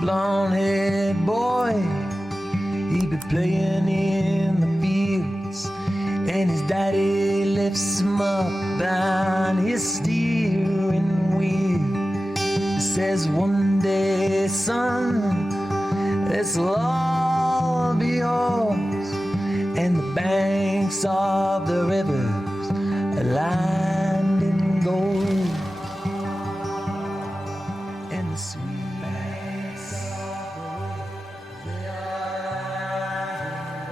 blonde-haired boy. He'd be playing in the fields, and his daddy lifts him up on his steering wheel. He says, one day, son, this'll all be yours, and the banks of the rivers are lined in gold. And the sweet banks of the rivers, they are lined in gold.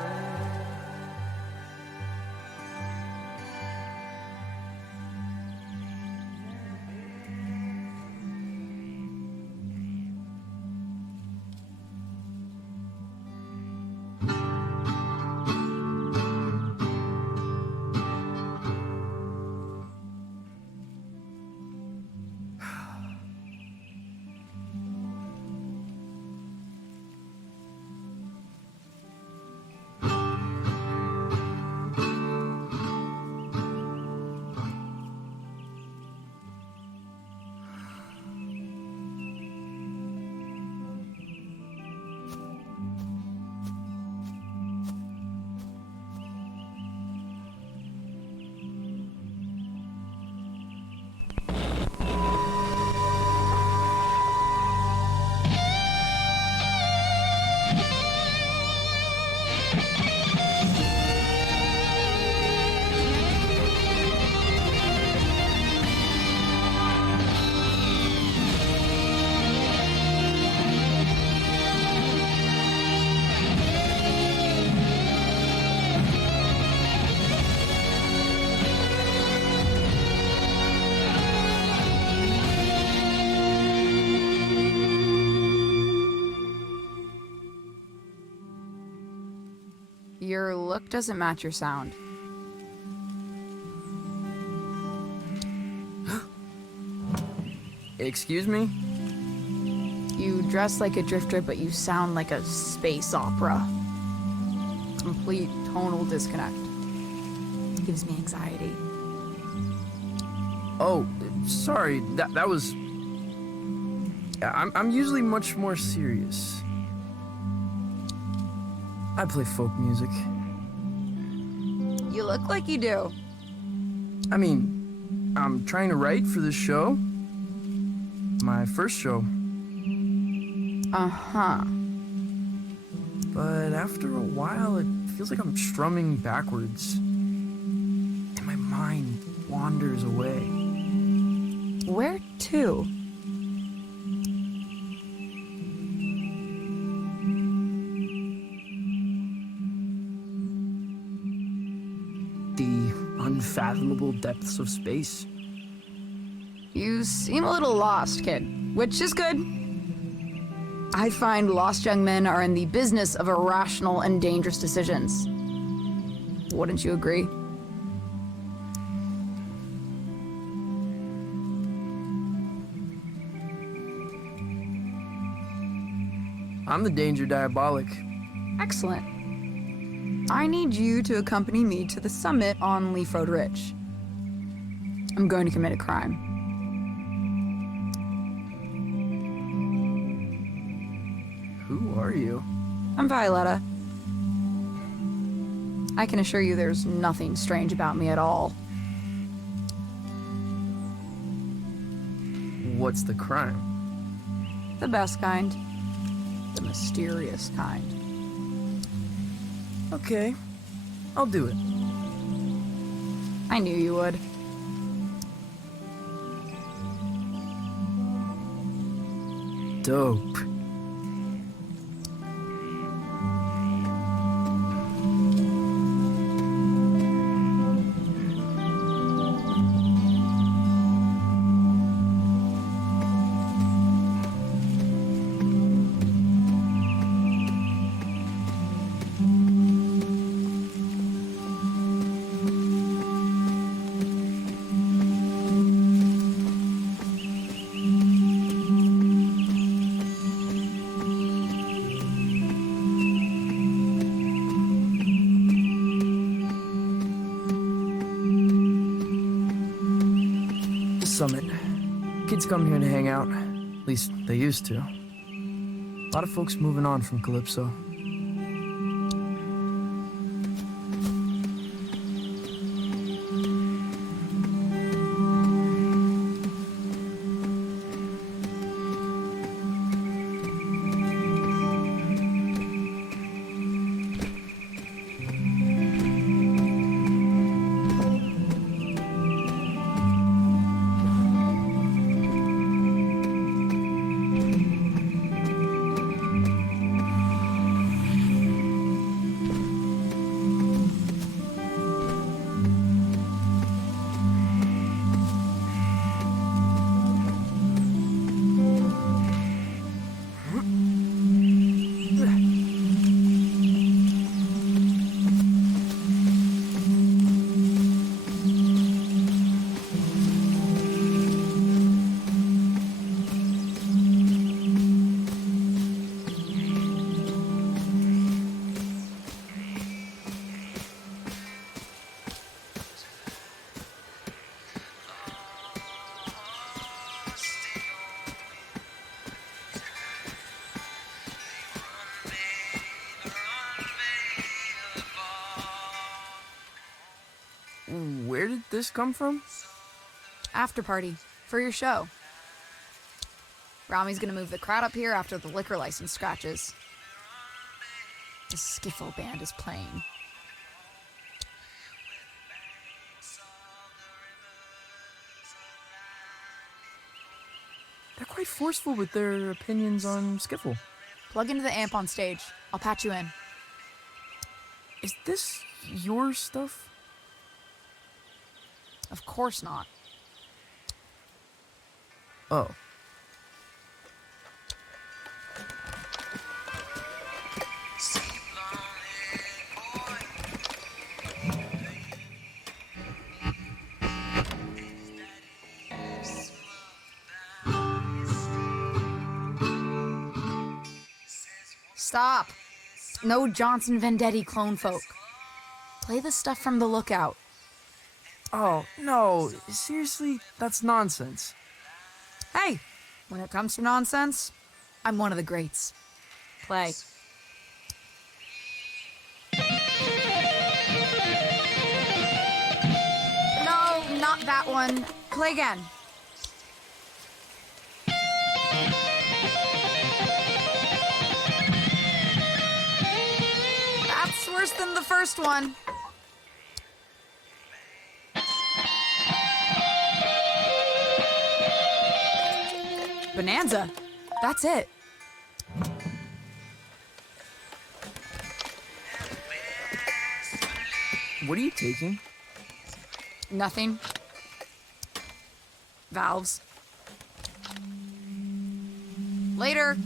Your look doesn't match your sound. Excuse me? You dress like a drifter, but you sound like a space opera. Complete tonal disconnect. Gives me anxiety. Oh, sorry. That was... I'm usually much more serious. I play folk music. You look like you do. I mean, I'm trying to write for this show. My first show. Uh-huh. But after a while, it feels like I'm strumming backwards. And my mind wanders away. Where to? The unfathomable depths of space. You seem a little lost, kid, which is good. I find lost young men are in the business of irrational and dangerous decisions. Wouldn't you agree? I'm the danger diabolic. Excellent. I need you to accompany me to the summit on Leaf Road Ridge. I'm going to commit a crime. Who are you? I'm Violetta. I can assure you there's nothing strange about me at all. What's the crime? The best kind. The mysterious kind. Okay, I'll do it. I knew you would. Dope. Summit. Kids come here to hang out. At least they used to. lot of folks moving on from Calypso. Where did this come from? After party for your show. Rami's gonna move the crowd up here after the liquor license scratches. The skiffle band is playing. They're quite forceful with their opinions on skiffle. Plug into the amp on stage. I'll patch you in. Is this your stuff? Of course not. Oh. Stop. No Johnson Vendetti clone folk. Play the stuff from The Lookout. Oh, no. Seriously? That's nonsense. Hey, when it comes to nonsense, I'm one of the greats. Play. No, not that one. Play again. That's worse than the first one. Bonanza. That's it. What are you taking? Nothing. Valves. Later.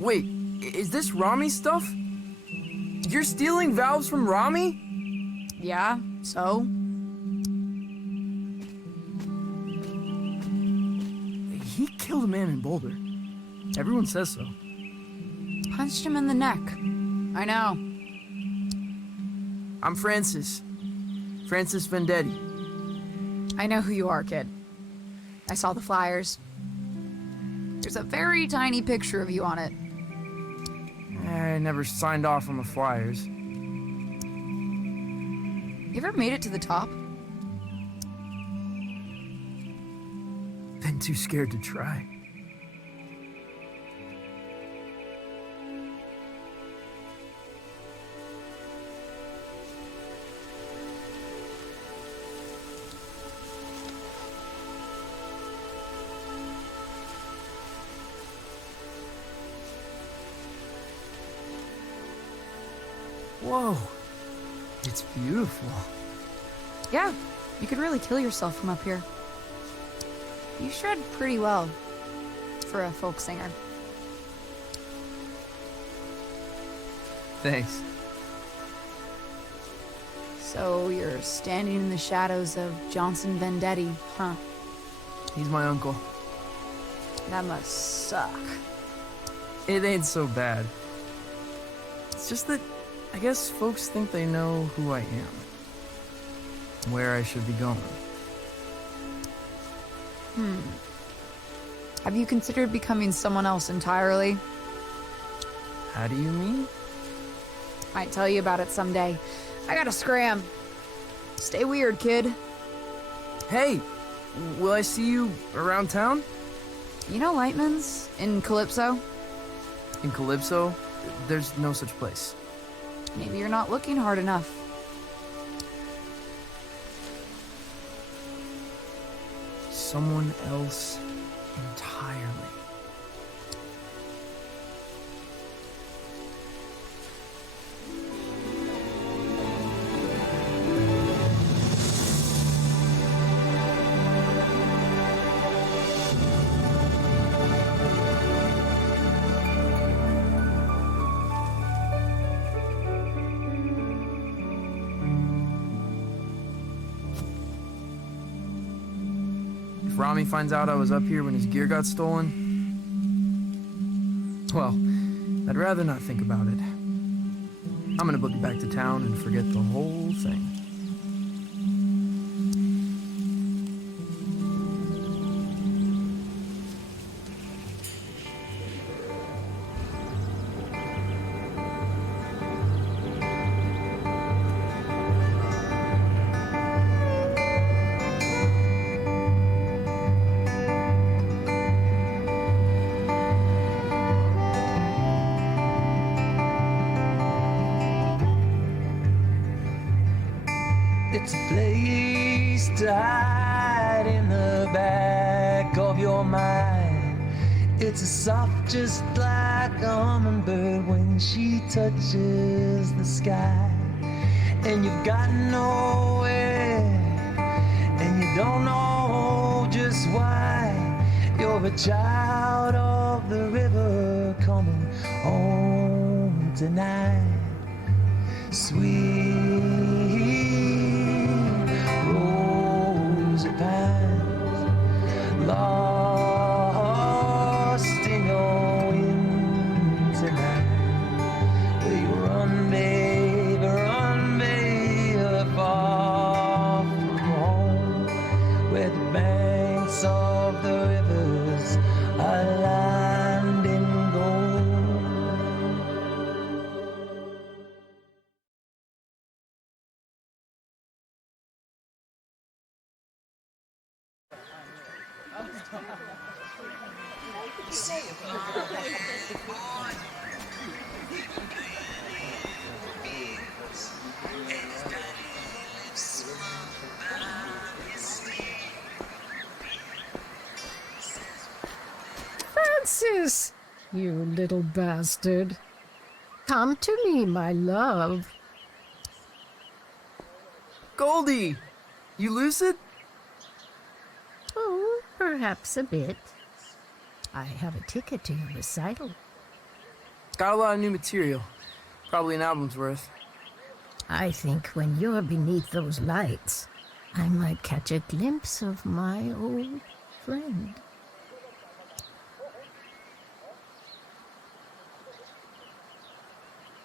Wait, is this Rami's stuff? You're stealing valves from Rami? Yeah, so? He killed a man in Boulder. Everyone says so. Punched him in the neck. I know. I'm Francis. Francis Vendetti. I know who you are, kid. I saw the flyers. There's a very tiny picture of you on it. I never signed off on the flyers. You ever made it to the top? Been too scared to try. Whoa, it's beautiful. Yeah, you could really kill yourself from up here. You shred pretty well for a folk singer. Thanks. So you're standing in the shadows of Johnson Vendetti, huh? He's my uncle. That must suck. It ain't so bad. It's just that I guess folks think they know who I am. Where I should be going. Have you considered becoming someone else entirely? How do you mean? Might tell you about it someday. I gotta scram. Stay weird, kid. Hey, will I see you around town? You know Lightman's in Calypso? In Calypso? There's no such place. Maybe you're not looking hard enough. Someone else entirely. If Rami finds out I was up here when his gear got stolen, well, I'd rather not think about it. I'm gonna book it back to town and forget the whole thing. It's a place to hide in the back of your mind. It's a soft just like a hummingbird when she touches the sky. And you've got nowhere, and you don't know just why. You're a child of the river coming home tonight. Sweet rosy pines, lost in your wind tonight. Will you run, baby, far from home, where the banks of the rivers are lined in gold. Francis, you little bastard. Come to me, my love. Goldie! You lucid? Oh, perhaps a bit. I have a ticket to your recital. Got a lot of new material. Probably an album's worth. I think when you're beneath those lights, I might catch a glimpse of my old friend.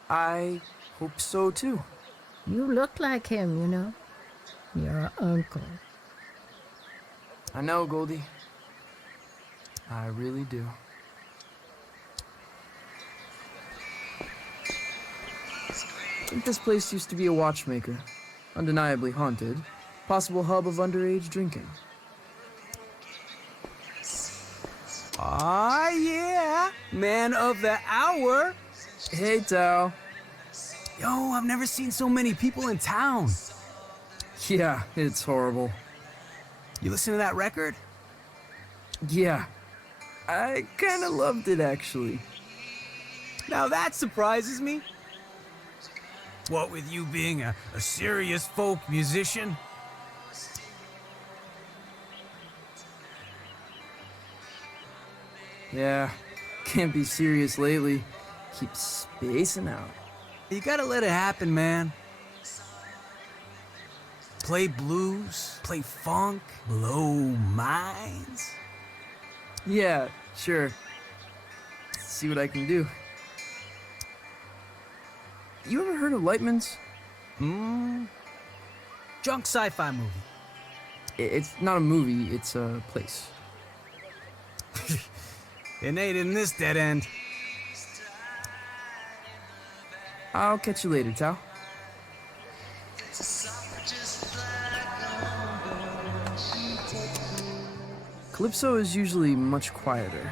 I hope so too. You look like him, you know. Your uncle. I know, Goldie. I really do. I think this place used to be a watchmaker. Undeniably haunted. Possible hub of underage drinking. Ah, yeah. Man of the hour. Hey, Tao. Yo, I've never seen so many people in town. Yeah, it's horrible. You listen to that record? Yeah. I kinda loved it, actually. Now that surprises me. What with you being a serious folk musician? Yeah, can't be serious lately. Keep spacing out. You gotta let it happen, man. Play blues, play funk, blow minds. Yeah, sure. See what I can do. You ever heard of Lightman's? Junk sci-fi movie. It's not a movie, it's a place. It ain't in this dead end. I'll catch you later, Tao. Calypso is usually much quieter.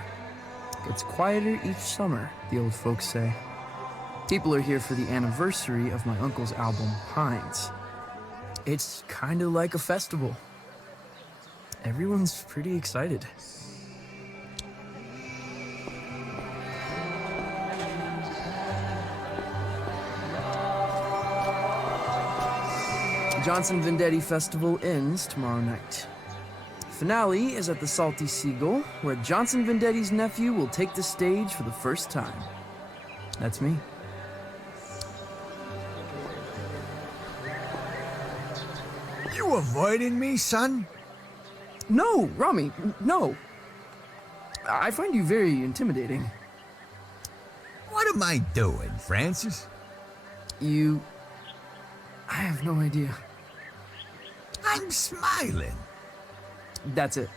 Gets quieter each summer, the old folks say. People are here for the anniversary of my uncle's album, Pines. It's kind of like a festival. Everyone's pretty excited. Johnson Vendetti Festival ends tomorrow night. Finale is at the Salty Seagull, where Johnson Vendetti's nephew will take the stage for the first time. That's me. You avoiding me, son? No, Rami, no. I find you very intimidating. What am I doing, Francis? I have no idea. I'm smiling. That's it.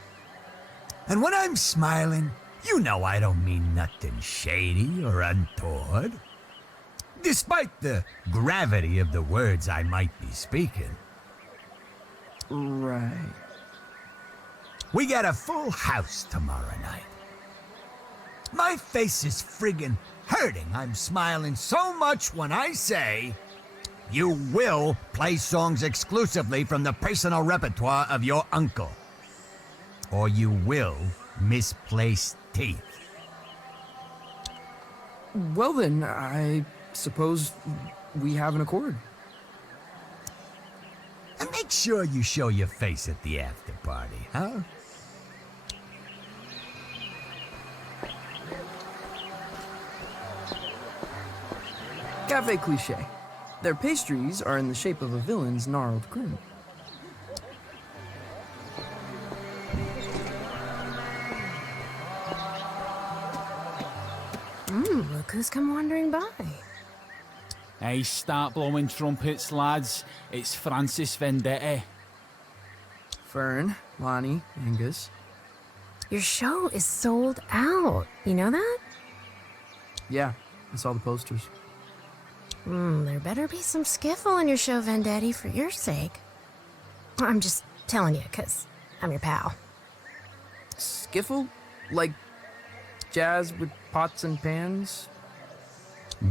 And when I'm smiling, you know I don't mean nothing shady or untoward. Despite the gravity of the words I might be speaking. Right. We got a full house tomorrow night. My face is friggin' hurting. I'm smiling so much when I say, you will play songs exclusively from the personal repertoire of your uncle. Or you will misplace teeth. Well then, I suppose we have an accord. And make sure you show your face at the after party, huh? Cafe Cliché. Their pastries are in the shape of a villain's gnarled grin. Look who's come wandering by. Hey, start blowing trumpets, lads. It's Francis Vendetti. Fern, Lonnie, Angus. Your show is sold out. You know that? Yeah, I saw the posters. There better be some skiffle in your show, Vendetti, for your sake. I'm just telling you, 'cause I'm your pal. Skiffle? Like jazz with pots and pans?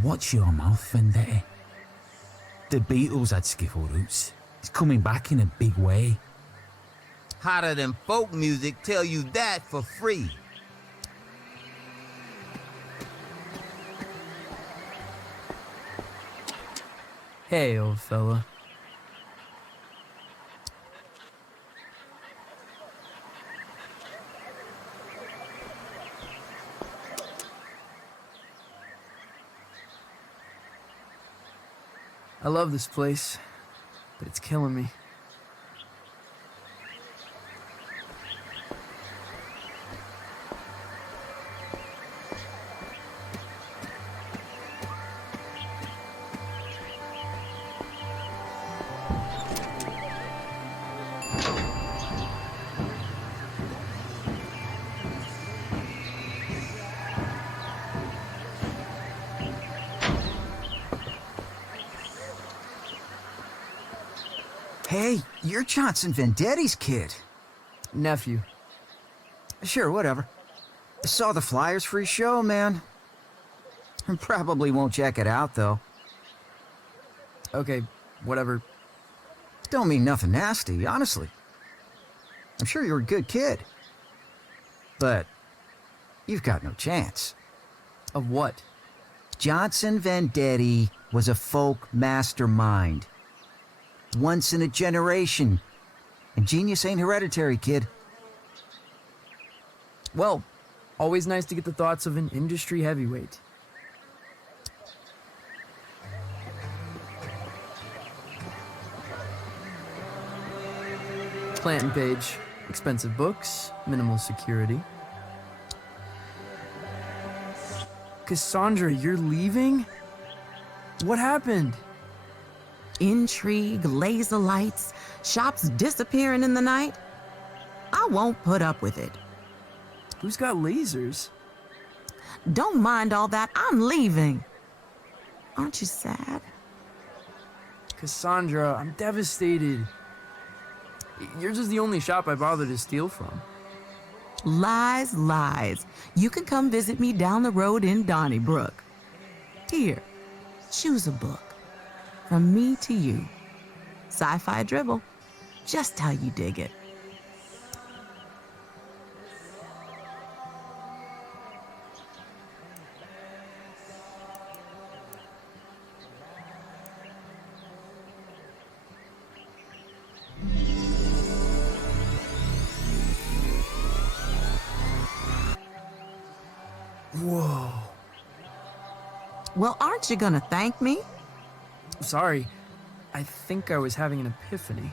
Watch your mouth, Vendetti. The Beatles had skiffle roots. It's coming back in a big way. Hotter than folk music, tell you that for free. Hey, old fella. I love this place, but it's killing me. Hey, you're Johnson Vendetti's kid. Nephew. Sure, whatever. Saw the flyers for his show, man. Probably won't check it out, though. Okay, whatever. Don't mean nothing nasty, honestly. I'm sure you're a good kid. But you've got no chance. Of what? Johnson Vendetti was a folk mastermind. Once in a generation. And genius ain't hereditary, kid. Well, always nice to get the thoughts of an industry heavyweight. Clanton Page. Expensive books, minimal security. Cassandra, you're leaving? What happened? Intrigue, laser lights, shops disappearing in the night. I won't put up with it. Who's got lasers? Don't mind all that. I'm leaving. Aren't you sad? Cassandra, I'm devastated. Yours is the only shop I bother to steal from. Lies, lies. You can come visit me down the road in Donnybrook. Here, choose a book. From me to you. Sci-fi dribble. Just how you dig it. Whoa. Well, aren't you gonna thank me? Sorry. I think I was having an epiphany.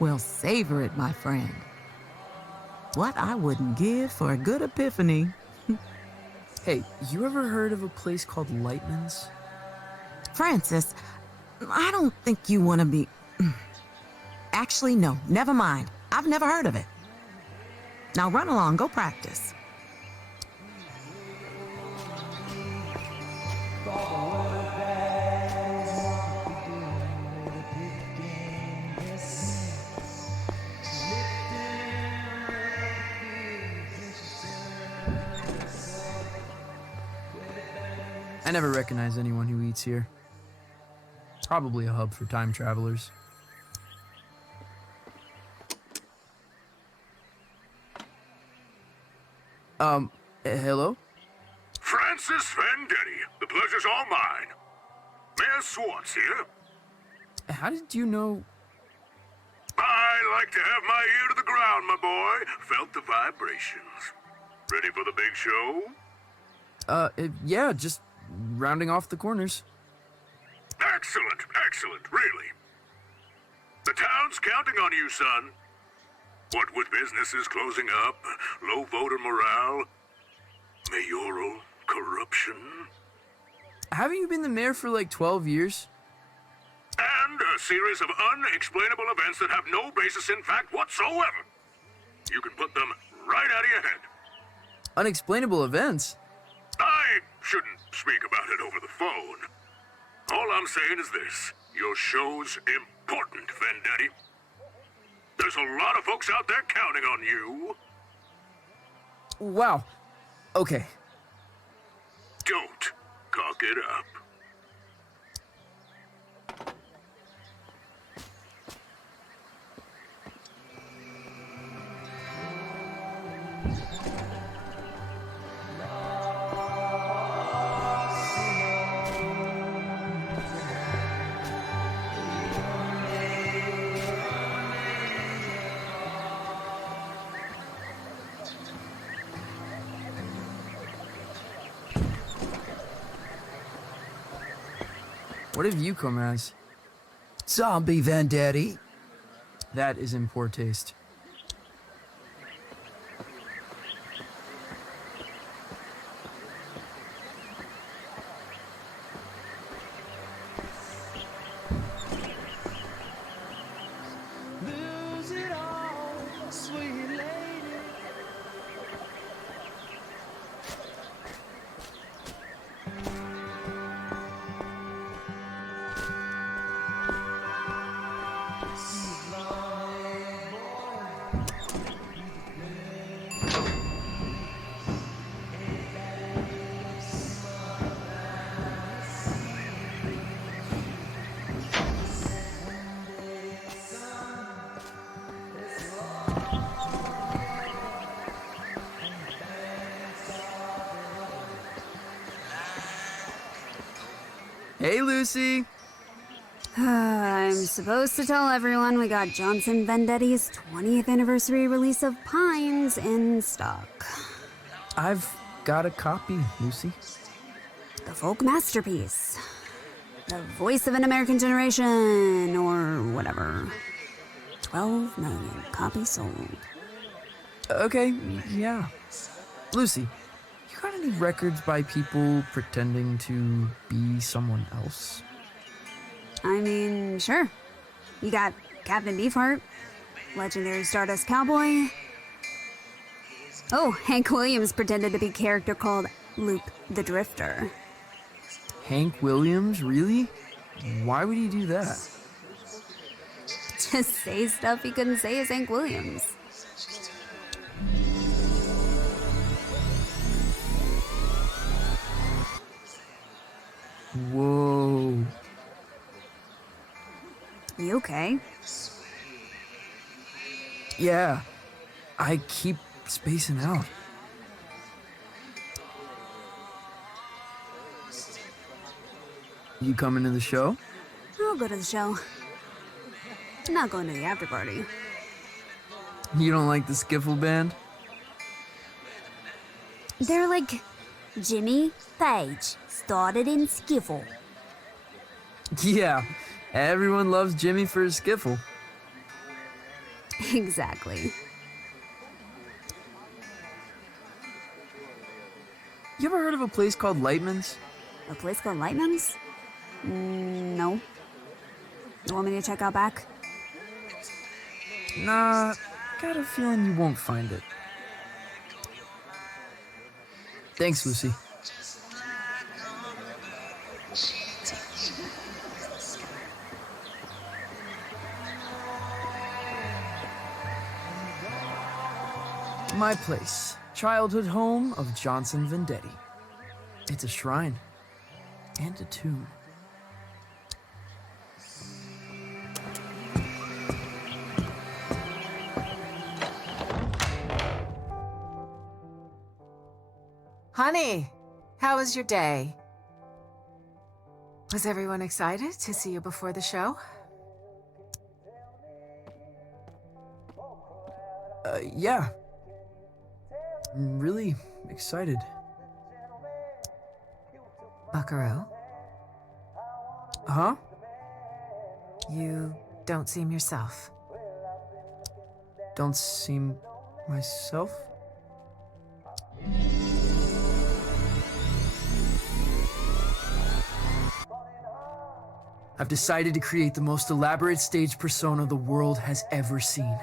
Well, savor it, my friend. What I wouldn't give for a good epiphany. Hey, you ever heard of a place called Lightman's? Francis, I don't think you want to be... Actually, no, never mind. I've never heard of it. Now run along, go practice. I never recognize anyone who eats here. Probably a hub for time travelers. Hello? Francis Vendetti, the pleasure's all mine. Mayor Swartz here. How did you know... I like to have my ear to the ground, my boy. Felt the vibrations. Ready for the big show? Yeah, just rounding off the corners. Excellent, excellent, really. The town's counting on you, son. What with businesses closing up, low voter morale, mayoral corruption. Haven't you been the mayor for like 12 years? And a series of unexplainable events that have no basis in fact whatsoever. You can put them right out of your head. Unexplainable events? I shouldn't speak about it over the phone. All I'm saying is this. Your show's important, Vendetti. There's a lot of folks out there counting on you. Wow. Okay. Don't cock it up. What have you come as? Zombie Vendetti. That is in poor taste. Lose it all, sweet lady. Hey, Lucy. I'm supposed to tell everyone we got Johnson Vendetti's 20th anniversary release of Pines in stock. I've got a copy, Lucy. The folk masterpiece. The voice of an American generation, or whatever. 12 million copies sold. Okay, yeah. Lucy, you got any records by people pretending to be someone else? I mean, sure. You got Captain Beefheart, legendary Stardust Cowboy, Oh, Hank Williams pretended to be a character called Loop the Drifter. Hank Williams? Really? Why would he do that? To say stuff he couldn't say as Hank Williams. Whoa. You okay? Yeah, I keep spacing out. You coming to the show? I'll go to the show. I'm not going to the after party. You don't like the skiffle band? They're like Jimmy Page, started in skiffle. Yeah, everyone loves Jimmy for his skiffle. Exactly. You ever heard of a place called Lightman's? A place called Lightman's? No. You want me to check out back? Nah, got a feeling you won't find it. Thanks, Lucy. My place, childhood home of Johnson Vendetti. It's a shrine and a tomb. Honey, how was your day? Was everyone excited to see you before the show? Yeah. I'm really excited. Buckaroo? Huh? You don't seem yourself. Don't seem myself? I've decided to create the most elaborate stage persona the world has ever seen.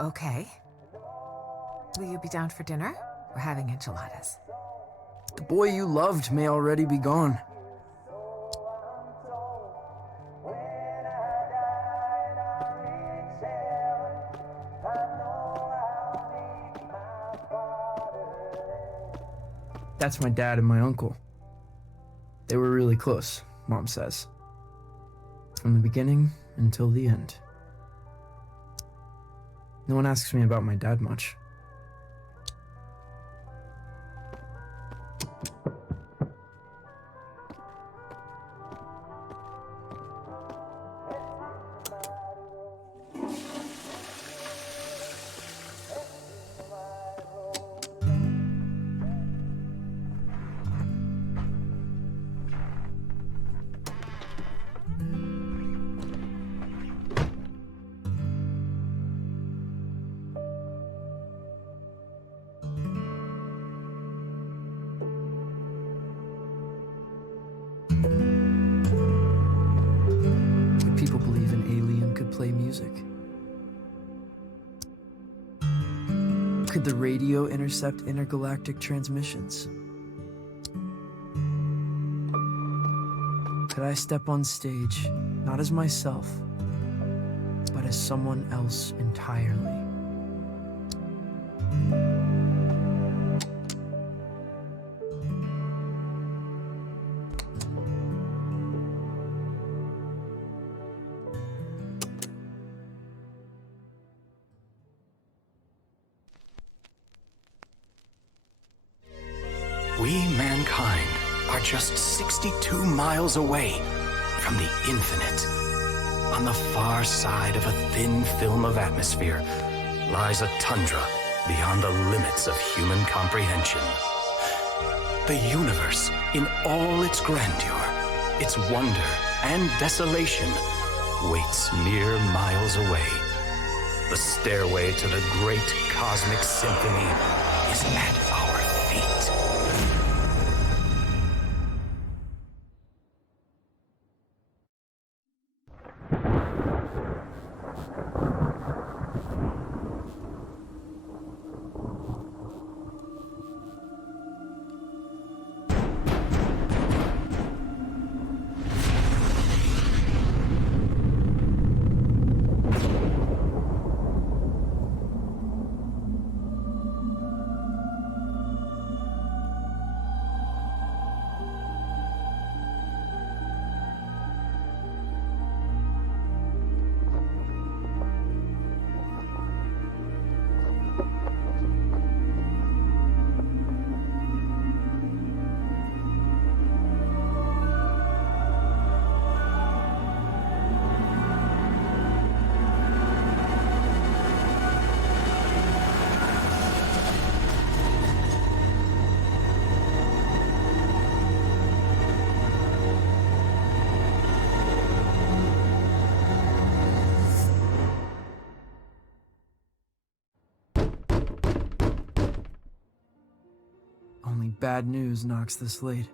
Okay. Will you be down for dinner? We're having enchiladas. The boy you loved may already be gone. That's my dad and my uncle. They were really close, Mom says. From the beginning until the end. No one asks me about my dad much. People believe an alien could play music. Could the radio intercept intergalactic transmissions? Could I step on stage, not as myself, but as someone else entirely? We, mankind, are just 62 miles away from the infinite. On the far side of a thin film of atmosphere lies a tundra beyond the limits of human comprehension. The universe, in all its grandeur, its wonder and desolation, waits mere miles away. The stairway to the great cosmic symphony is at our feet. think bad news knocks this late.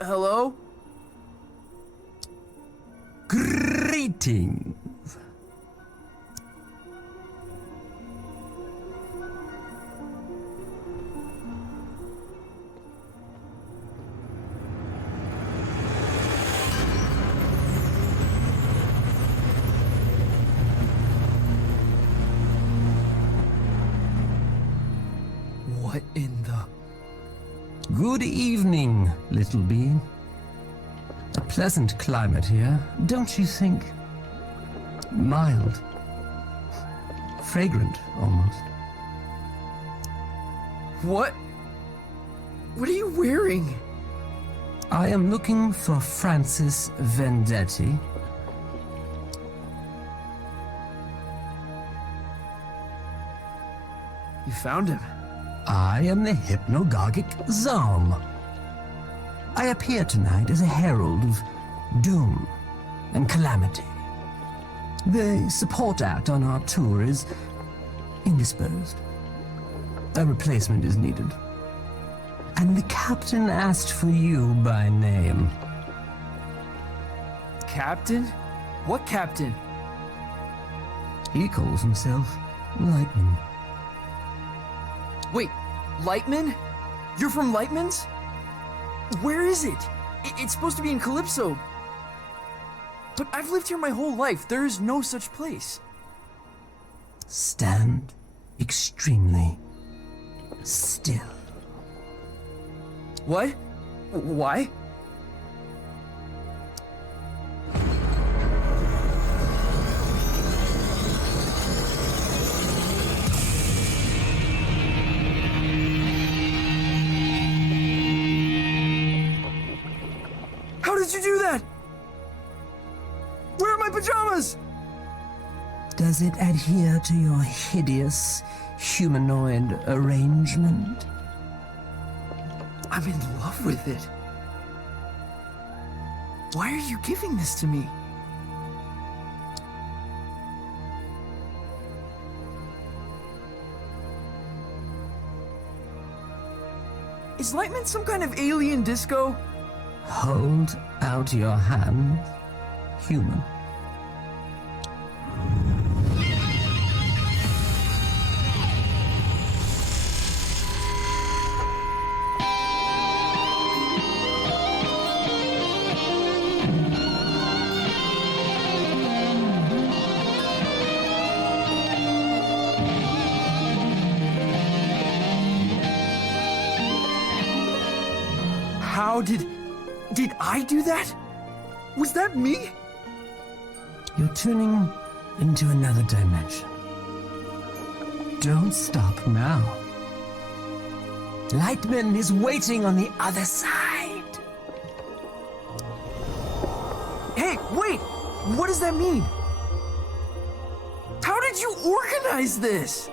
Hello? Greetings. What in the... Good evening, little bean. A pleasant climate here, don't you think? Mild. Fragrant, almost. What? What are you wearing? I am looking for Francis Vendetti. You found him. I am the hypnagogic Zom. I appear tonight as a herald of doom and calamity. The support act on our tour is indisposed. A replacement is needed. And the captain asked for you by name. Captain? What captain? He calls himself Lightning. Wait, Lightman? You're from Lightman's? Where is it? It's supposed to be in Calypso. But I've lived here my whole life. There is no such place. Stand extremely still. What? Why? How did you do that? Where are my pajamas? Does it adhere to your hideous humanoid arrangement? I'm in love with it. Why are you giving this to me? Is Lightman some kind of alien disco? Hold out your hand, human. How did I do that? Was that me? You're tuning into another dimension. Don't stop now. Lightman is waiting on the other side. Hey, wait! What does that mean? How did you organize this?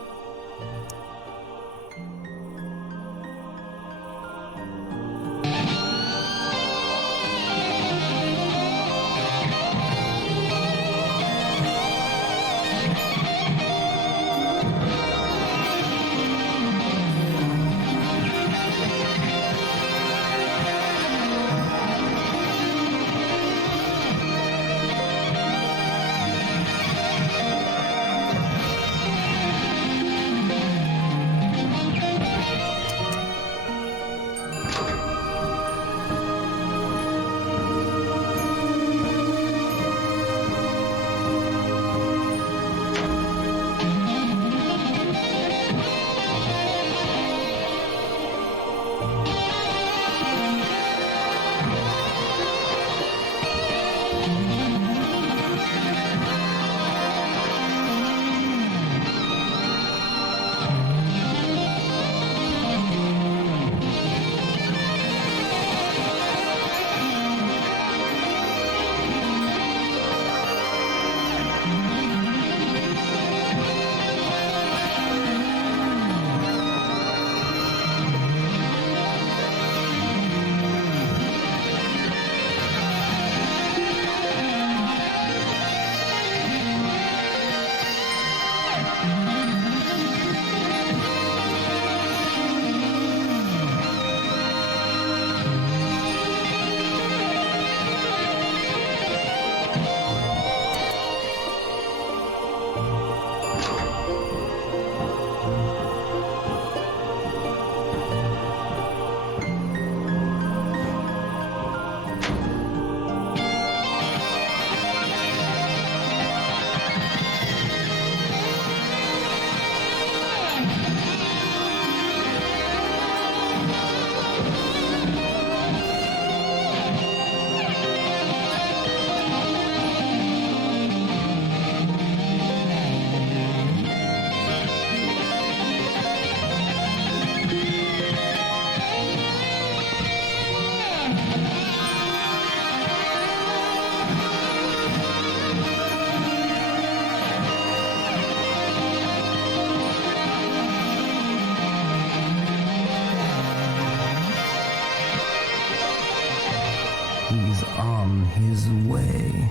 his way.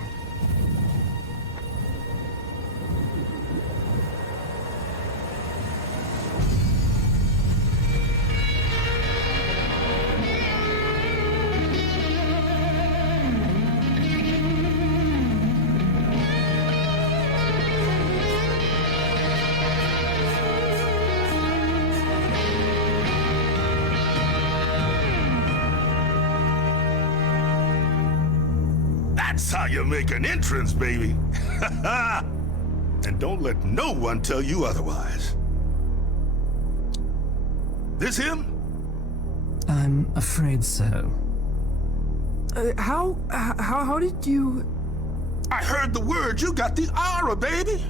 That's how you make an entrance, baby. And don't let no one tell you otherwise. This him? I'm afraid so. How did you... I heard the word. You got the aura, baby.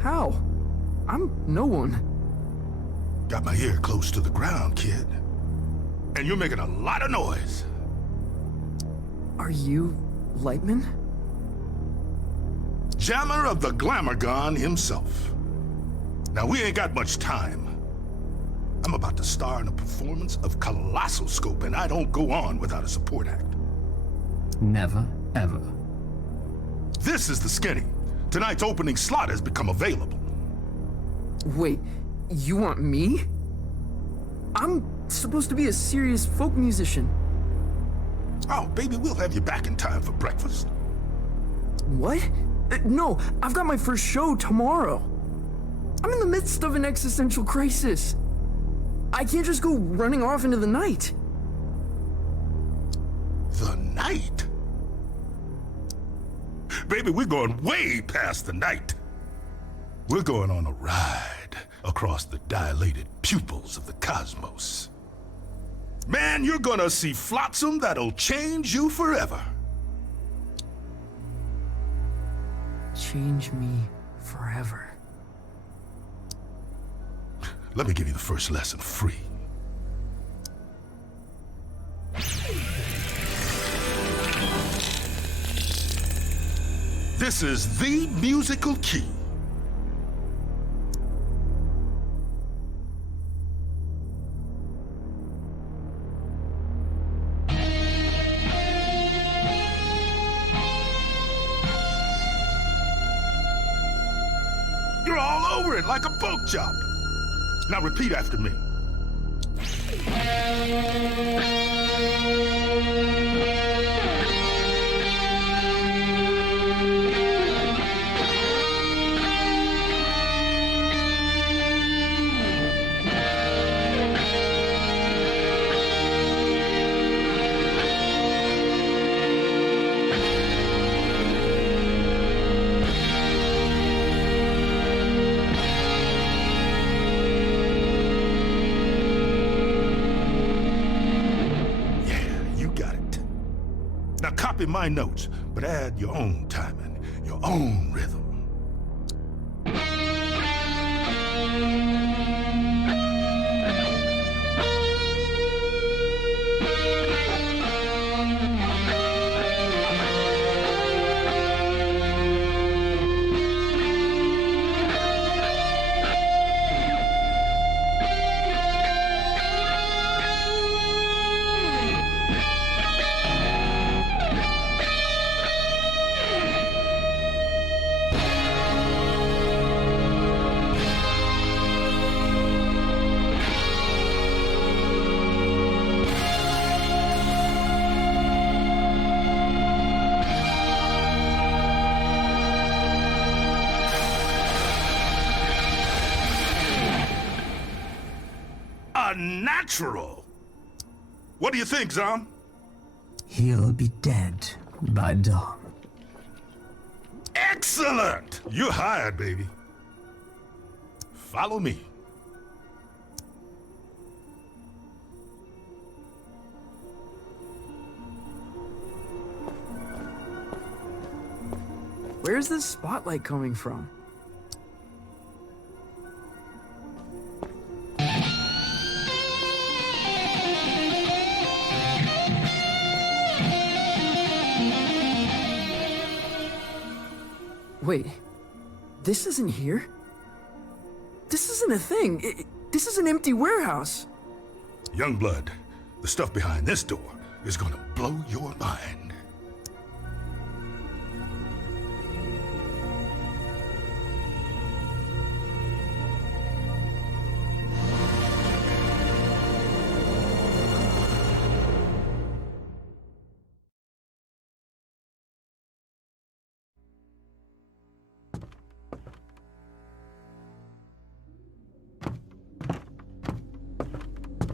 How? I'm no one. Got my ear close to the ground, kid. And you're making a lot of noise. Are you Lightman? Jammer of the Glamourgon himself. Now, we ain't got much time. I'm about to star in a performance of Colossal Scope, and I don't go on without a support act. Never, ever. This is the Skinny. Tonight's opening slot has become available. Wait, you want me? I'm supposed to be a serious folk musician. Oh, baby, we'll have you back in time for breakfast. What? No, I've got my first show tomorrow. I'm in the midst of an existential crisis. I can't just go running off into the night. The night? Baby, we're going way past the night. We're going on a ride across the dilated pupils of the cosmos. Man, you're gonna see flotsam that'll change you forever. Change me forever. Let me give you the first lesson free. This is the musical key. You're all over it like a pork chop. Now repeat after me. Copy my notes, but add your own timing, your own rhythm. Natural. What do you think, Zom? He'll be dead by dawn. Excellent! You're hired, baby. Follow me. Where's this spotlight coming from? Wait, this isn't here? This isn't a thing. This is an empty warehouse. Youngblood, the stuff behind this door is gonna blow your mind.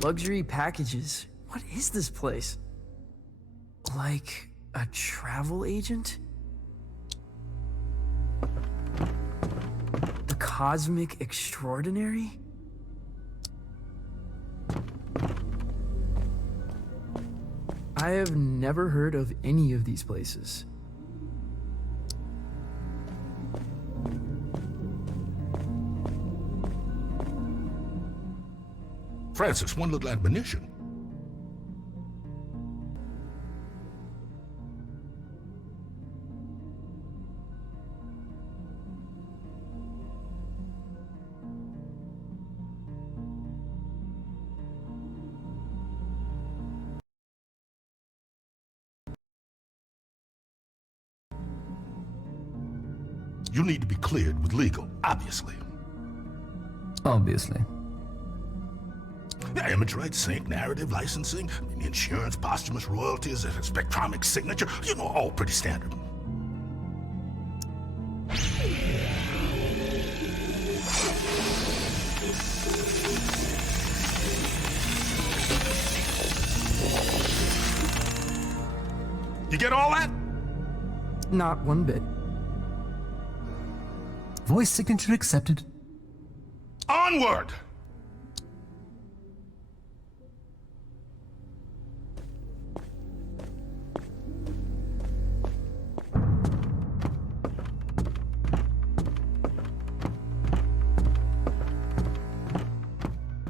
Luxury packages. What is this place? Like a travel agent? The Cosmic Extraordinary? I have never heard of any of these places. Francis, one little admonition. You need to be cleared with legal, obviously. Obviously. Yeah, image rights, sync, narrative, licensing, insurance, posthumous royalties, a spectromic signature, you know, all pretty standard. You get all that? Not one bit. Voice signature accepted. Onward!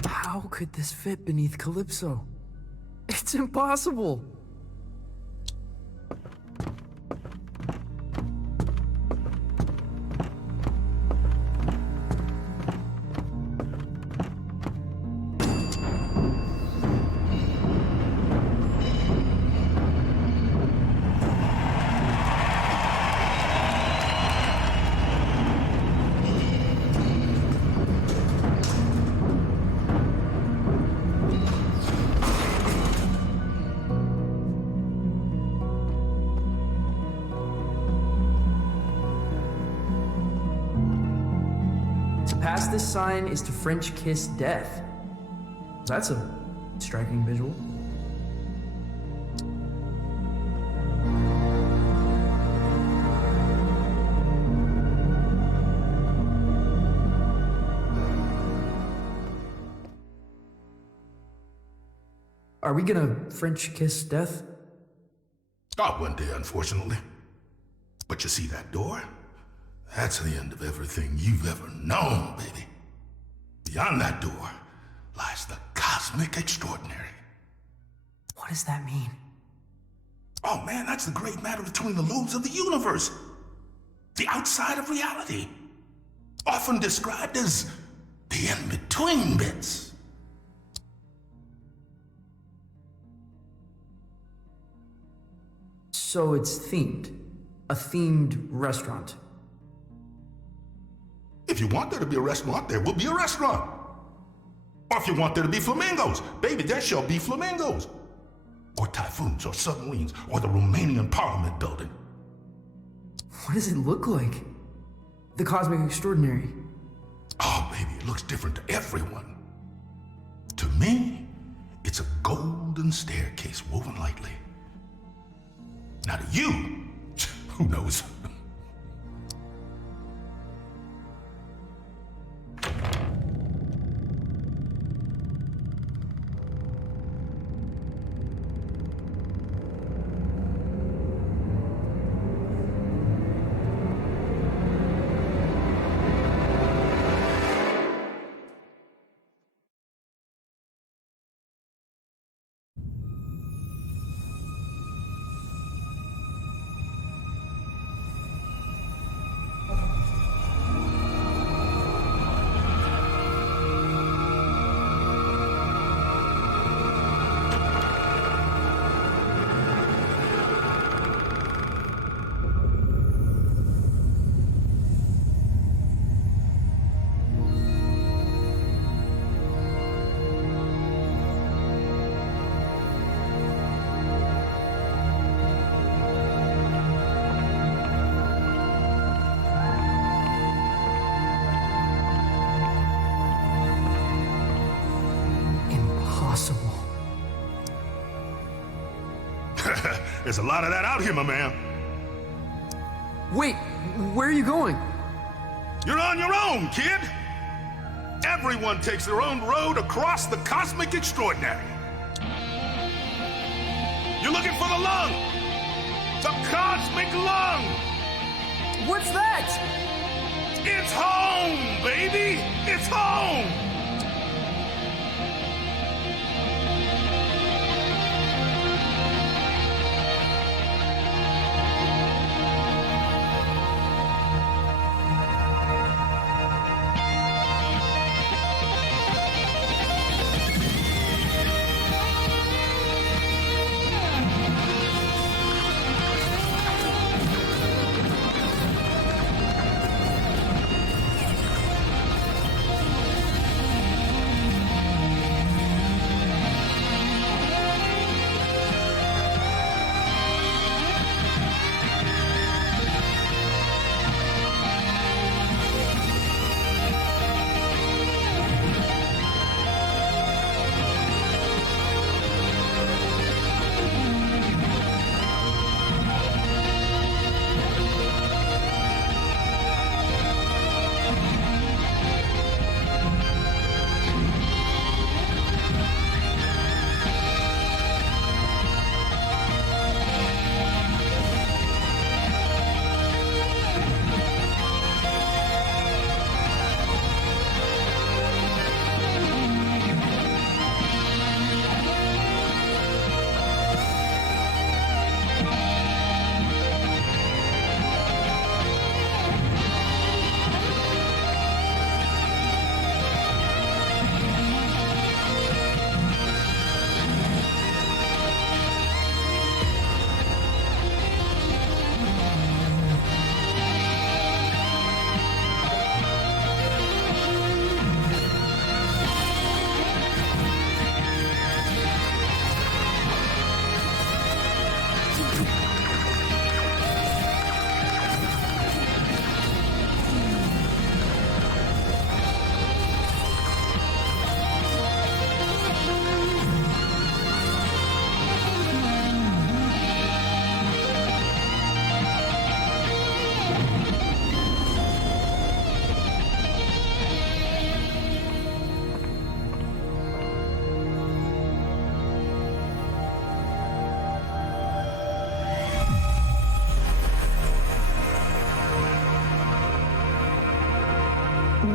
How could this fit beneath Calypso? It's impossible! Past this sign is to French kiss death. That's a striking visual. Are we gonna French kiss death? Oh, one day, unfortunately. But you see that door? That's the end of everything you've ever known, baby. Beyond that door lies the Cosmic Extraordinary. What does that mean? Oh man, that's the great matter between the lobes of the universe. The outside of reality. Often described as the in-between bits. So it's themed. A themed restaurant. If you want there to be a restaurant, there will be a restaurant. Or if you want there to be flamingos, baby, there shall be flamingos. Or typhoons, or submarines, or the Romanian Parliament building. What does it look like? The Cosmic Extraordinary. Oh, baby, it looks different to everyone. To me, it's a golden staircase woven lightly. Now to you, who knows? impossible. There's a lot of that out here, my man. Wait, where are you going? You're on your own, kid. Everyone takes their own road across the cosmic extraordinary. You're looking for the lung! The cosmic lung! What's that? It's home, baby! It's home!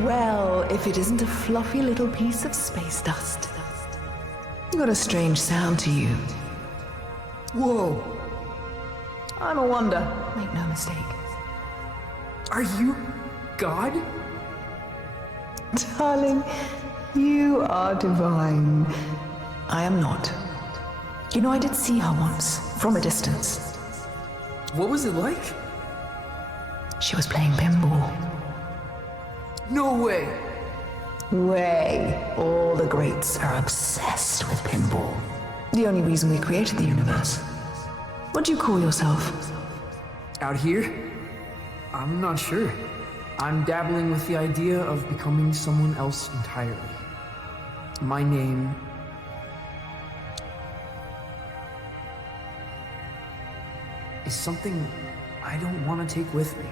Well, if it isn't a fluffy little piece of space dust. Got a strange sound to you. Whoa! I'm a wonder, make no mistake. Are you God? Darling, you are divine. I am not. You know, I did see her once, from a distance. What was it like? She was playing pinball. No way! Way. All the greats are obsessed with pinball. The only reason we created the universe. What do you call yourself? Out here? I'm not sure. I'm dabbling with the idea of becoming someone else entirely. My name... is something I don't want to take with me.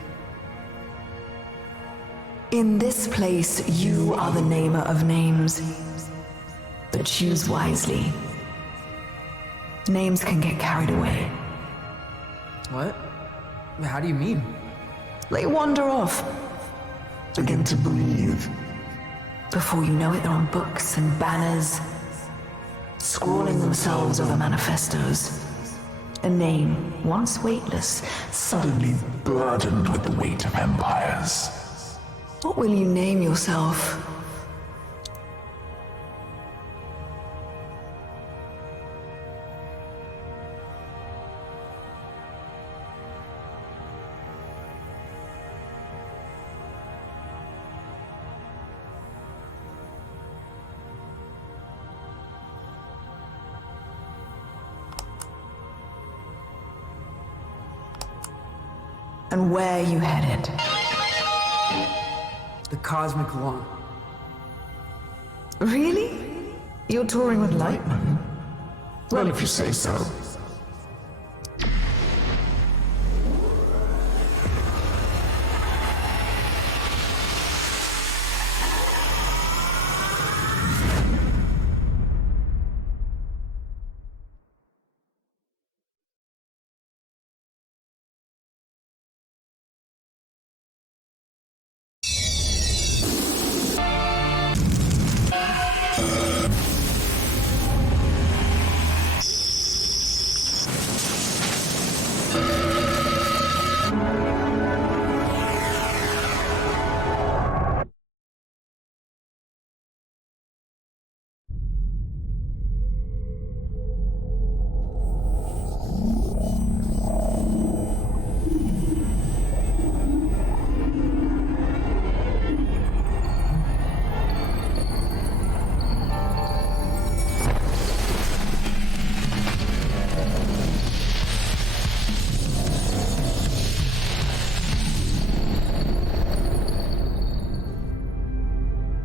In this place, you are the namer of names. But choose wisely. Names can get carried away. What? How do you mean? They wander off. Begin to breathe. Before you know it, they're on books and banners, scrawling themselves over manifestos. A name, once weightless, suddenly burdened with the weight of empires. What will you name yourself? And where you headed? The cosmic lung. Really? You're touring with Lightman? Well, if you say so.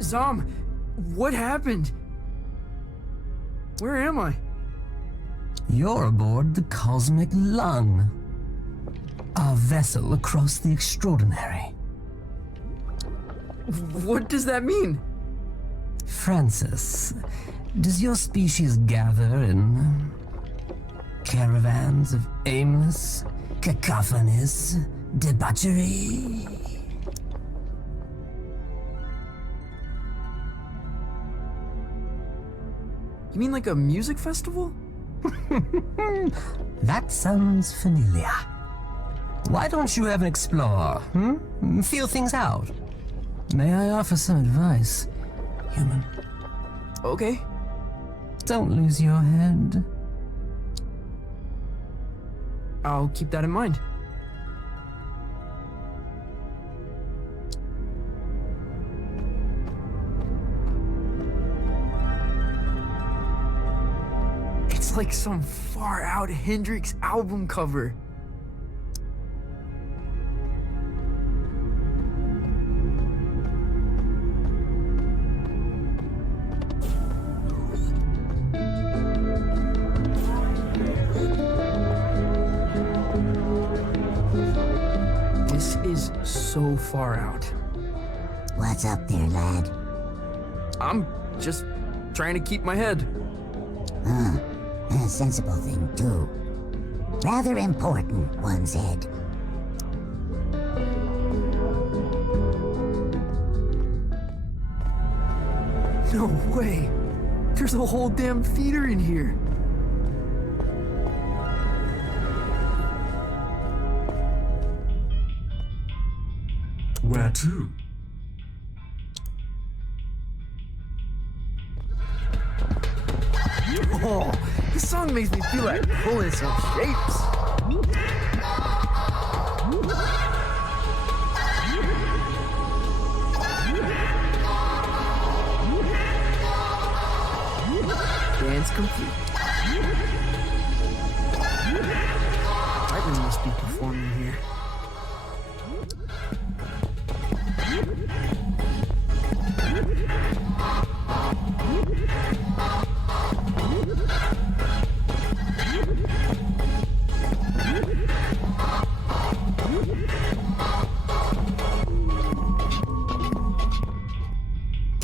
Zom, what happened? Where am I? You're aboard the Cosmic Lung, our vessel across the extraordinary. What does that mean? Francis, does your species gather in caravans of aimless, cacophonous debauchery? You mean like a music festival? That sounds familiar. Why don't you ever explore, Feel things out. May I offer some advice, human? Okay. Don't lose your head. I'll keep that in mind. It's like some far out Hendrix album cover. This is so far out. What's up there, lad? I'm just trying to keep my head. A sensible thing, too. Rather important, one said. No way! There's a whole damn theater in here! Where to? Oh, this song makes me feel like pulling some shapes. Dance complete. Lightman must be performing here.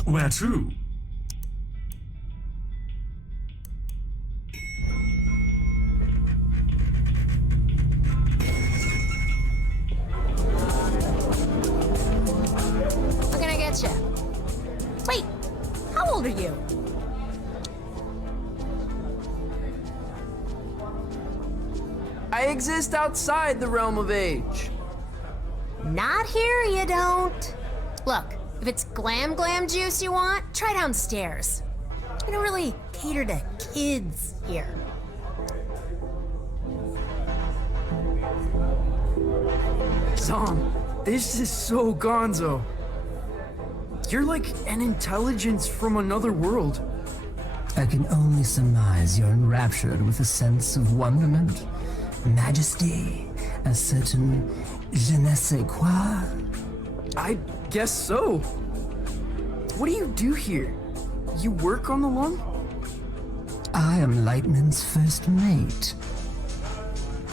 Where to? What can I get you? Wait, how old are you? I exist outside the realm of age. Not here, you don't. Look, if it's glam juice you want, try downstairs. We don't really cater to kids here. Zom, this is so gonzo. You're like an intelligence from another world. I can only surmise you're enraptured with a sense of wonderment, majesty, a certain je ne sais quoi. I guess so. What do you do here? You work on the lung? I am Lightman's first mate.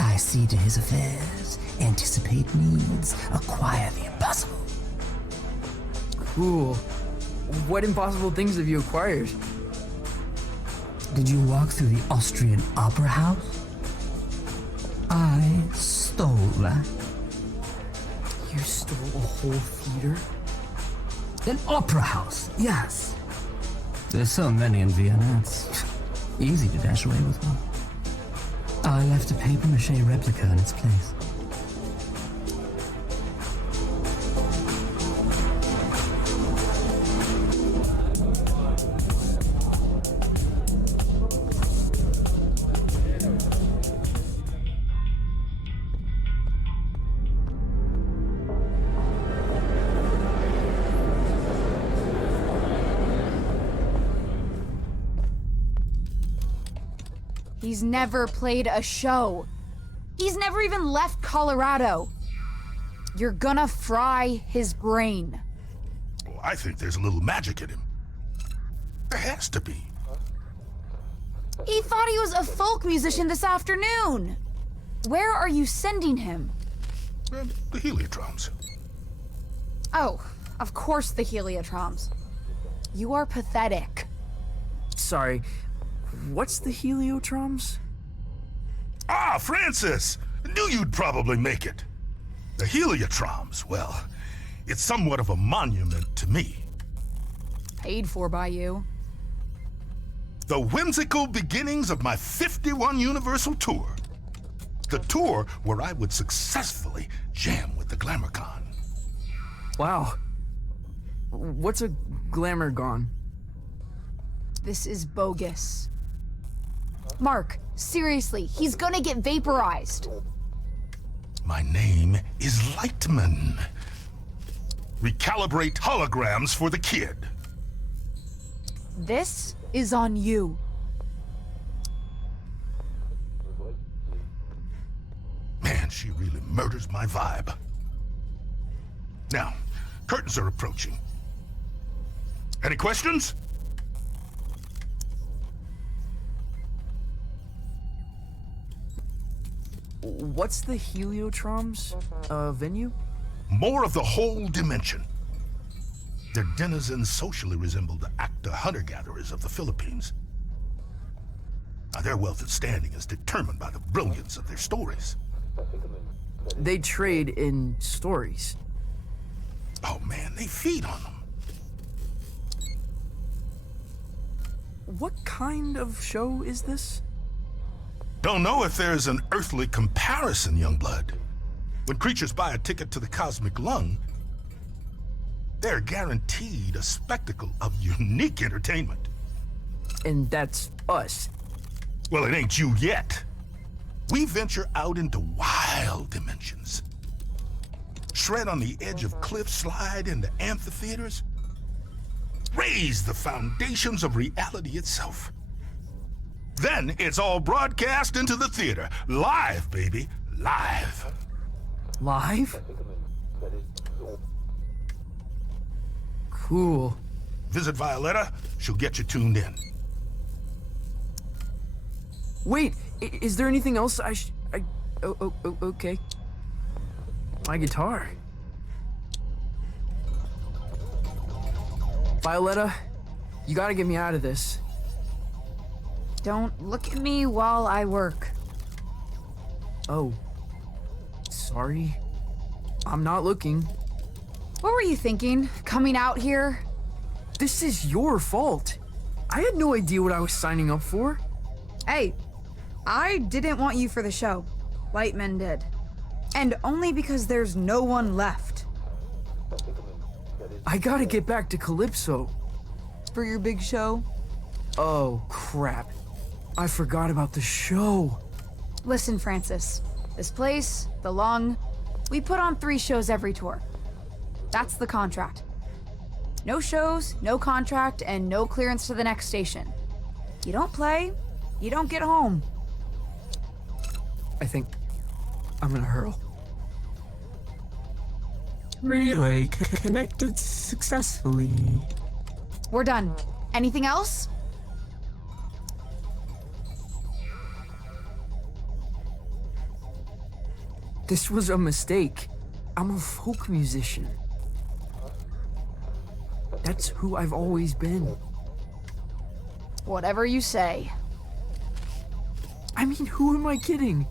I see to his affairs, anticipate needs, acquire the impossible. Cool. What impossible things have you acquired? Did you walk through the Austrian Opera House? I stole that. You stole a whole theater? An opera house, yes. There's so many in Vienna, it's easy to dash away with one. I left a papier-mâché replica in its place. He's never played a show. He's never even left Colorado. You're gonna fry his brain. Well, I think there's a little magic in him. There has to be. He thought he was a folk musician this afternoon. Where are you sending him? The Heliotroms. Oh, of course the Heliotroms. You are pathetic. Sorry, what's the Heliotroms? Ah, Francis! Knew you'd probably make it. The Heliotroms, well, it's somewhat of a monument to me. Paid for by you. The whimsical beginnings of my 51 Universal Tour. The tour where I would successfully jam with the Glamourcon. Wow. What's a Glamourgon? This is bogus. Mark, seriously, he's gonna get vaporized. My name is Lightman. Recalibrate holograms for the kid. This is on you. Man, she really murders my vibe. Now, curtains are approaching. Any questions? What's the Heliotroms venue? More of the whole dimension. Their denizens socially resemble the acta hunter-gatherers of the Philippines. Now, their wealth and standing is determined by the brilliance of their stories. They trade in stories. Oh man, they feed on them. What kind of show is this? Don't know if there's an earthly comparison, Youngblood. When creatures buy a ticket to the cosmic lung, they're guaranteed a spectacle of unique entertainment. And that's us. Well, it ain't you yet. We venture out into wild dimensions. Shred on the edge of cliffs, slide into amphitheaters. Raise the foundations of reality itself. Then it's all broadcast into the theater. Live, baby. Live. Live? Cool. Visit Violetta. She'll get you tuned in. Wait, is there anything else okay. My guitar. Violetta, you gotta get me out of this. Don't look at me while I work. Oh. Sorry. I'm not looking. What were you thinking, coming out here? This is your fault. I had no idea what I was signing up for. Hey, I didn't want you for the show. Lightman did. And only because there's no one left. I gotta get back to Calypso. For your big show? Oh, crap. I forgot about the show. Listen, Francis. This place, the Lung, we put on 3 shows every tour. That's the contract. No shows, no contract, and no clearance to the next station. You don't play, you don't get home. I think I'm gonna hurl. Relay connected successfully. We're done. Anything else? This was a mistake. I'm a folk musician. That's who I've always been. Whatever you say. I mean, who am I kidding?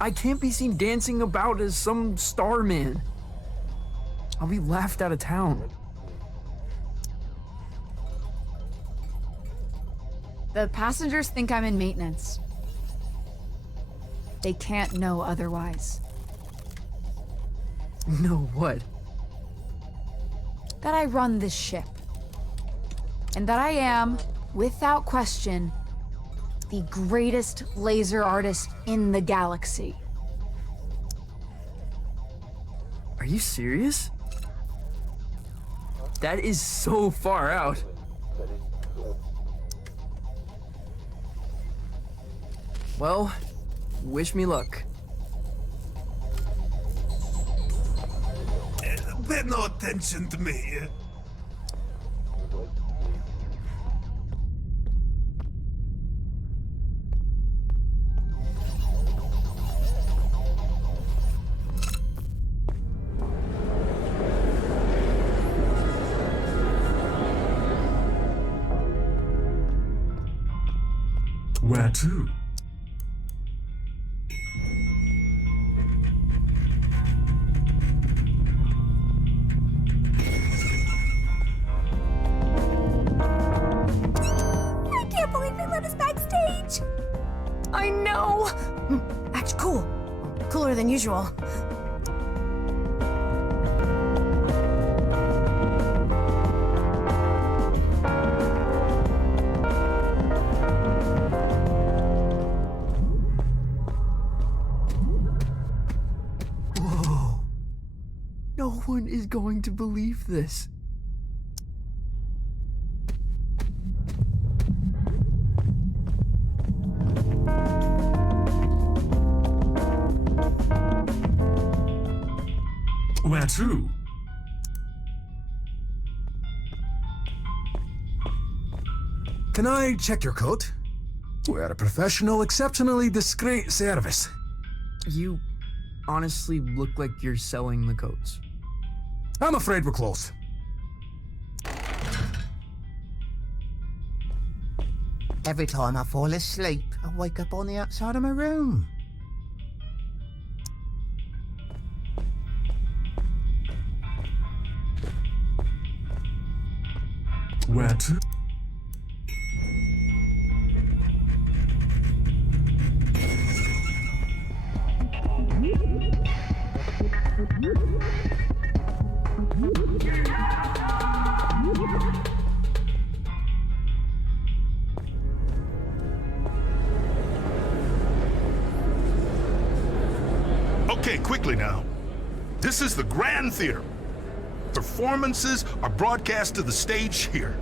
I can't be seen dancing about as some star man. I'll be laughed out of town. The passengers think I'm in maintenance. They can't know otherwise. No, what? That I run this ship. And that I am, without question, the greatest laser artist in the galaxy. Are you serious? That is so far out. Well, wish me luck. Pay no attention to me. Where to? I can't believe they let us backstage. I know. Act cool. Cooler than usual. Whoa. No one is going to believe this. Where to? Can I check your coat? We're a professional, exceptionally discreet service. You honestly look like you're selling the coats. I'm afraid we're close. Every time I fall asleep, I wake up on the outside of my room. Where to? Okay, quickly now. This is the Grand Theater. Performances are broadcast to the stage here.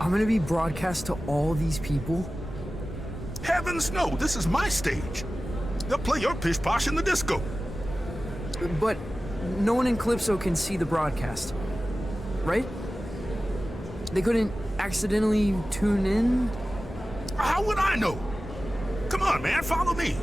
I'm gonna be broadcast to all these people? Heavens no, this is my stage. They'll play your pish posh in the disco. But no one in Calypso can see the broadcast, right? They couldn't accidentally tune in? How would I know? Come on, man, follow me.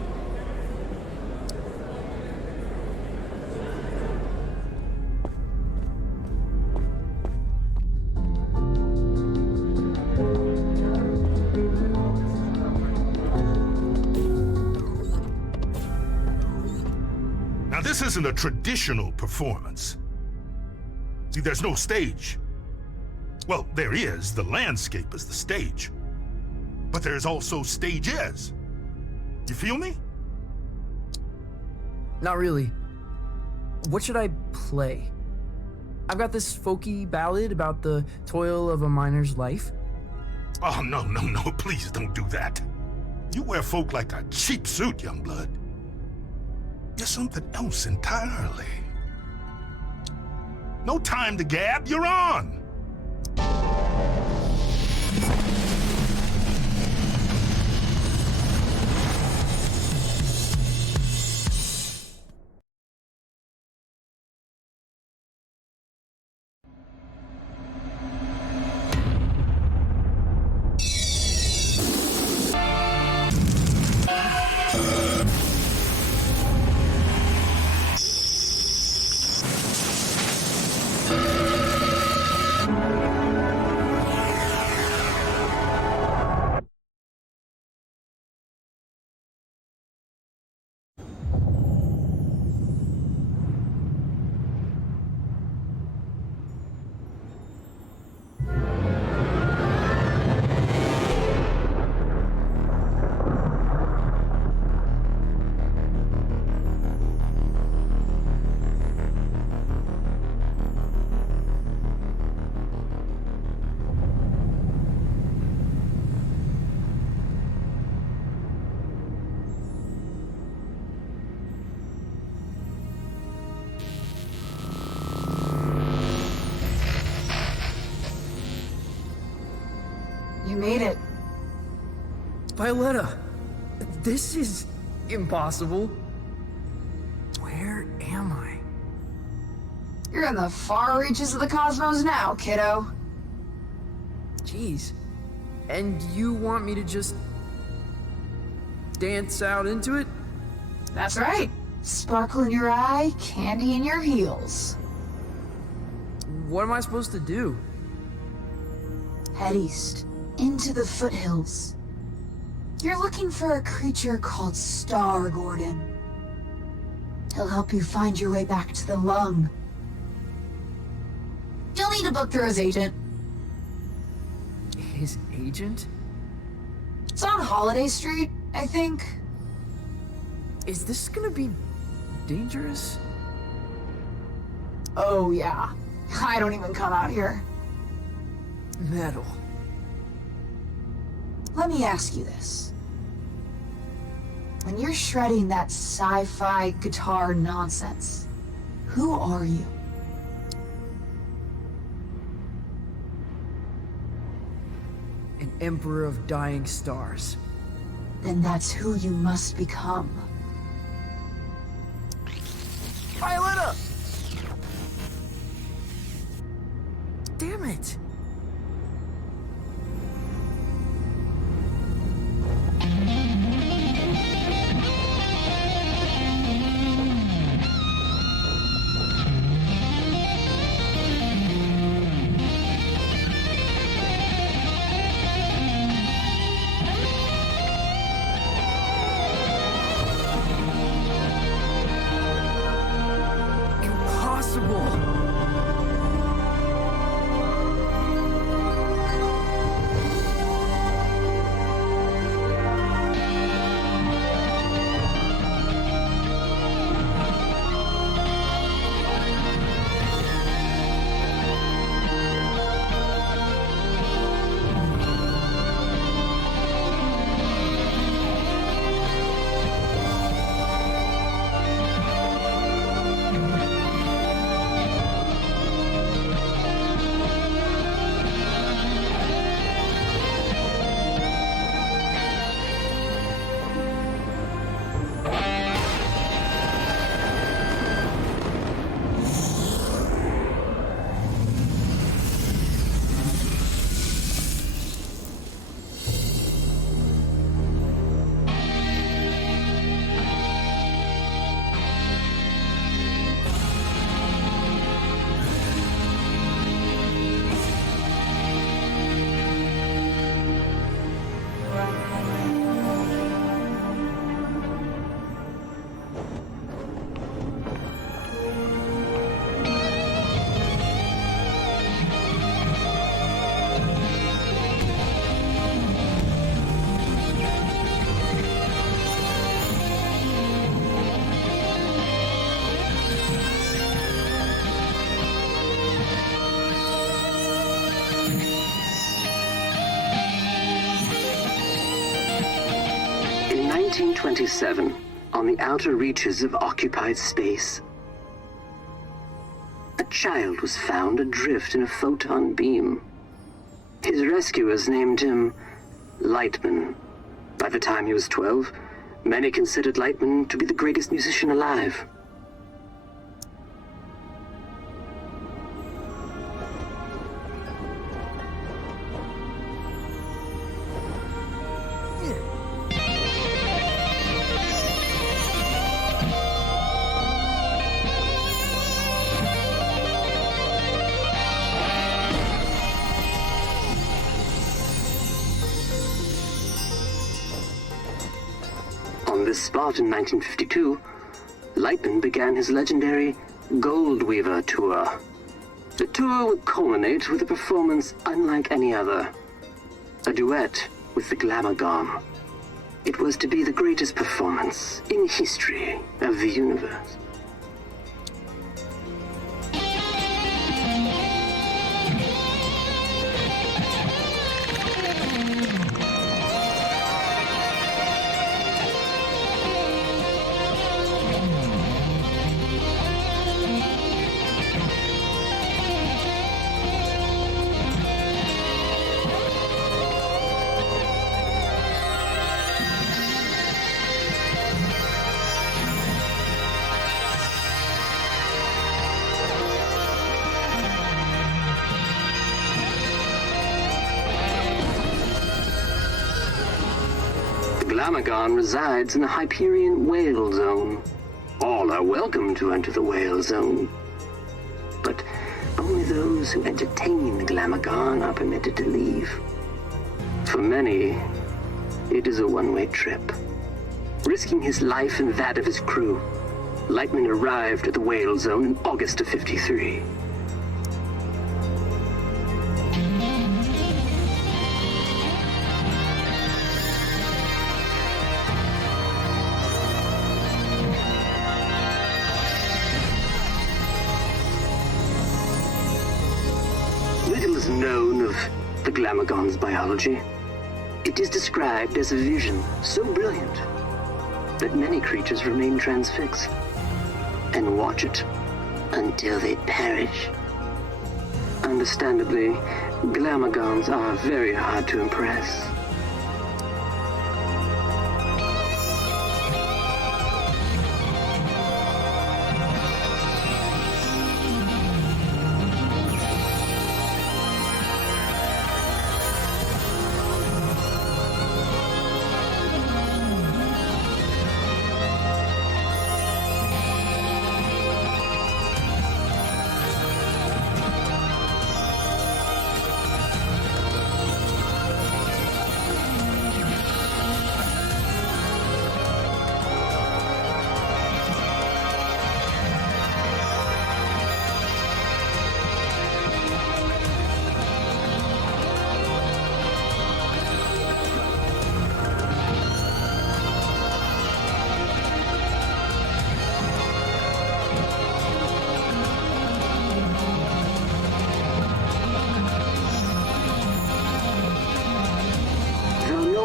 Now, this isn't a traditional performance. See, there's no stage. Well, there is. The landscape is the stage. But there's also stages. You feel me? Not really. What should I play? I've got this folky ballad about the toil of a miner's life. Oh, no, please don't do that. You wear folk like a cheap suit, Youngblood. You're something else entirely. No time to gab, you're on! You made it. Violetta, this is impossible. Where am I? You're in the far reaches of the cosmos now, kiddo. Jeez. And you want me to just dance out into it? That's right. Sparkle in your eye, candy in your heels. What am I supposed to do? Head east, into the foothills. You're looking for a creature called Star Gordon. He'll help you find your way back to the lung. You'll need to book through his agent. His agent? It's on Holiday Street, I think. Is this gonna be dangerous? Oh yeah. I don't even come out here. Metal. Let me ask you this. When you're shredding that sci-fi guitar nonsense, who are you? An emperor of dying stars. Then that's who you must become. Violetta! Damn it! In 1927, on the outer reaches of occupied space, a child was found adrift in a photon beam. His rescuers named him Lightman. By the time he was 12, many considered Lightman to be the greatest musician alive. On this spot in 1952, Lightman began his legendary Gold Weaver tour. The tour would culminate with a performance unlike any other, a duet with the Glamour Gone. It was to be the greatest performance in history of the universe. Glamagon resides in the Hyperion Whale Zone. All are welcome to enter the Whale Zone, but only those who entertain the Glamagon are permitted to leave. For many, it is a one-way trip. Risking his life and that of his crew, Lightman arrived at the Whale Zone in August of '53. Little is known of the Glamagon's biology. It is described as a vision so brilliant that many creatures remain transfixed and watch it until they perish. Understandably, Glamagons are very hard to impress.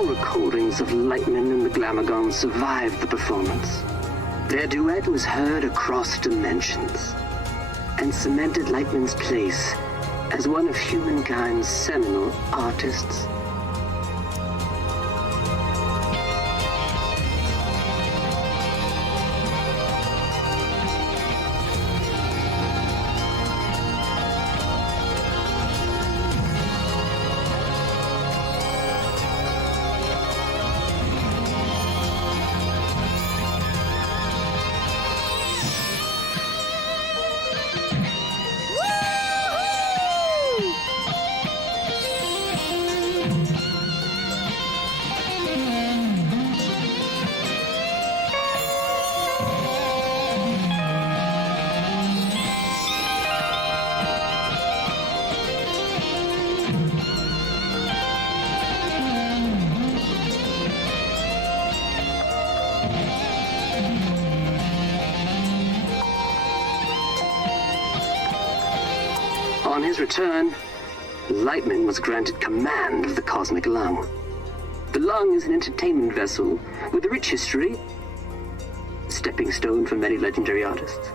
Recordings of Lightman and the Glamagon survived the performance. Their duet was heard across dimensions and cemented Lightman's place as one of humankind's seminal artists. On his return, Lightman was granted command of the Cosmic Lung. The Lung is an entertainment vessel with a rich history, stepping stone for many legendary artists.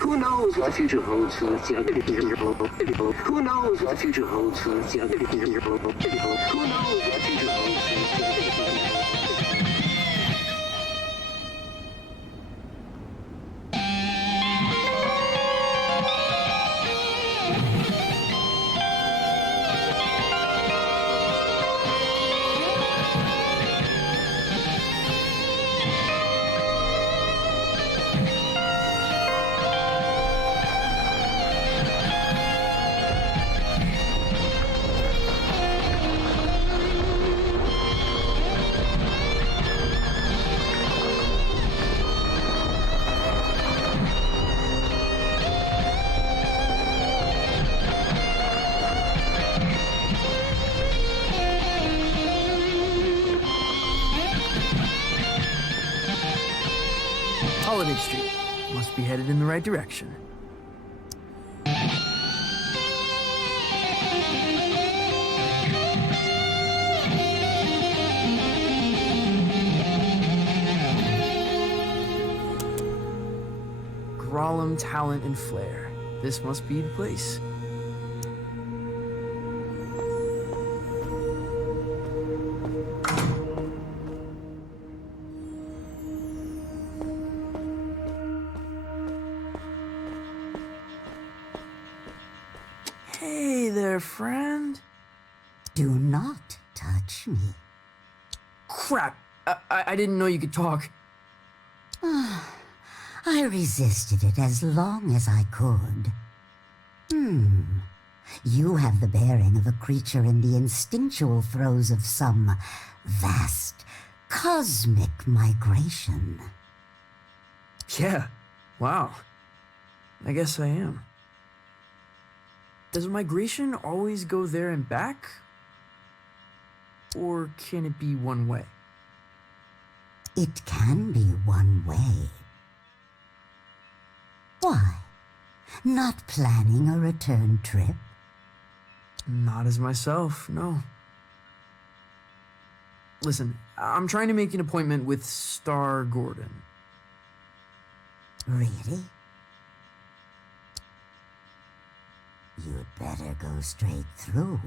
Who knows what the future holds for this young people? Who knows what the future holds for this young people? Who knows what the future holds for this young people? Holiday Street. Must be headed in the right direction. Grolem, talent, and flair. This must be the place. Hey there, friend. Do not touch me. Crap! I didn't know you could talk. I resisted it as long as I could. You have the bearing of a creature in the instinctual throes of some vast, cosmic migration. Yeah, wow. I guess I am. Does migration always go there and back? Or can it be one way? It can be one way. Why? Not planning a return trip? Not as myself, no. Listen, I'm trying to make an appointment with Star Gordon. Really? You'd better go straight through.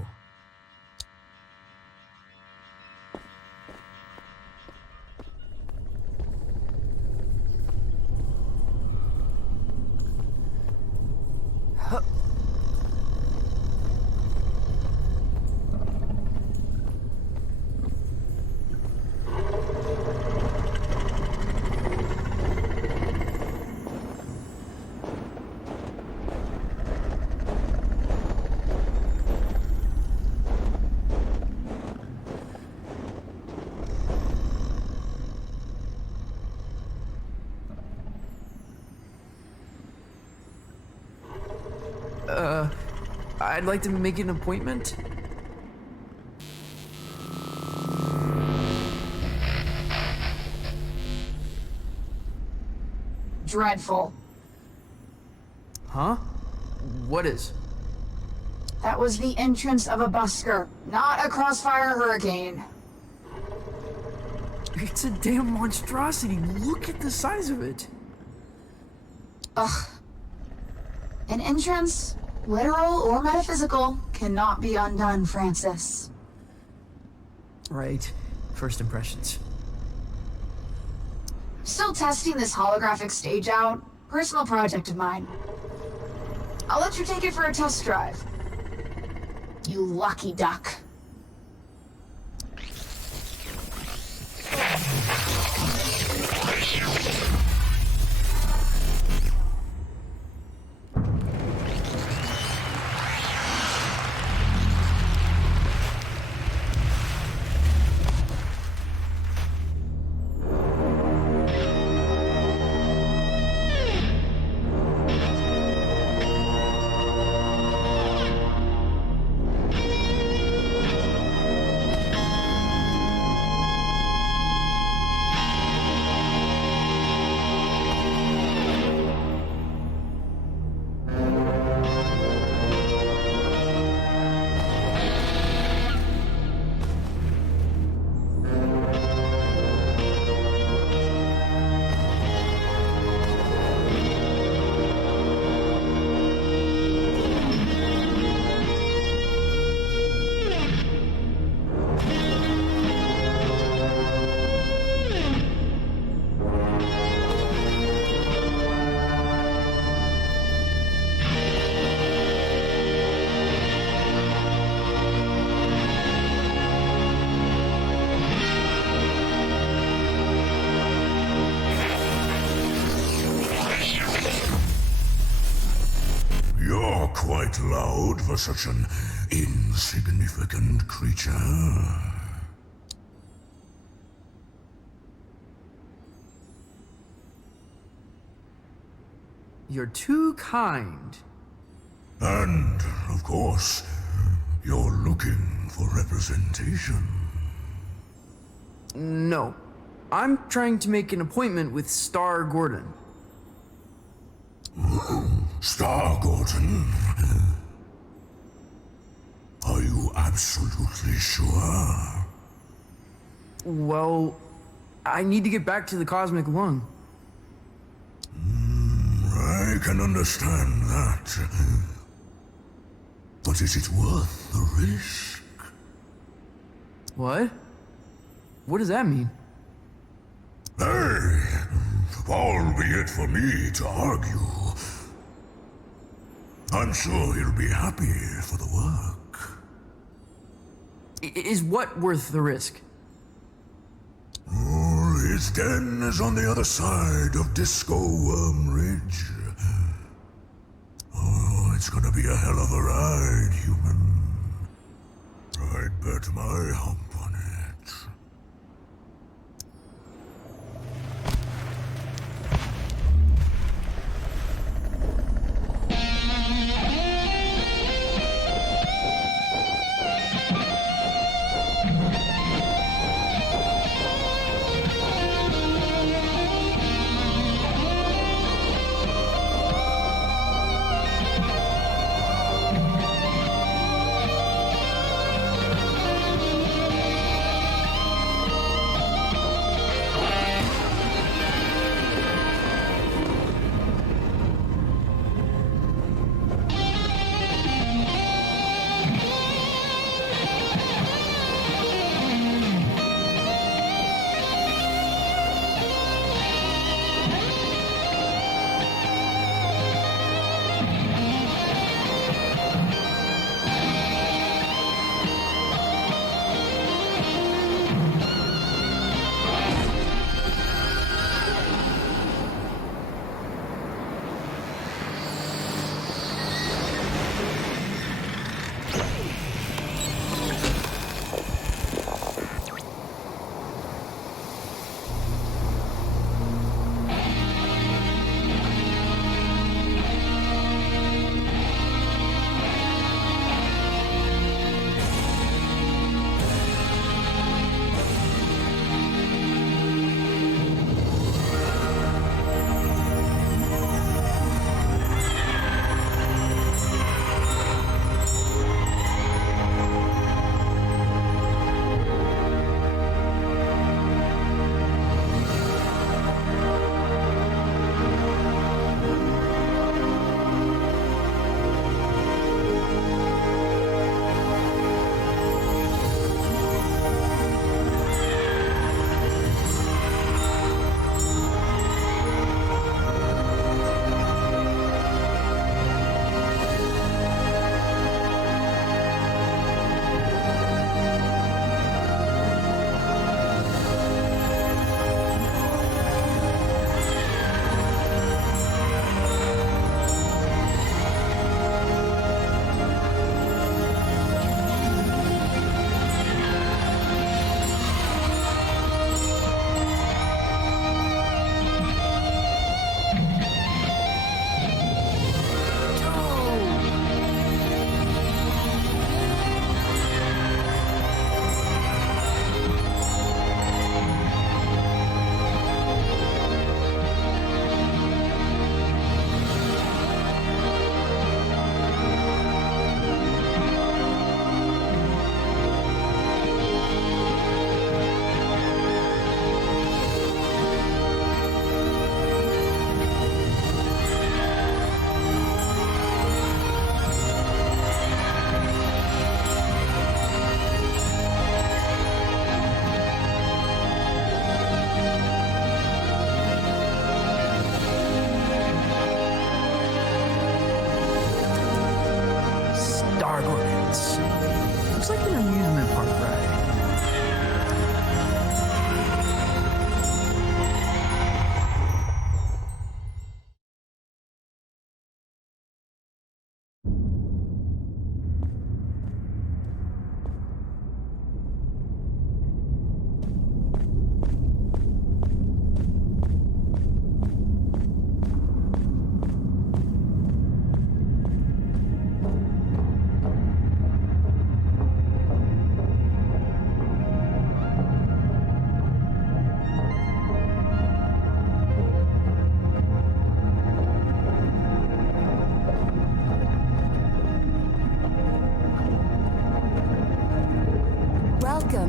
I'd like to make an appointment. Dreadful. Huh? What is? That was the entrance of a busker, not a crossfire hurricane. It's a damn monstrosity. Look at the size of it. Ugh. An entrance, literal or metaphysical, cannot be undone, Francis. Right. First impressions. Still testing this holographic stage out. Personal project of mine. I'll let you take it for a test drive. You lucky duck. Quite loud for such an insignificant creature. You're too kind. And, of course, you're looking for representation. No. I'm trying to make an appointment with Star Gordon. Star Gordon. Are you absolutely sure? Well, I need to get back to the cosmic lung. I can understand that. But is it worth the risk? What? What does that mean? Hey, albeit for me to argue, I'm sure he'll be happy for the work. Is what worth the risk? Oh, his den is on the other side of Disco Worm Ridge. Oh, it's gonna be a hell of a ride, human. I'd bet my hump on it.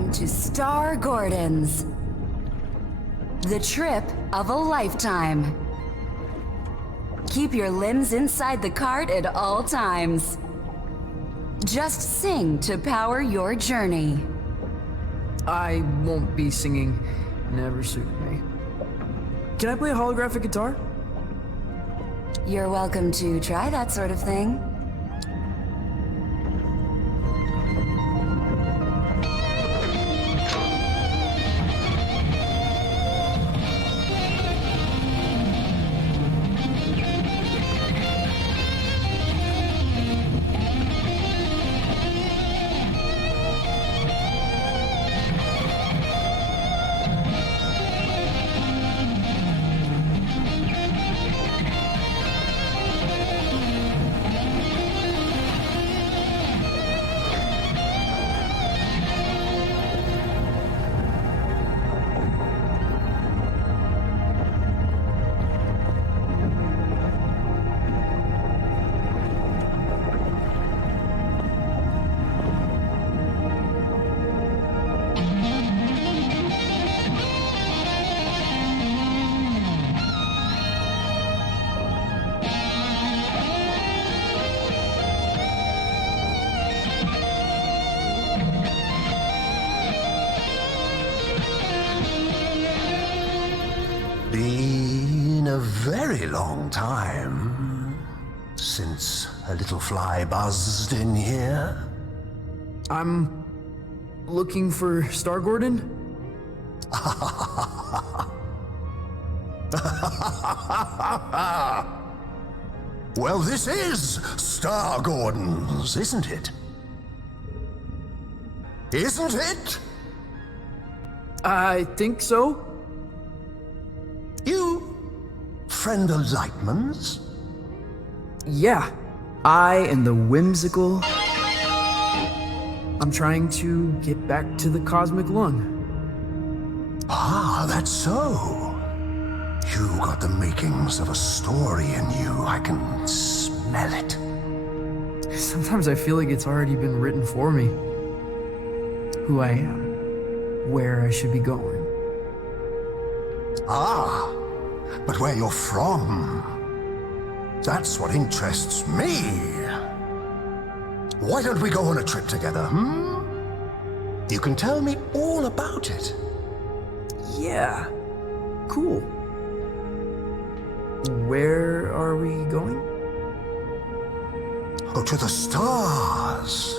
Welcome to Star Gordon's. The trip of a lifetime. Keep your limbs inside the cart at all times. Just sing to power your journey. I won't be singing. Never suited me. Can I play a holographic guitar? You're welcome to try that sort of thing. Been a very long time since a little fly buzzed in here. I'm looking for Star Gordon. Well, this is Star Gordon's, isn't it? Isn't it? I think so. You friend of Lightman's? Yeah, I am the whimsical. I'm trying to get back to the cosmic lung. Ah, that's so. You got the makings of a story in you. I can smell it. Sometimes I feel like it's already been written for me. Who I am, where I should be going. Ah, but where you're from, that's what interests me. Why don't we go on a trip together, You can tell me all about it. Yeah, cool. Where are we going? Oh, to the stars.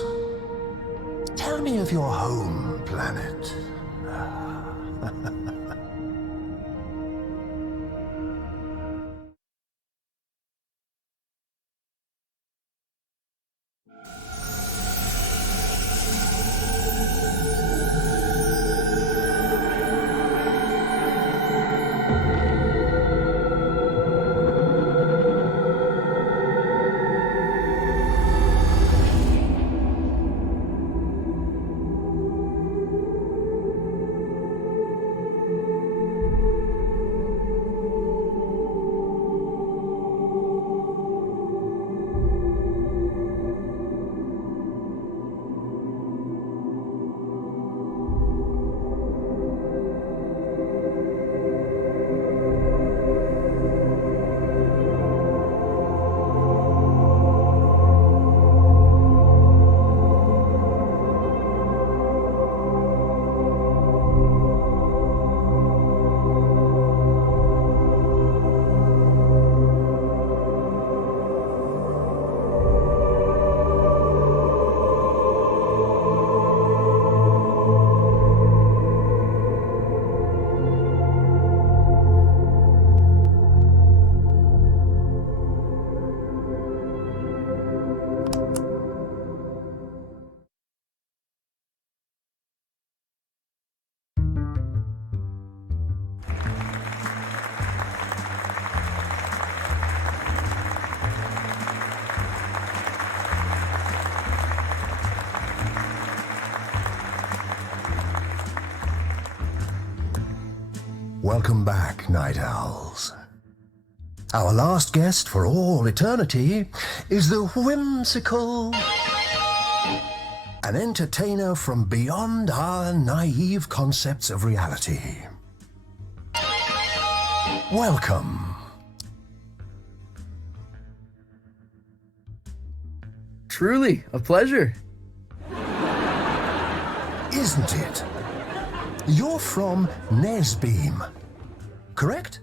Tell me of your home planet. Welcome back, Night Owls. Our last guest for all eternity is the whimsical An entertainer from beyond our naive concepts of reality. Welcome. Truly, a pleasure. Isn't it? You're from Nesbeam, correct?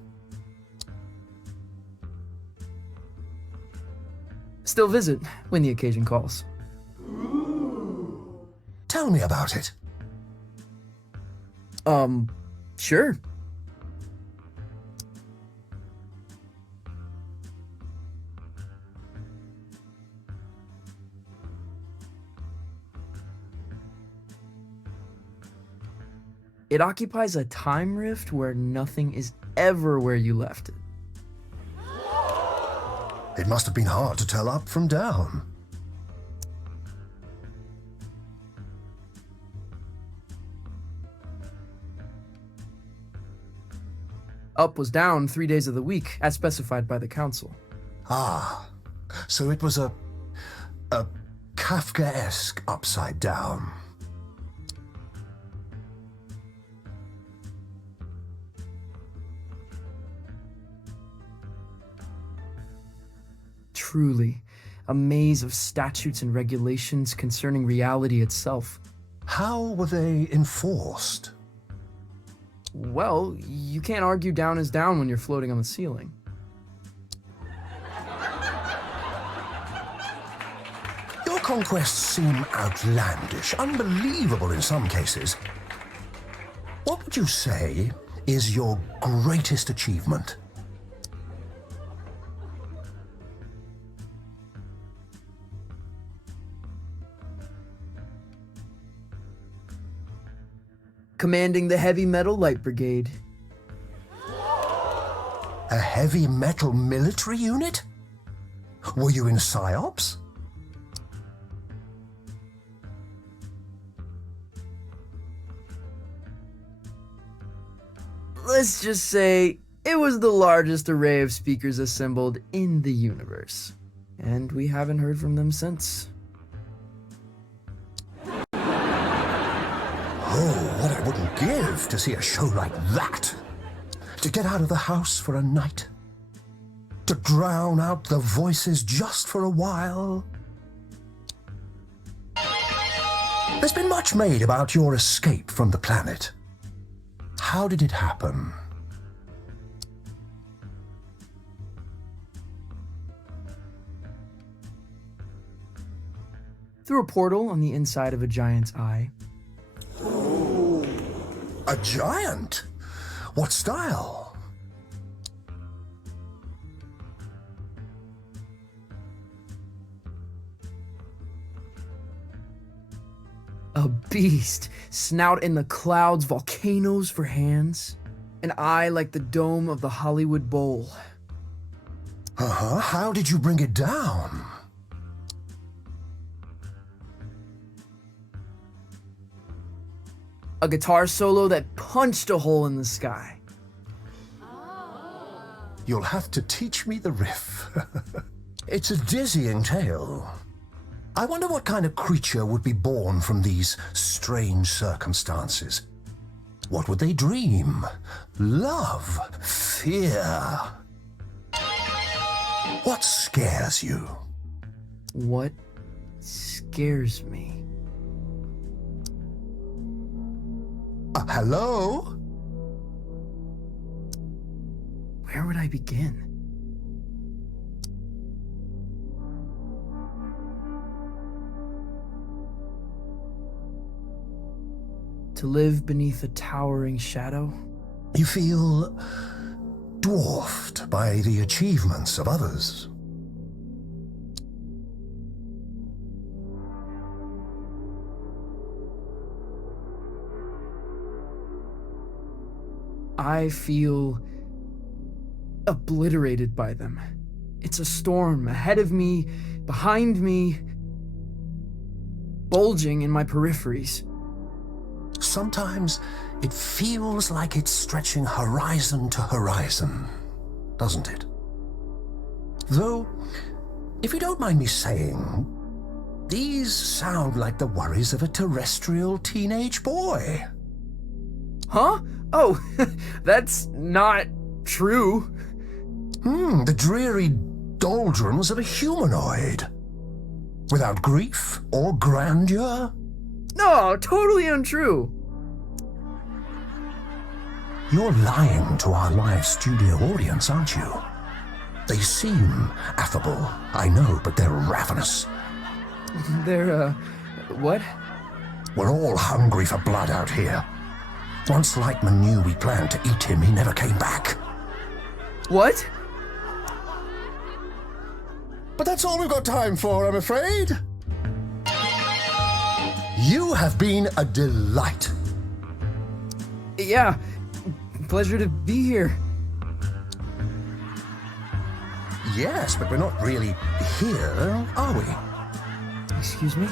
Still visit when the occasion calls. Tell me about it. Sure. It occupies a time rift where nothing is ever where you left it. It must have been hard to tell up from down. Up was down 3 days of the week, as specified by the council. Ah, so it was a Kafkaesque upside down. Truly, a maze of statutes and regulations concerning reality itself. How were they enforced? Well, you can't argue down is down when you're floating on the ceiling. Your conquests seem outlandish, unbelievable in some cases. What would you say is your greatest achievement? Commanding the Heavy Metal Light Brigade. A heavy metal military unit? Were you in PsyOps? Let's just say it was the largest array of speakers assembled in the universe. And we haven't heard from them since. Oh, what I wouldn't give to see a show like that. To get out of the house for a night. To drown out the voices just for a while. There's been much made about your escape from the planet. How did it happen? Through a portal on the inside of a giant's eye. A giant? What style? A beast, snout in the clouds, volcanoes for hands, an eye like the dome of the Hollywood Bowl. Uh-huh, how did you bring it down? A guitar solo that punched a hole in the sky. You'll have to teach me the riff. It's a dizzying tale. I wonder what kind of creature would be born from these strange circumstances. What would they dream? Love? Fear? What scares you? What scares me? Hello? Where would I begin? To live beneath a towering shadow? You feel dwarfed by the achievements of others. I feel obliterated by them. It's a storm ahead of me, behind me, bulging in my peripheries. Sometimes it feels like it's stretching horizon to horizon, doesn't it? Though, if you don't mind me saying, These sound like the worries of a terrestrial teenage boy. Huh? Oh, that's not true. The dreary doldrums of a humanoid. Without grief or grandeur. No, totally untrue. You're lying to our live studio audience, aren't you? They seem affable, I know, but they're ravenous. They're, what? We're all hungry for blood out here. Once Lightman knew we planned to eat him, he never came back. What? But that's all we've got time for, I'm afraid. You have been a delight. Yeah, pleasure to be here. Yes, but we're not really here, are we? Excuse me?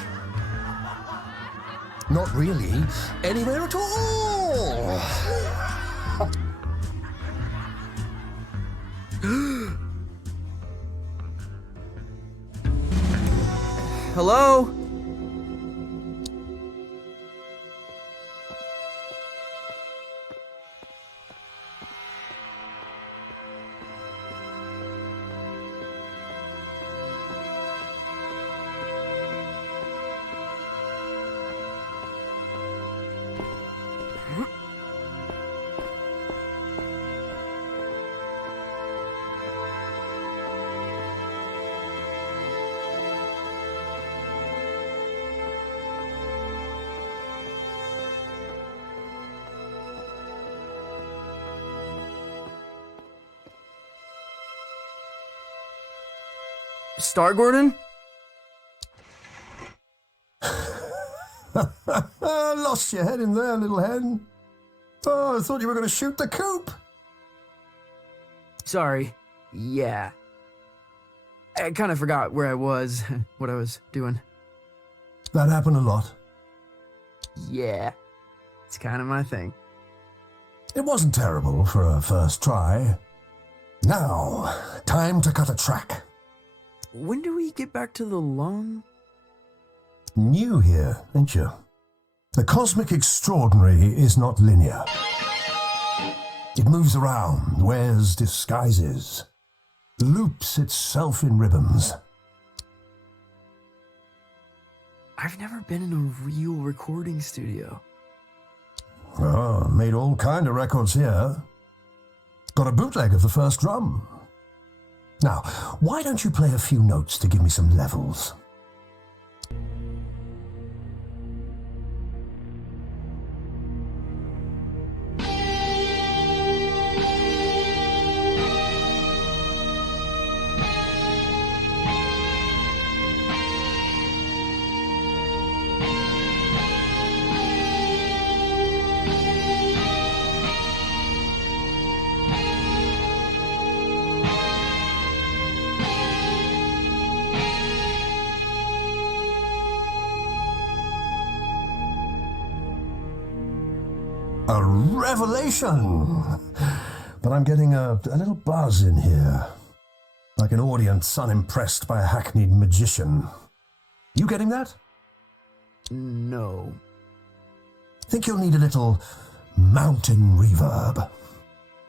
Not really anywhere at all. Hello? Star Gordon? Lost your head in there, little hen. Oh, I thought you were going to shoot the coop. Sorry. Yeah. I kind of forgot where I was, what I was doing. That happened a lot. Yeah. It's kind of my thing. It wasn't terrible for a first try. Now, time to cut a track. When do we get back to the long? New here, ain't you? The cosmic extraordinary is not linear. It moves around, wears disguises, loops itself in ribbons. I've never been in a real recording studio. Oh, made all kind of records here. Got a bootleg of the first drum. Now, why don't you play a few notes to give me some levels? A revelation! But I'm getting a little buzz in here. Like an audience unimpressed by a hackneyed magician. You getting that? No. Think you'll need a little mountain reverb.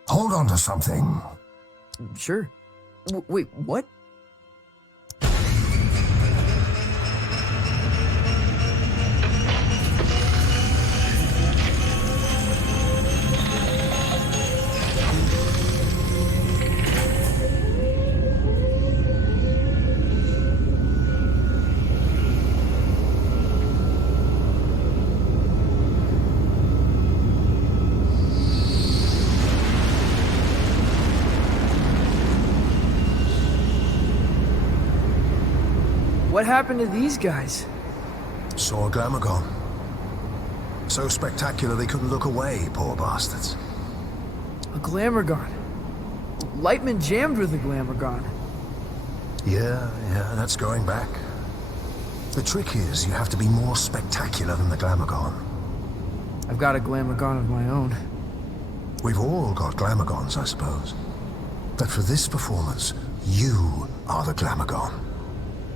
Hold on to something. Sure. Wait, what? What happened to these guys? Saw a Glamogon. So spectacular they couldn't look away, poor bastards. A Glamogon. Lightman jammed with a Glamogon. Yeah, that's going back. The trick is you have to be more spectacular than the Glamogon. I've got a Glamogon of my own. We've all got Glamagons, I suppose. But for this performance, you are the Glamogon.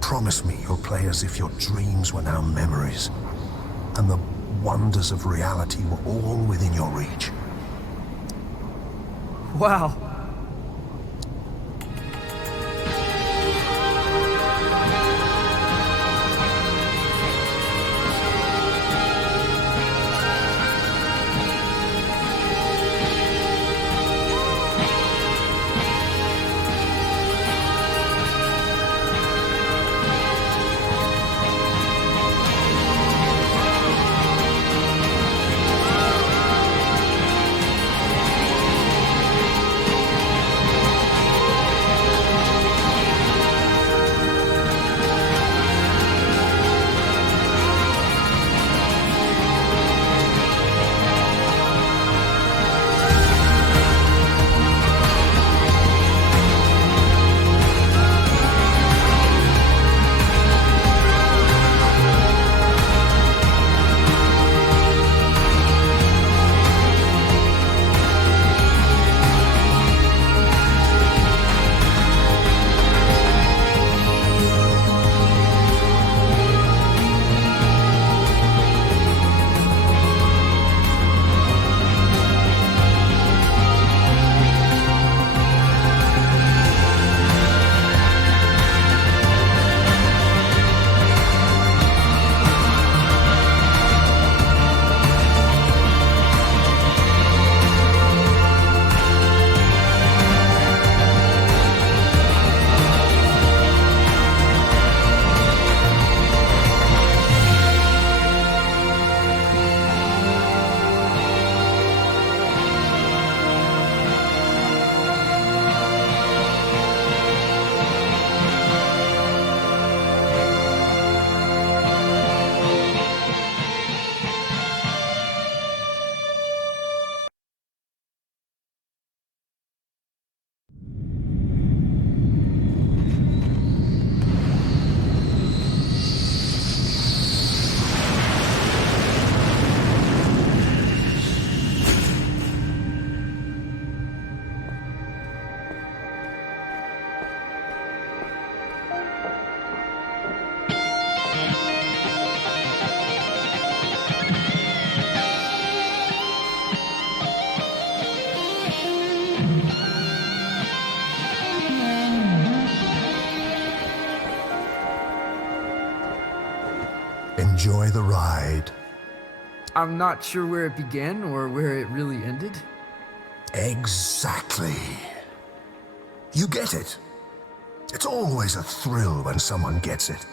Promise me you'll play as if your dreams were now memories, and the wonders of reality were all within your reach. Wow. Enjoy the ride. I'm not sure where it began or where it really ended. Exactly. You get it. It's always a thrill when someone gets it.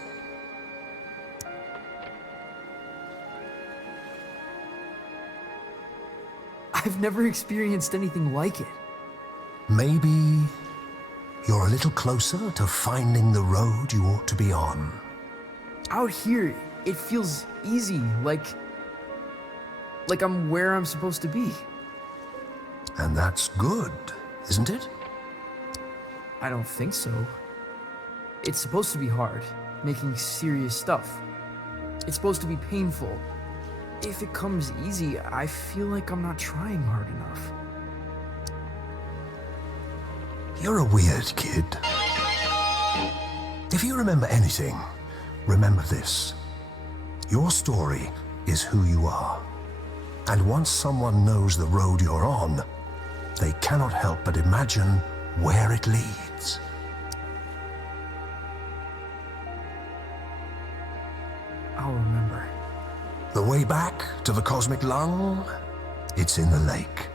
I've never experienced anything like it. Maybe you're a little closer to finding the road you ought to be on. Out here, it feels easy, like I'm where I'm supposed to be. And that's good, isn't it? I don't think so. It's supposed to be hard, making serious stuff. It's supposed to be painful. If it comes easy, I feel like I'm not trying hard enough. You're a weird kid. If you remember anything, remember this. Your story is who you are. And once someone knows the road you're on, they cannot help but imagine where it leads. I'll remember. The way back to the cosmic lung, it's in the lake.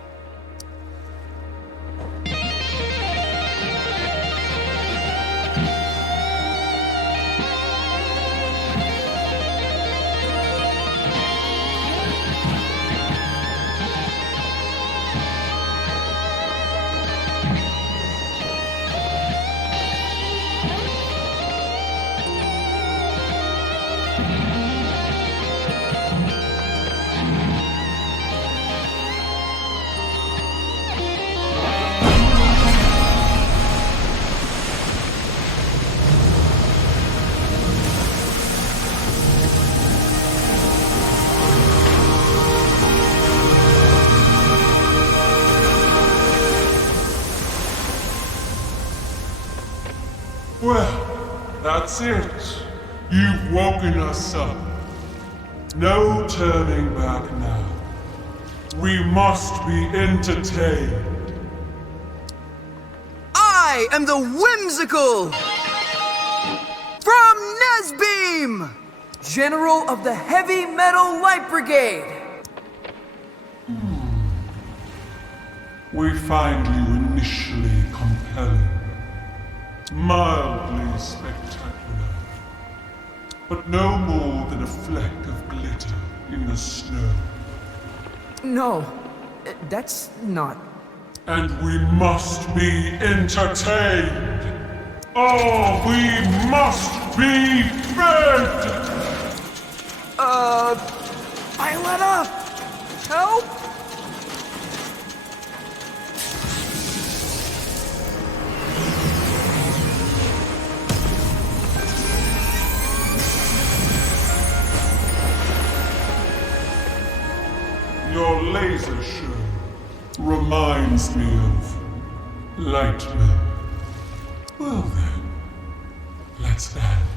Well, That's it. You've woken us up. No turning back now. We must be entertained. I am the whimsical! From Nesbeam! General of the Heavy Metal Light Brigade! We find you initially compelling, mildly spectacular, but no more than a fleck of glitter in the snow. No, that's not... And we must be entertained! Oh, we must be fed! Violetta! Help! Your laser show reminds me of Lightman. Well then, let's dance.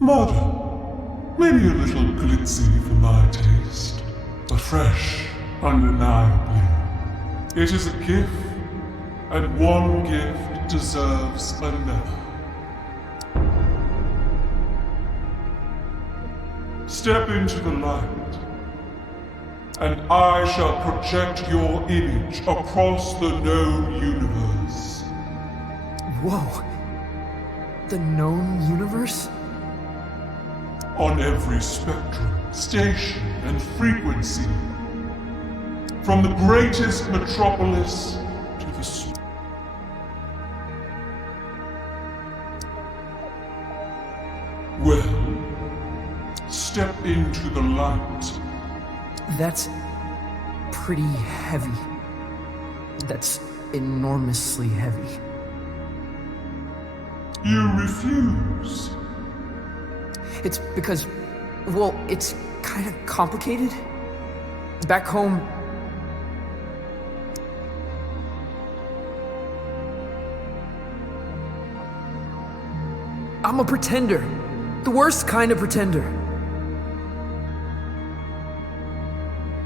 Modern, maybe a little glitzy for my taste, but fresh, undeniably. It is a gift, and one gift deserves another. Step into the light, and I shall project your image across the known universe. Whoa. The known universe? On every spectrum, station, and frequency. From the greatest metropolis to the well, step into the light. That's pretty heavy. That's enormously heavy. You refuse. It's because, well, it's kind of complicated. Back home, I'm a pretender. The worst kind of pretender.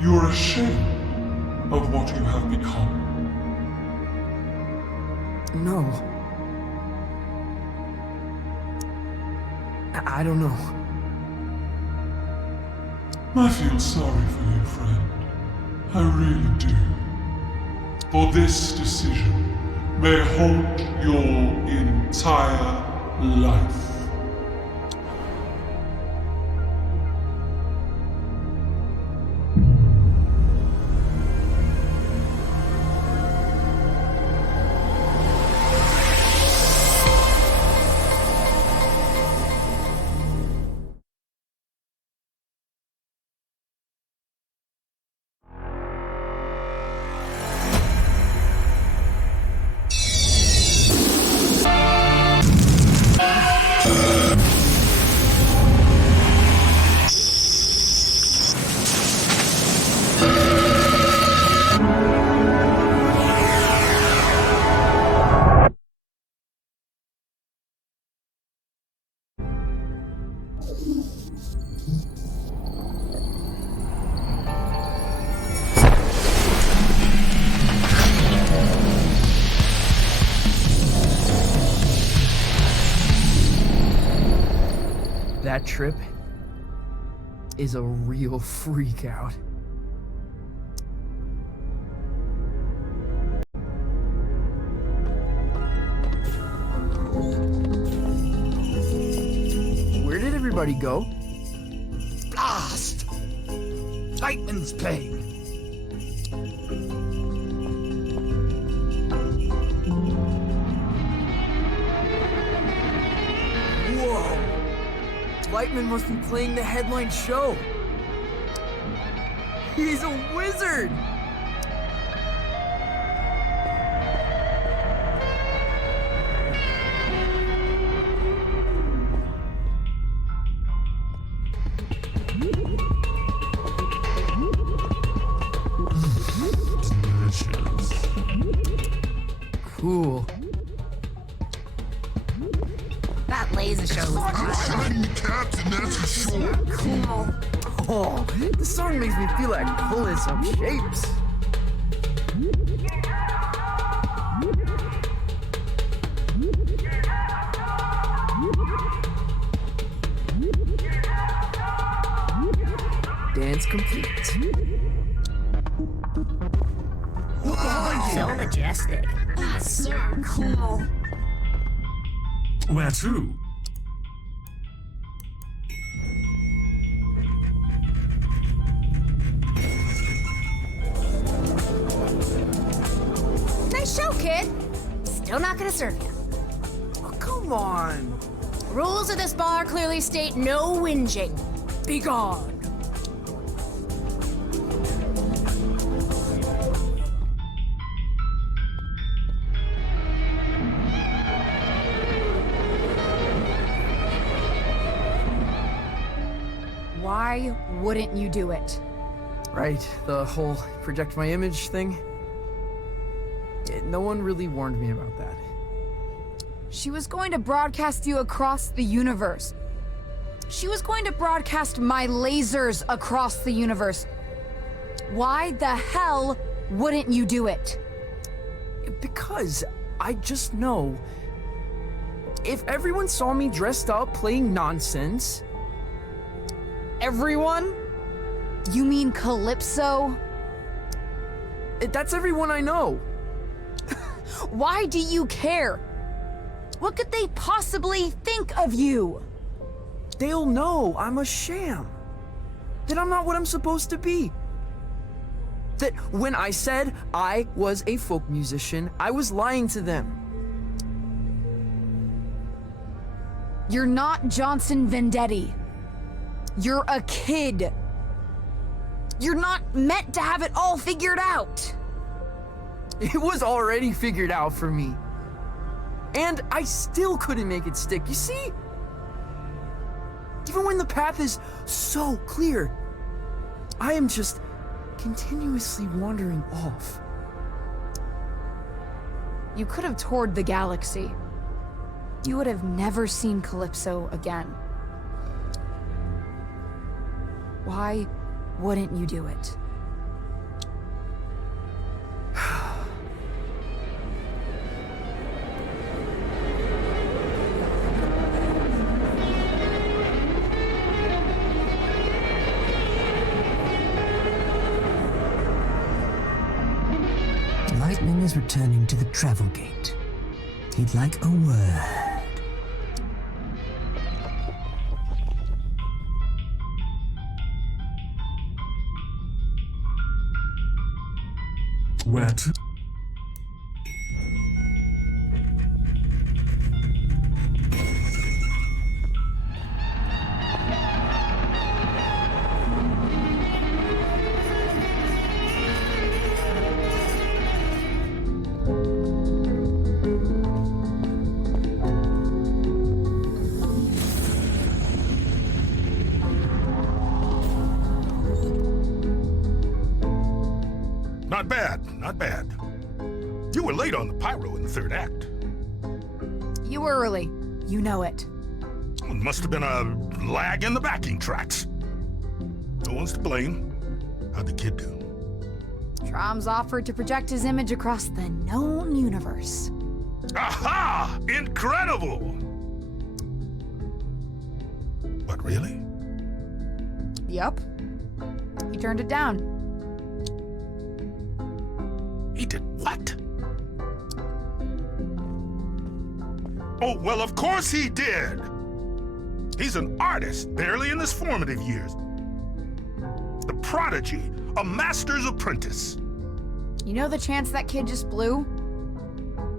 You're ashamed of what you have become. No. I don't know. I feel sorry for you, friend. I really do. For this decision may haunt your entire life. That trip is a real freak out. Where did everybody go? Blast! Lightning's playing. Whoa! Lightman must be playing the headline show. He's a wizard! Cool. That laser show was awesome. Cool. Oh, this song makes me feel like pulling some shapes. Dance complete. Oh, so majestic. So cool. Where to? Nice show, kid. Still not gonna serve you. Oh, come on. Rules of this bar clearly state no whinging. Be gone. Why wouldn't you do it? Right, the whole project my image thing. No one really warned me about that. She was going to broadcast you across the universe. She was going to broadcast my lasers across the universe. Why the hell wouldn't you do it? Because I just know if everyone saw me dressed up playing nonsense. Everyone? You mean Calypso? That's everyone I know. Why do you care? What could they possibly think of you? They'll know I'm a sham. That I'm not what I'm supposed to be. That when I said I was a folk musician, I was lying to them. You're not Johnson Vendetti. You're a kid. You're not meant to have it all figured out. It was already figured out for me. And I still couldn't make it stick, you see? Even when the path is so clear, I am just continuously wandering off. You could have toured the galaxy. You would have never seen Calypso again. Why wouldn't you do it? is returning to the travel gate. He'd like a word. Wet. Not bad, not bad. You were late on the pyro in the third act. You were early. You know it. It must have been a lag in the backing tracks. No one's to blame. How'd the kid do? Trom's offered to project his image across the known universe. Aha! Incredible! What, really? Yup. He turned it down. He did what? Oh, well, of course he did! He's an artist, barely in his formative years. The prodigy, a master's apprentice. You know the chance that kid just blew?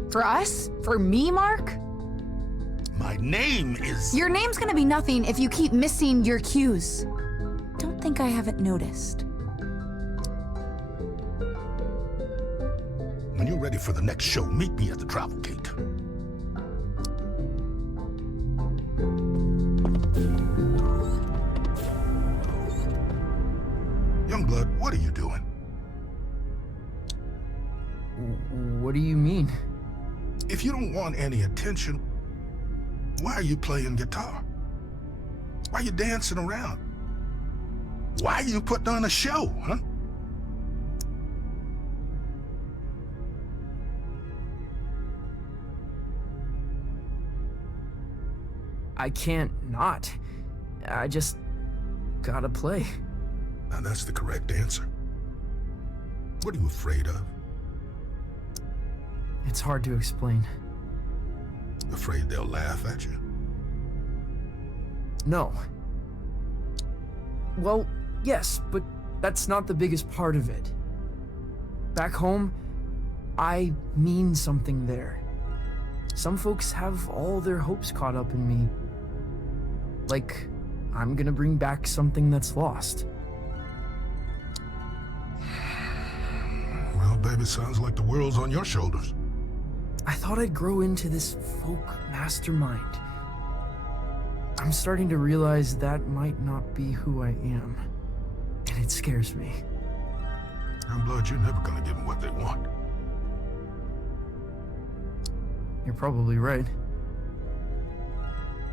For us? For me, Mark? My name is... Your name's gonna be nothing if you keep missing your cues. Don't think I haven't noticed. When you're ready for the next show, meet me at the travel gate. Youngblood, what are you doing? What do you mean? If you don't want any attention, why are you playing guitar? Why are you dancing around? Why are you putting on a show, huh? I can't not. I just gotta play. Now that's the correct answer. What are you afraid of? It's hard to explain. Afraid they'll laugh at you? No. Well, yes, but that's not the biggest part of it. Back home, I mean something there. Some folks have all their hopes caught up in me. Like, I'm gonna bring back something that's lost. Well, baby, sounds like the world's on your shoulders. I thought I'd grow into this folk mastermind. I'm starting to realize that might not be who I am. And it scares me. Youngblood, you're never gonna give them what they want. You're probably right.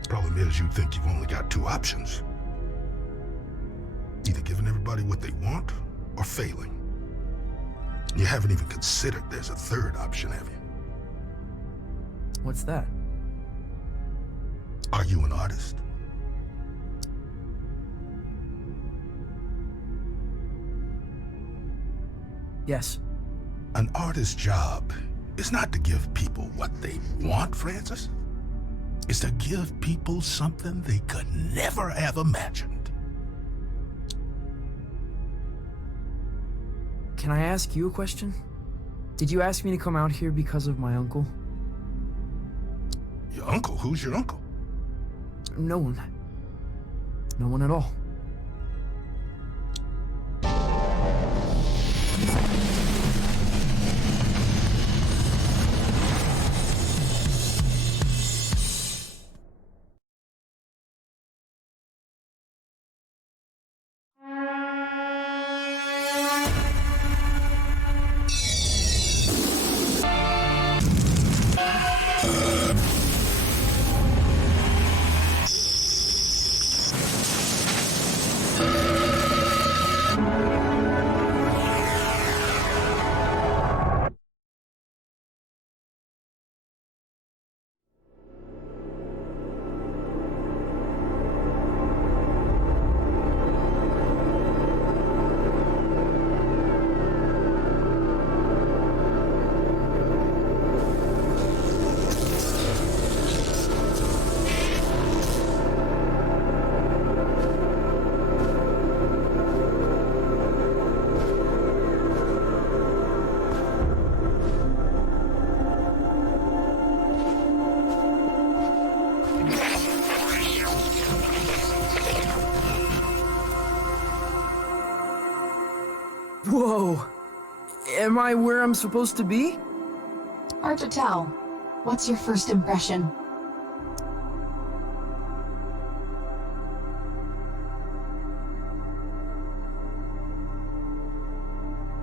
Problem is, you think you've only got two options. Either giving everybody what they want, or failing. You haven't even considered there's a third option, have you? What's that? Are you an artist? Yes. An artist's job is not to give people what they want, Francis. It's to give people something they could never have imagined. Can I ask you a question? Did you ask me to come out here because of my uncle? Your uncle? Who's your uncle? No one. No one at all. Am I where I'm supposed to be? Hard to tell. What's your first impression?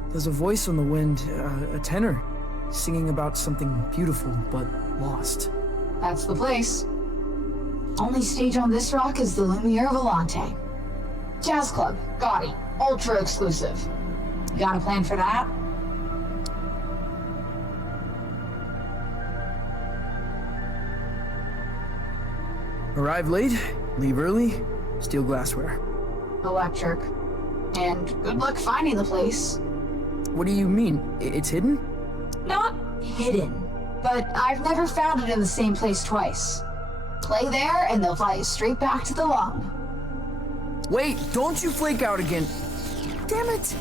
There's a voice on the wind, a tenor, singing about something beautiful but lost. That's the place. Only stage on this rock is the Lamoura Volante. Jazz club, gaudy, ultra exclusive. You got a plan for that? Arrive late, leave early, steal glassware. Electric. And good luck finding the place. What do you mean? It's hidden? Not hidden, but I've never found it in the same place twice. Play there and they'll fly you straight back to the lung. Wait, don't you flake out again. Damn it!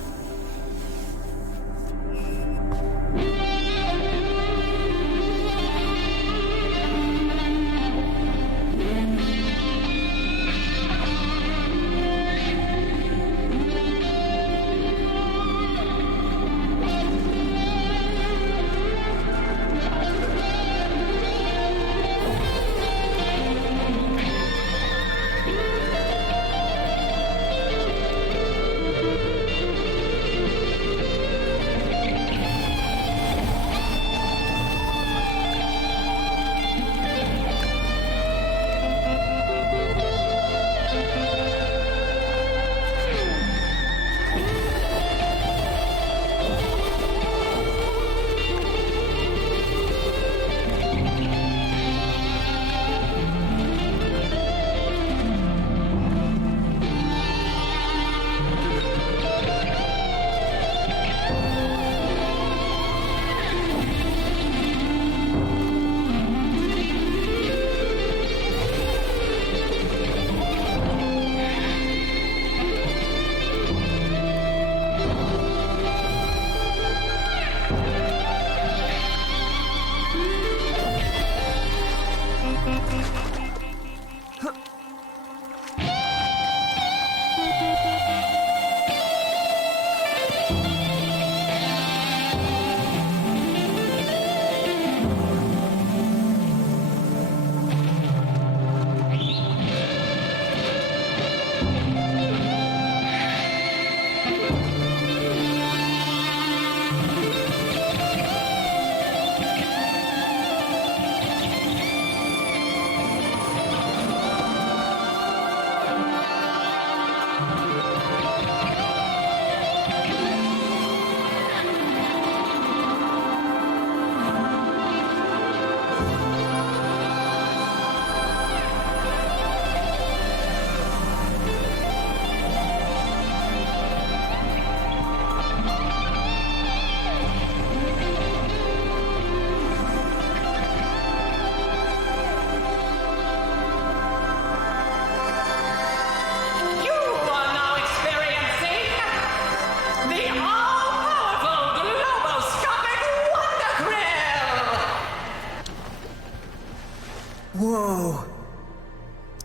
Whoa.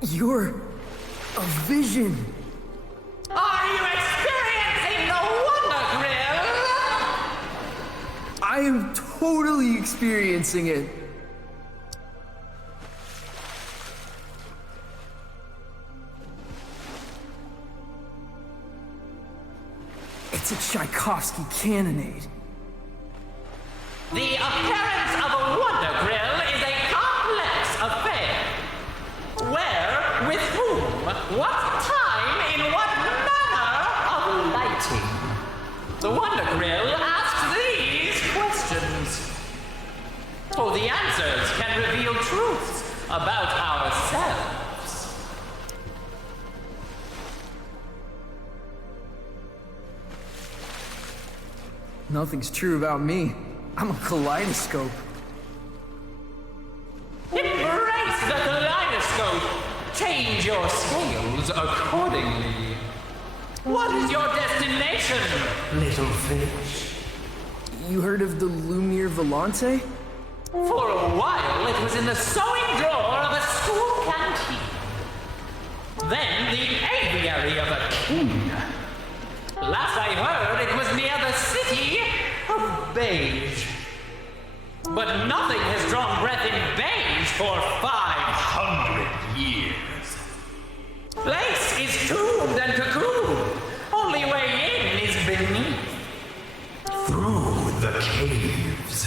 You're a vision. Are you experiencing the Wonder Grill? I am totally experiencing it. It's a Tchaikovsky cannonade. The appearance of a Wonder Grill is a complex affair. Where, with whom, what time, in what manner of lighting? The Wonder Grill asks these questions. For the answers can reveal truths about ourselves. Nothing's true about me. I'm a kaleidoscope. Embrace the kaleidoscope. Change your scales accordingly. What is your destination, little fish? You heard of the Lamoura Volante? For a while, it was in the sewing drawer of a school canteen. Then the aviary of a king. Last I heard, it was near the city of beige. But nothing has drawn breath in beige for 500 years. Place is tubed and cocooned. Only way in is beneath. Through the caves.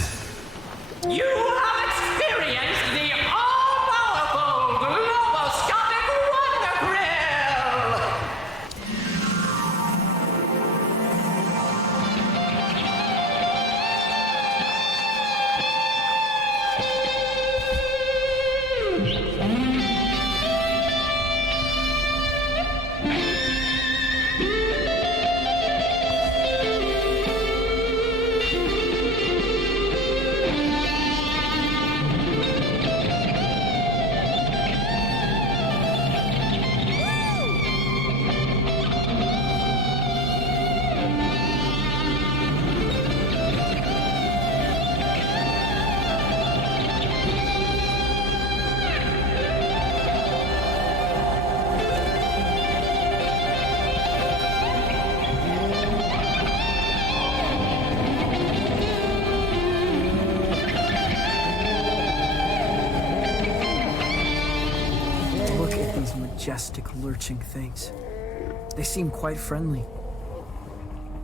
You have experienced the all-powerful globoscopic wonder grill! Majestic, lurching things. They seem quite friendly.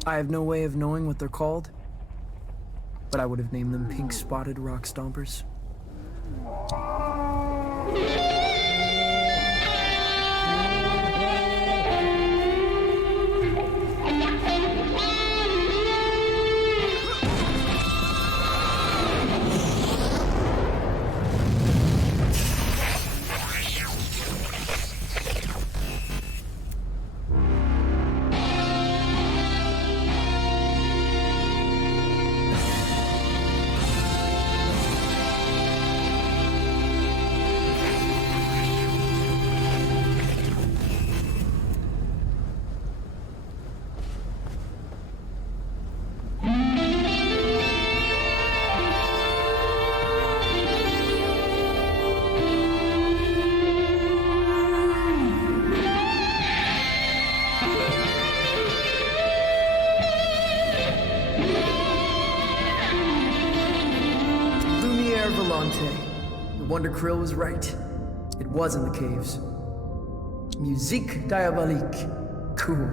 I have no way of knowing what they're called, but I would have named them pink-spotted rock stompers. The Wonder Krill was right. It was in the caves. Musique diabolique. Cool.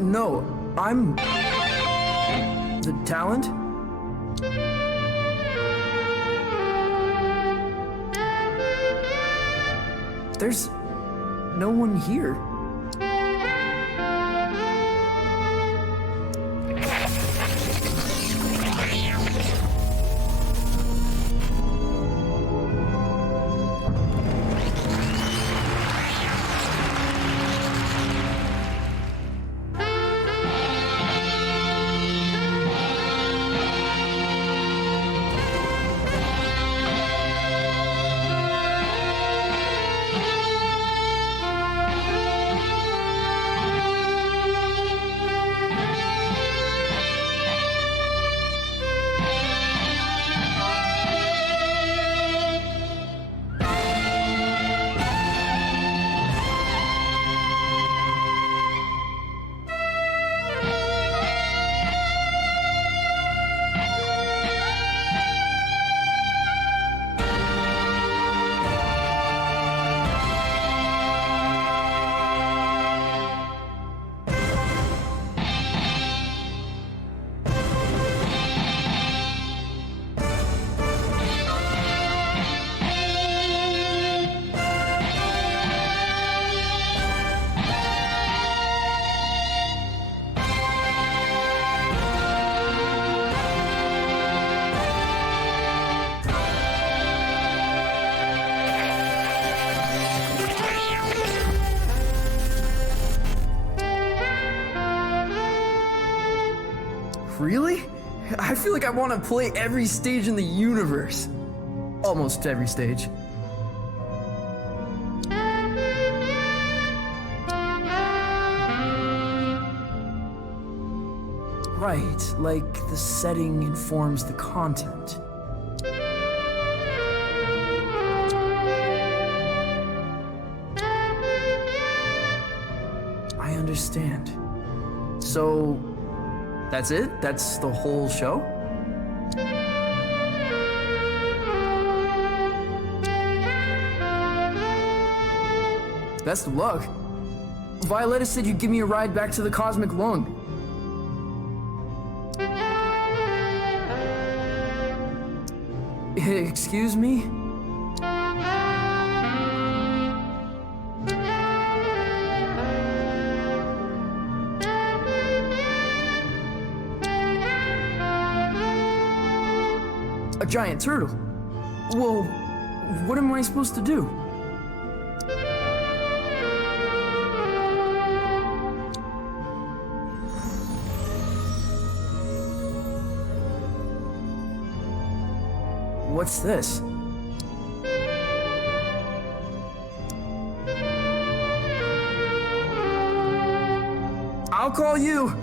No, I'm the talent? There's no one here. Really? I feel like I want to play every stage in the universe. Almost every stage. Right, like the setting informs the content. I understand. So, that's it? That's the whole show? Best of luck. Violetta said you'd give me a ride back to the Cosmic Lung. Excuse me? A giant turtle? Well, what am I supposed to do? What's this? I'll call you.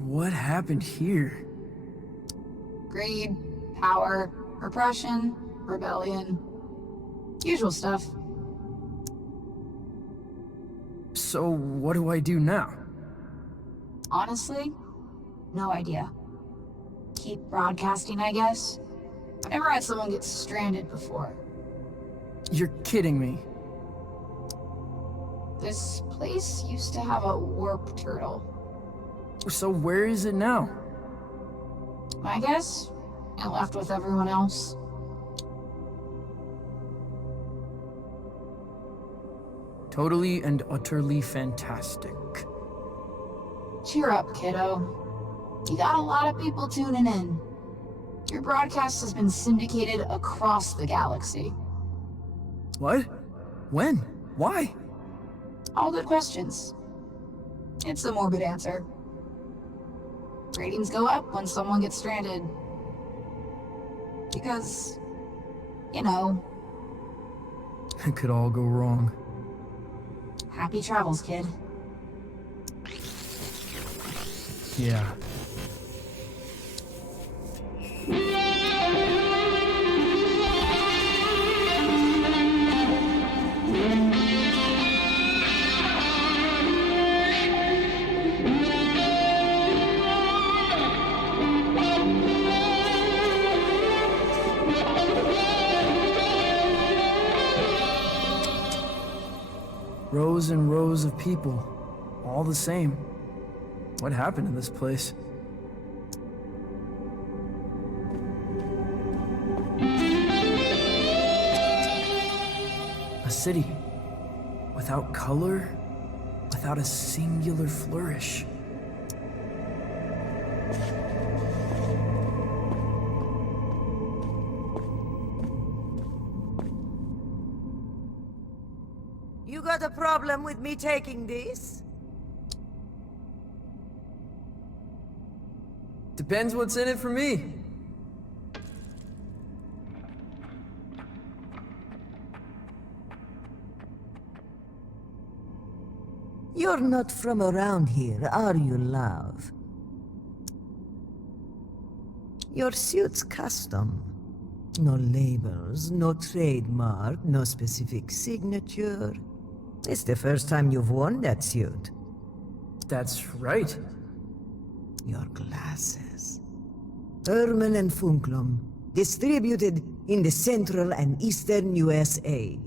What happened here? Greed, power, repression, rebellion. Usual stuff. So what do I do now? Honestly, no idea. Keep broadcasting, I guess. I've never had someone get stranded before. You're kidding me. This place used to have a warp turtle. So where is it now? I guess it left with everyone else. Totally and utterly fantastic. Cheer up, kiddo. You got a lot of people tuning in. Your broadcast has been syndicated across the galaxy. What? When? Why? All good questions. It's a morbid answer. Ratings go up when someone gets stranded. Because, you know. It could all go wrong. Happy travels, kid. Yeah. Rows and rows of people, all the same. What happened to this place? A city without color, without a singular flourish. You got a problem with me taking this? Depends what's in it for me. You're not from around here, are you, love? Your suit's custom. No labels, no trademark, no specific signature. It's the first time you've worn that suit. That's right. Your glasses. Herman and Funklum, distributed in the central and eastern USA.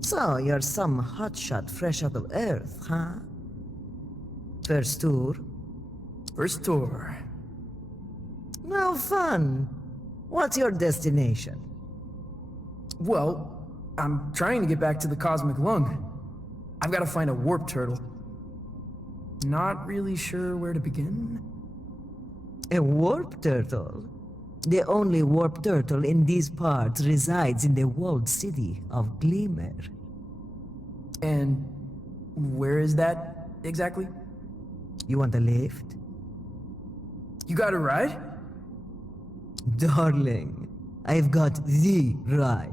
So, you're some hotshot fresh out of Earth, huh? First tour? First tour. No fun. What's your destination? Well, I'm trying to get back to the cosmic lung. I've got to find a warp turtle. Not really sure where to begin. A warp turtle? The only warp turtle in these parts resides in the walled city of Glimmer. And where is that exactly? You want a lift? You got a ride? Darling, I've got the ride.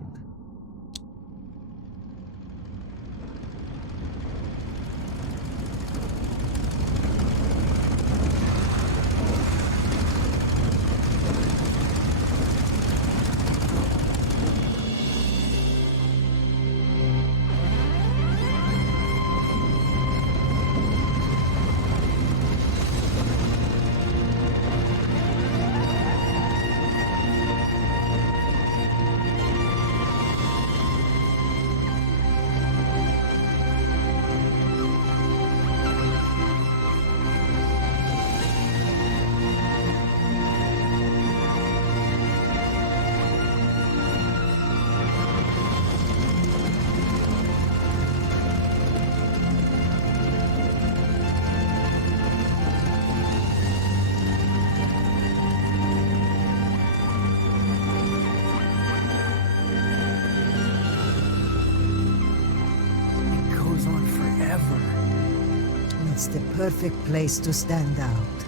It's the perfect place to stand out.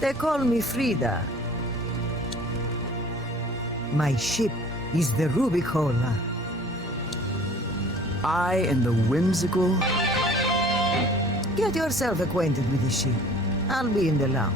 They call me Frida. My ship is the Rubicola. I am the whimsical... Get yourself acquainted with the ship. I'll be in the lounge.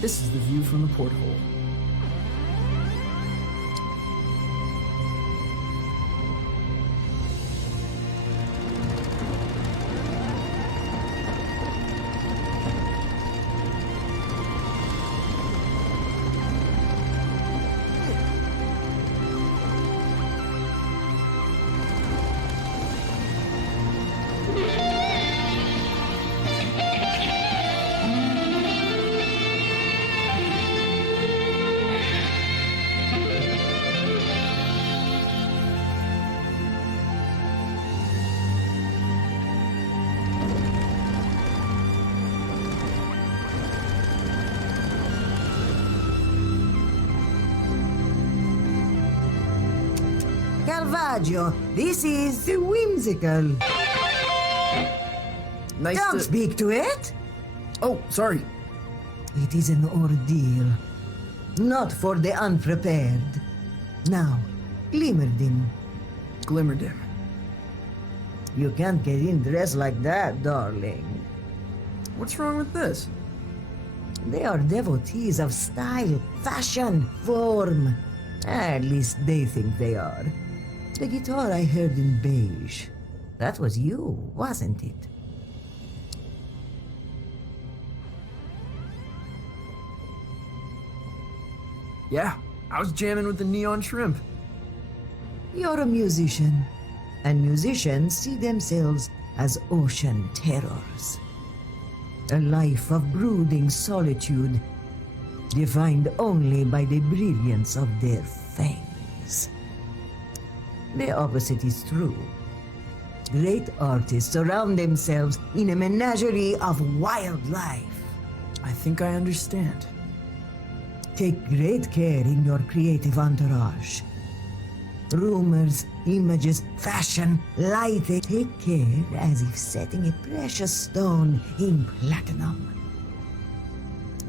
This is the view from the porthole. Caravaggio, this is the whimsical. Nice Don't to... speak to it. Oh, sorry. It is an ordeal, not for the unprepared. Now, Glimmerdim. Glimmerdim. You can't get in dressed like that, darling. What's wrong with this? They are devotees of style, fashion, form. At least they think they are. The guitar I heard in beige. That was you, wasn't it? Yeah, I was jamming with the neon shrimp. You're a musician, and musicians see themselves as ocean terrors. A life of brooding solitude, defined only by the brilliance of their fangs. The opposite is true. Great artists surround themselves in a menagerie of wildlife. I think I understand. Take great care in your creative entourage. Rumors, images, fashion, lighting. Take care as if setting a precious stone in platinum.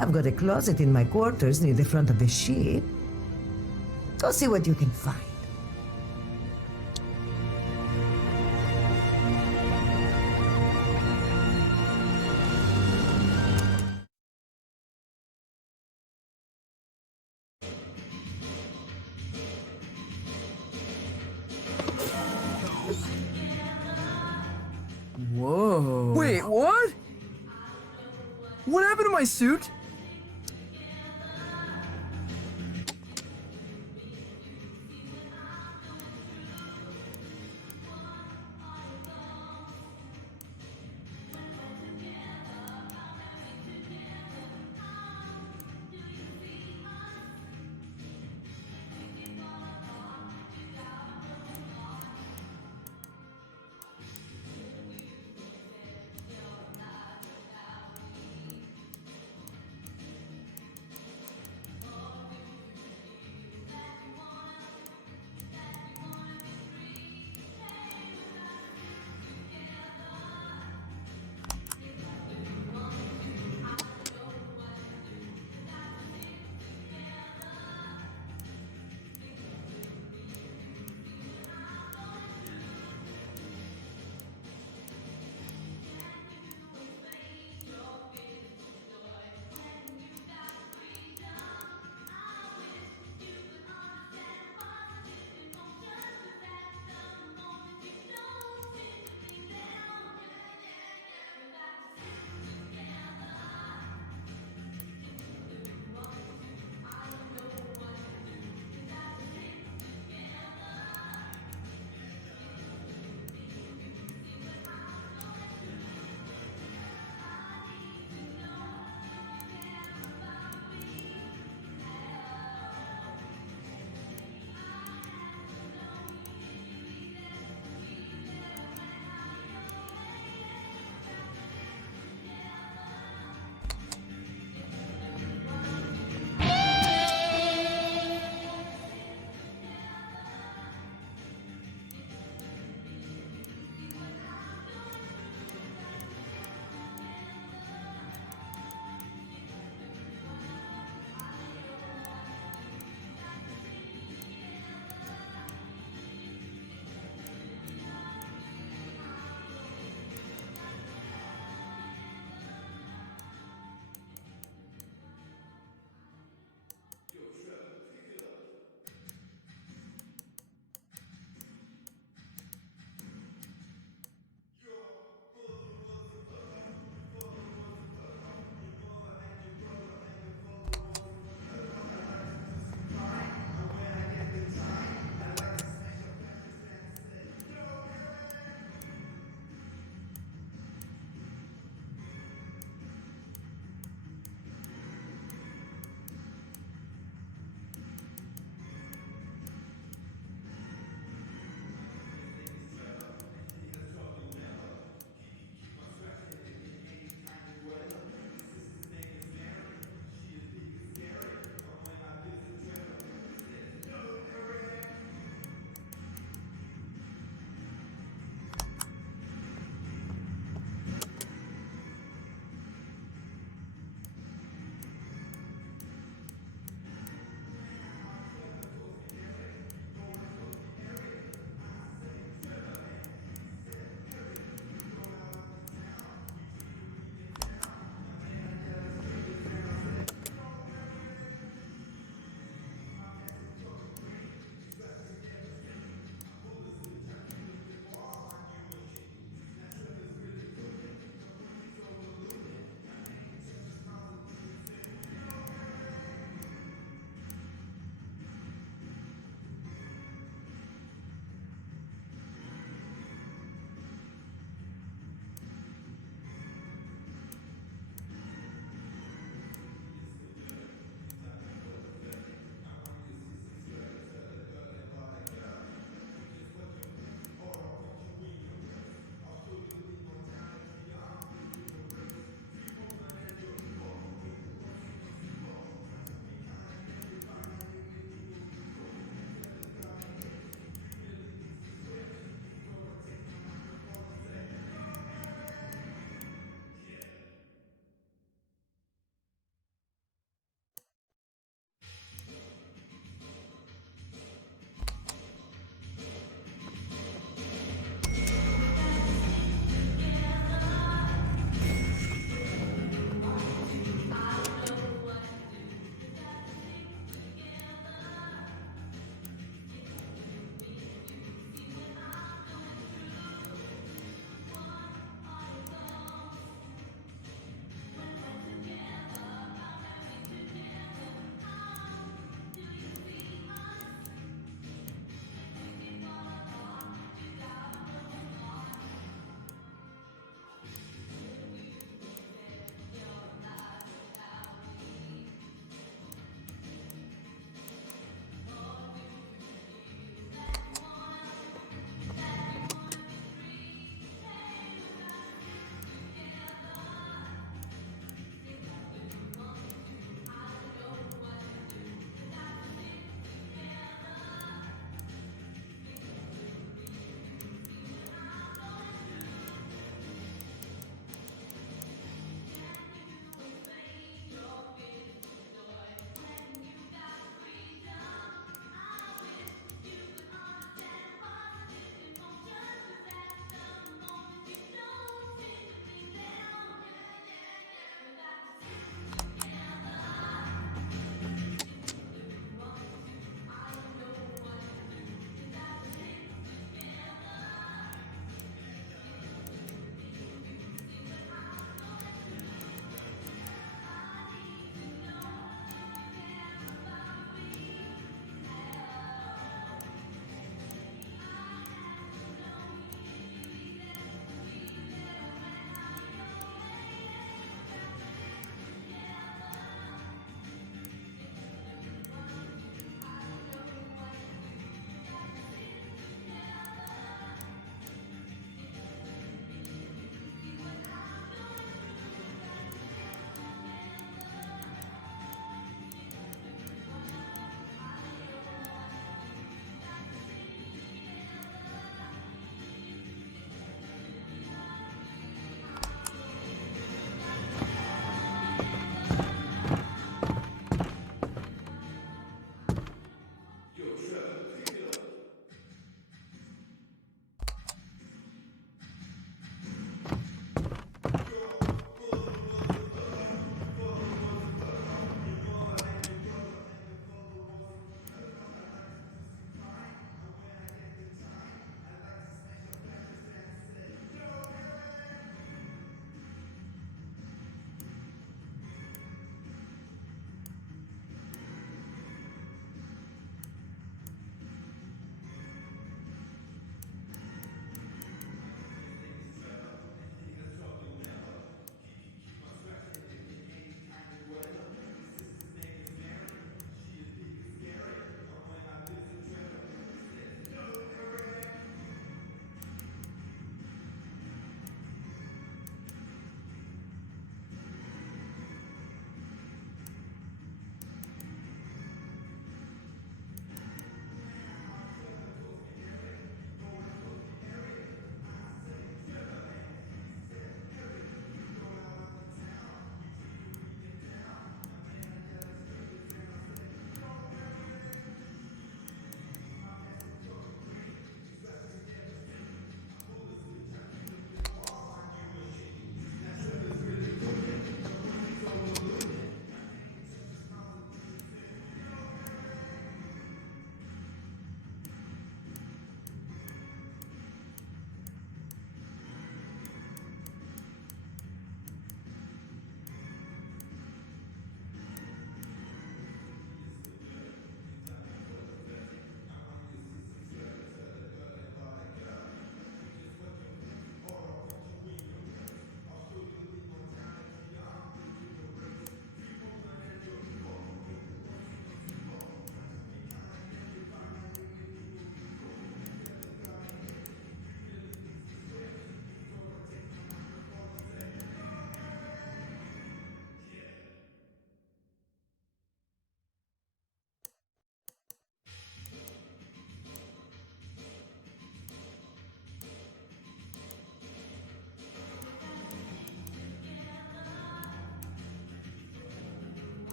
I've got a closet in my quarters near the front of the ship. Go see what you can find. What happened to my suit?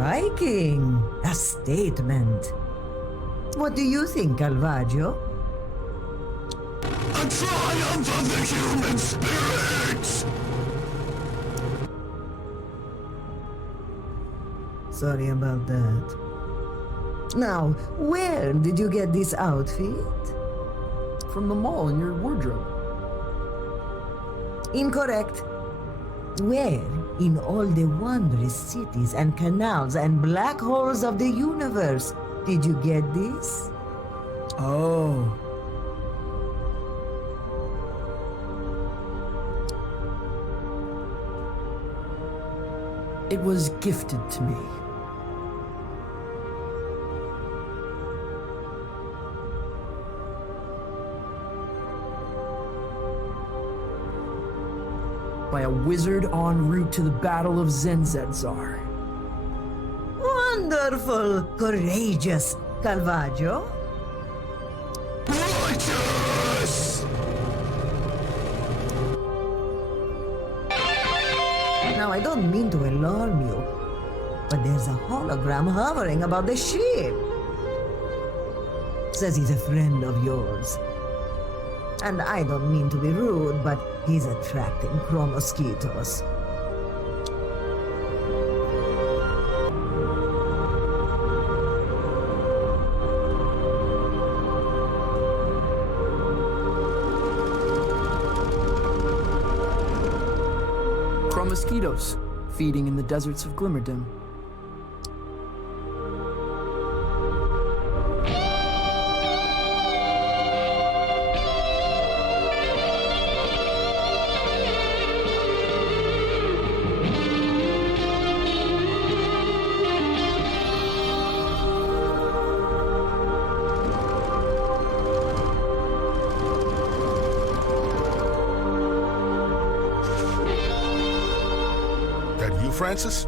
Striking. A statement. What do you think, Calvaggio? A triumph of the human spirit! Sorry about that. Now, where did you get this outfit? From the mall in your wardrobe. Incorrect. Where in all the wondrous cities and canals and black holes of the universe did you get this? Oh. It was gifted to me. By a wizard en route to the Battle of Zenzedzar. Wonderful, courageous, Calvaggio. Righteous! Now, I don't mean to alarm you, but there's a hologram hovering above the ship. Says he's a friend of yours. And I don't mean to be rude, but he's attracting mosquitoes. Mosquitoes feeding in the deserts of Glimmerdom. Francis?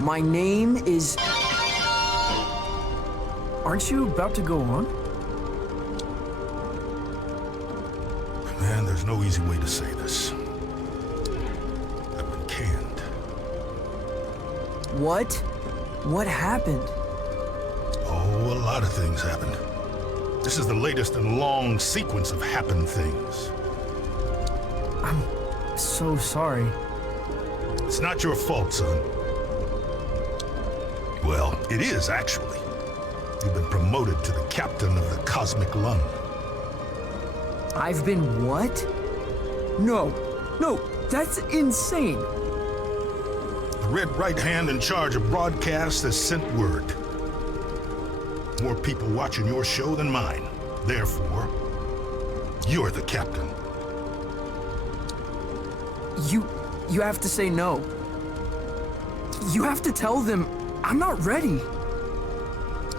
My name is... Aren't you about to go on? Man, there's no easy way to say this. I've been canned. What? What happened? Oh, a lot of things happened. This is the latest in a long sequence of happened things. I'm so sorry. It's not your fault, son. Well, it is, actually. You've been promoted to the captain of the Cosmic Lung. I've been what? No, that's insane. The red right hand in charge of broadcast has sent word. More people watching your show than mine. Therefore, you're the captain. You have to say no. You have to tell them I'm not ready.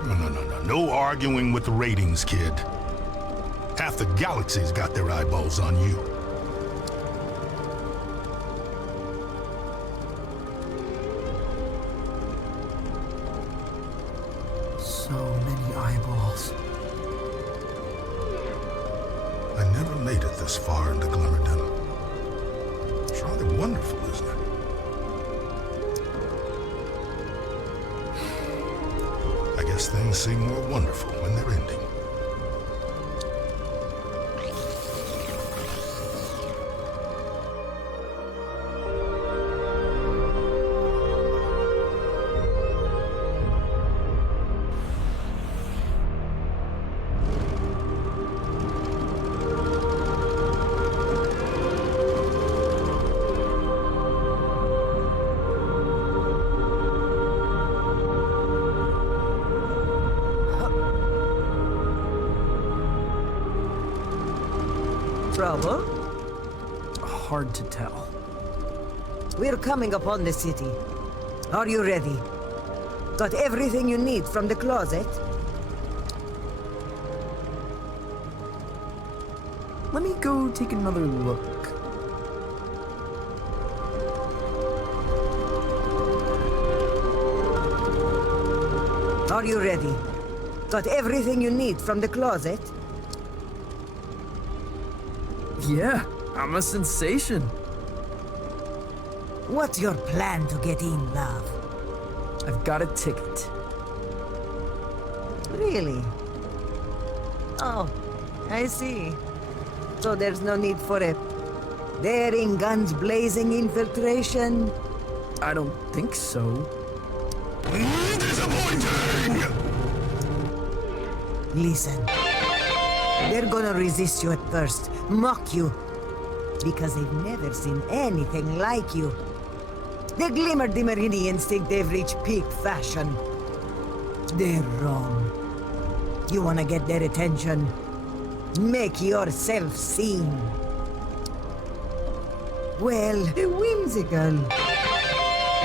No. No arguing with the ratings, kid. Half the galaxy's got their eyeballs on you. So many eyeballs. I never made it this far into Glimmerdom. It's rather wonderful, isn't it? I guess things seem more wonderful when they're ending. Trouble? Hard to tell. We're coming upon the city. Are you ready? Got everything you need from the closet? Let me go take another look. Are you ready? Got everything you need from the closet? Yeah, I'm a sensation. What's your plan to get in, love? I've got a ticket. Really? Oh, I see. So there's no need for a daring, guns blazing infiltration? I don't think so. Disappointing! Listen. They're gonna resist you at first, mock you, because they've never seen anything like you. The glimmer-dimmerini instinct they've reached peak fashion. They're wrong. You wanna get their attention? Make yourself seen. Well, whimsical.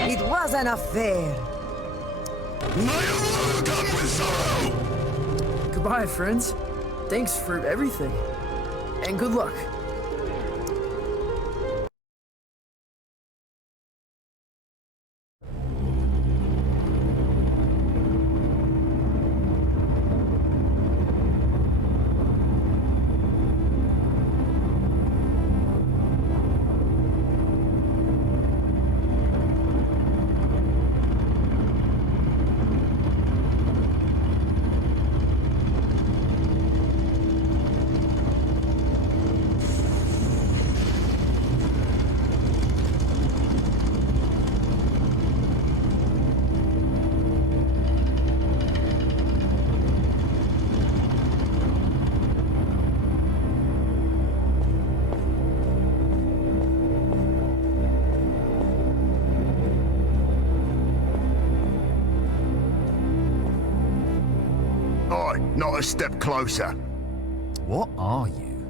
It was an affair. Come with sorrow! Goodbye, friends. Thanks for everything. And good luck. Not a step closer. What are you?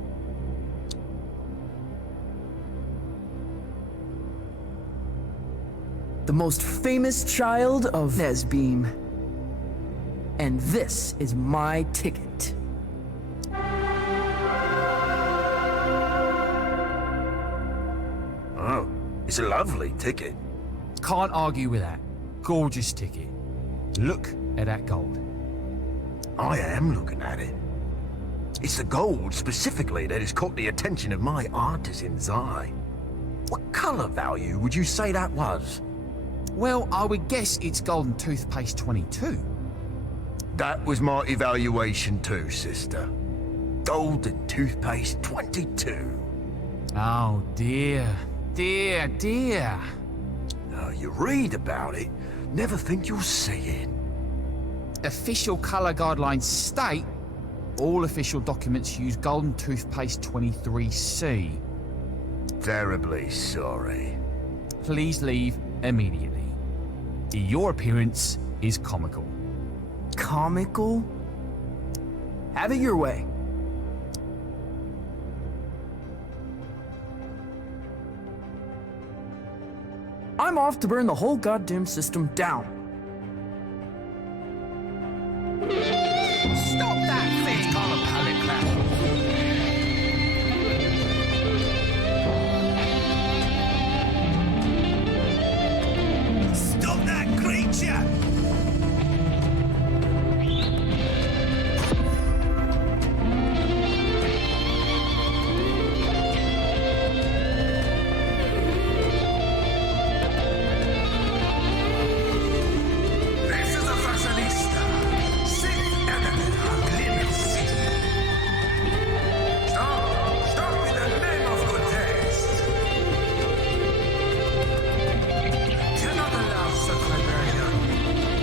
The most famous child of Nesbeam. And this is my ticket. Oh, it's a lovely ticket. Can't argue with that. Gorgeous ticket. Look at that gold. I am looking at it. It's the gold specifically that has caught the attention of my artisan's eye. What color value would you say that was? Well, I would guess it's golden toothpaste 22. That was my evaluation too, sister. Golden toothpaste 22. Oh dear, dear, dear. Now, you read about it, never think you'll see it. Official colour guidelines state all official documents use golden toothpaste 23C. Terribly sorry. Please leave immediately. Your appearance is comical. Comical? Have it your way. I'm off to burn the whole goddamn system down. Stop that thing! Call a pallet clap. Stop that creature! This is a fashionista. Stop in the name of good taste! Cannot allow such rebellion.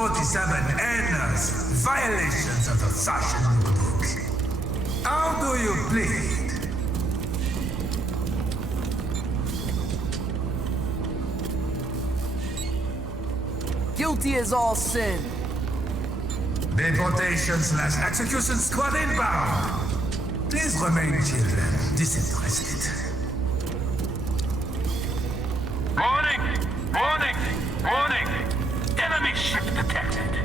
47 endless violations of the fashion book. How do you plead? Guilty as all sin. Deportation/execution squad inbound. Please remain children disinterested. Warning! Warning! Warning! Enemy ship detected.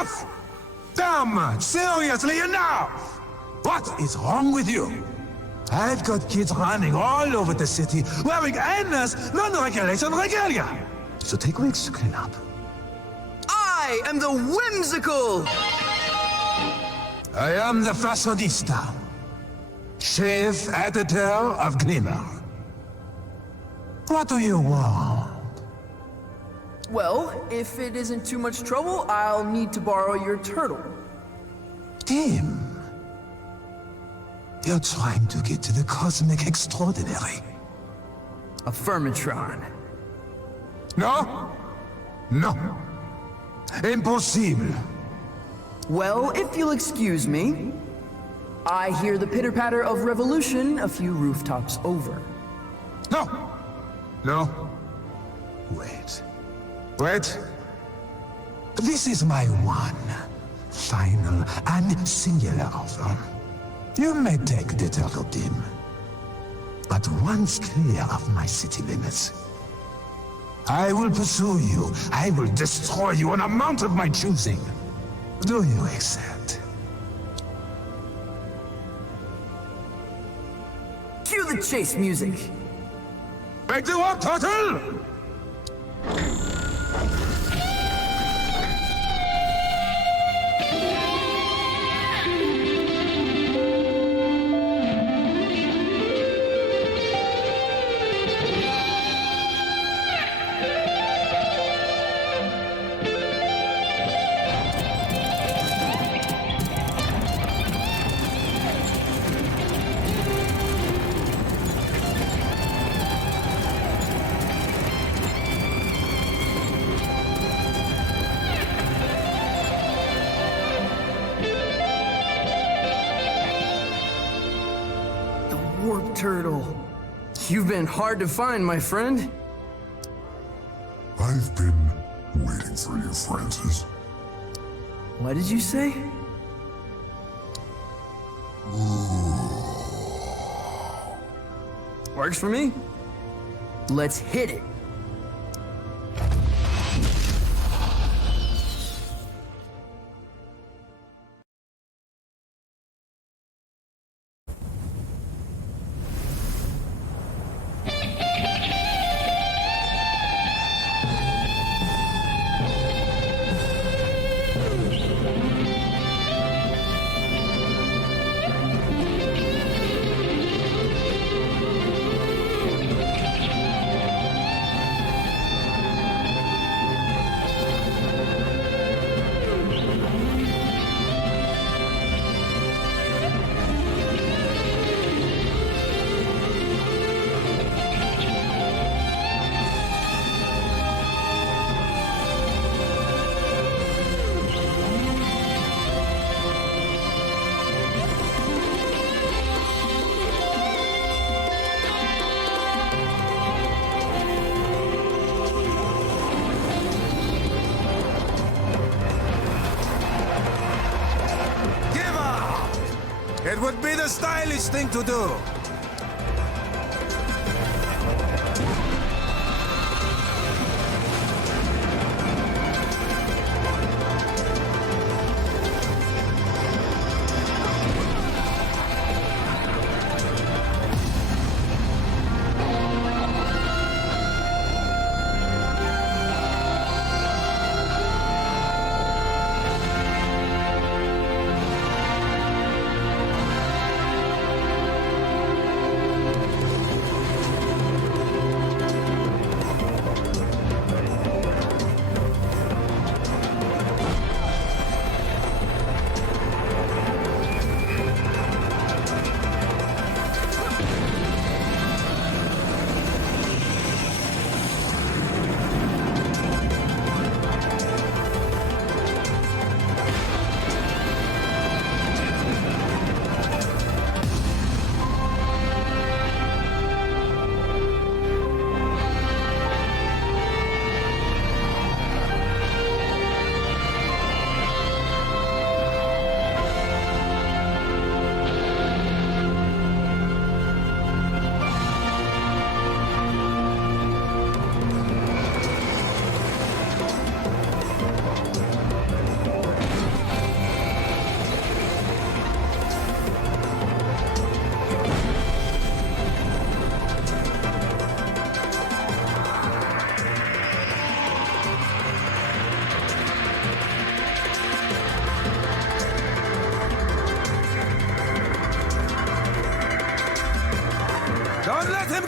Enough! Damn! Seriously, enough! What is wrong with you? I've got kids running all over the city wearing endless non-regulation regalia. So take weeks to clean up. I am the whimsical! I am the fashionista, chief editor of Glimmer. What do you want? Well, if it isn't too much trouble, I'll need to borrow your turtle. Tim, you're trying to get to the cosmic extraordinary. A Firmatron. No? No. Impossible. Well, if you'll excuse me, I hear the pitter-patter of revolution a few rooftops over. No! No. Wait. Wait. This is my one, final, and singular offer. You may take the turtle, Tim. But once clear of my city limits, I will pursue you. I will destroy you on a mount of my choosing. Do you accept? Cue the chase music. Back to work, turtle! Warp Turtle. You've been hard to find, my friend. I've been waiting for you, Francis. What did you say? Works for me. Let's hit it. It would be the stylish thing to do.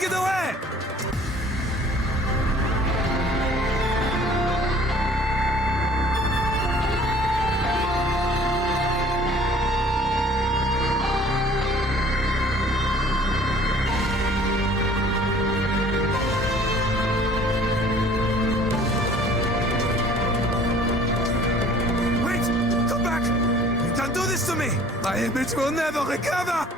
Take it away! My image will never recover!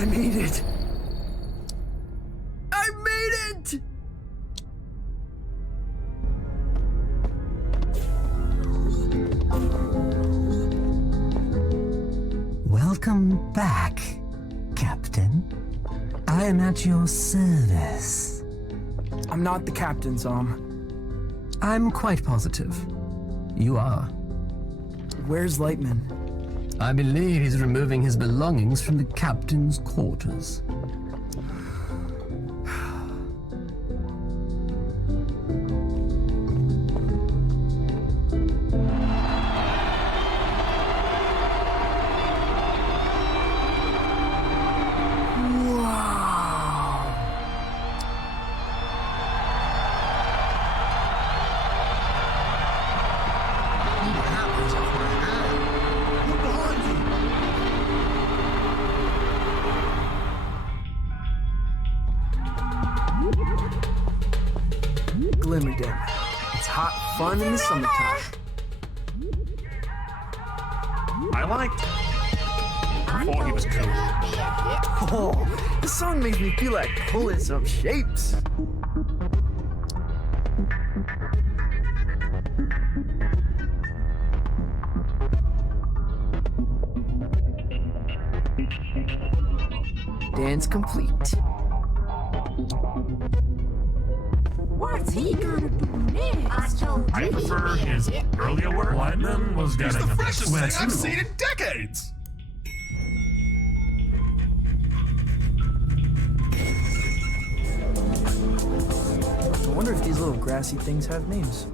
I made it! I made it! Welcome back, Captain. I am at your service. I'm not the captain, Zom. I'm quite positive. You are. Where's Lightman? I believe he's removing his belongings from the captain's quarters. Glimmerdale. It's hot fun in the summertime. I liked it. Before he was cool. Oh, this song makes me feel like pulling some shapes. Dance complete. What's he gonna do next? I prefer his earlier work. Lightman was getting He's the freshest wet thing I've too. seen in decades! I wonder if these little grassy things have names.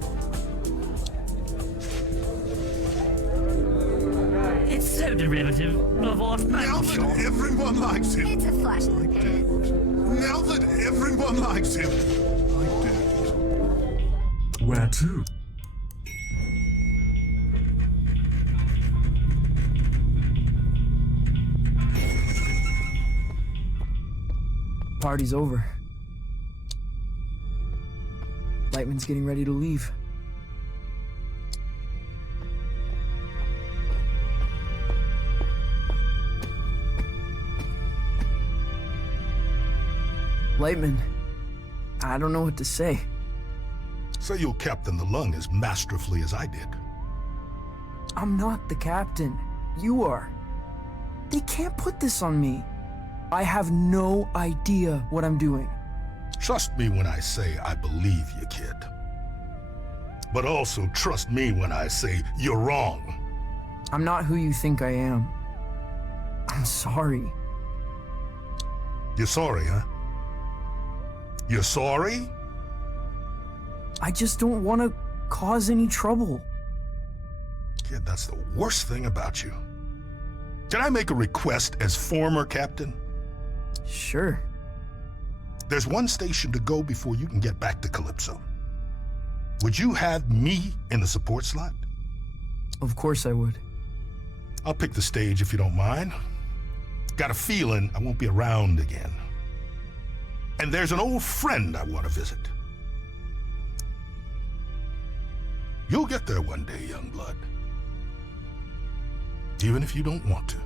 It's so derivative of what Now that everyone likes him. It's a flash in the pan. Now that everyone likes him. I did. Where to? Party's over. Lightman's getting ready to leave. Lightman, I don't know what to say. Say you'll captain the lung as masterfully as I did. I'm not the captain. You are. They can't put this on me. I have no idea what I'm doing. Trust me when I say I believe you, kid. But also trust me when I say you're wrong. I'm not who you think I am. I'm sorry. You're sorry, huh? You're sorry? I just don't want to cause any trouble. Kid, that's the worst thing about you. Can I make a request as former captain? Sure. There's one station to go before you can get back to Calypso. Would you have me in the support slot? Of course I would. I'll pick the stage if you don't mind. Got a feeling I won't be around again. And there's an old friend I want to visit. You'll get there one day, young blood. Even if you don't want to.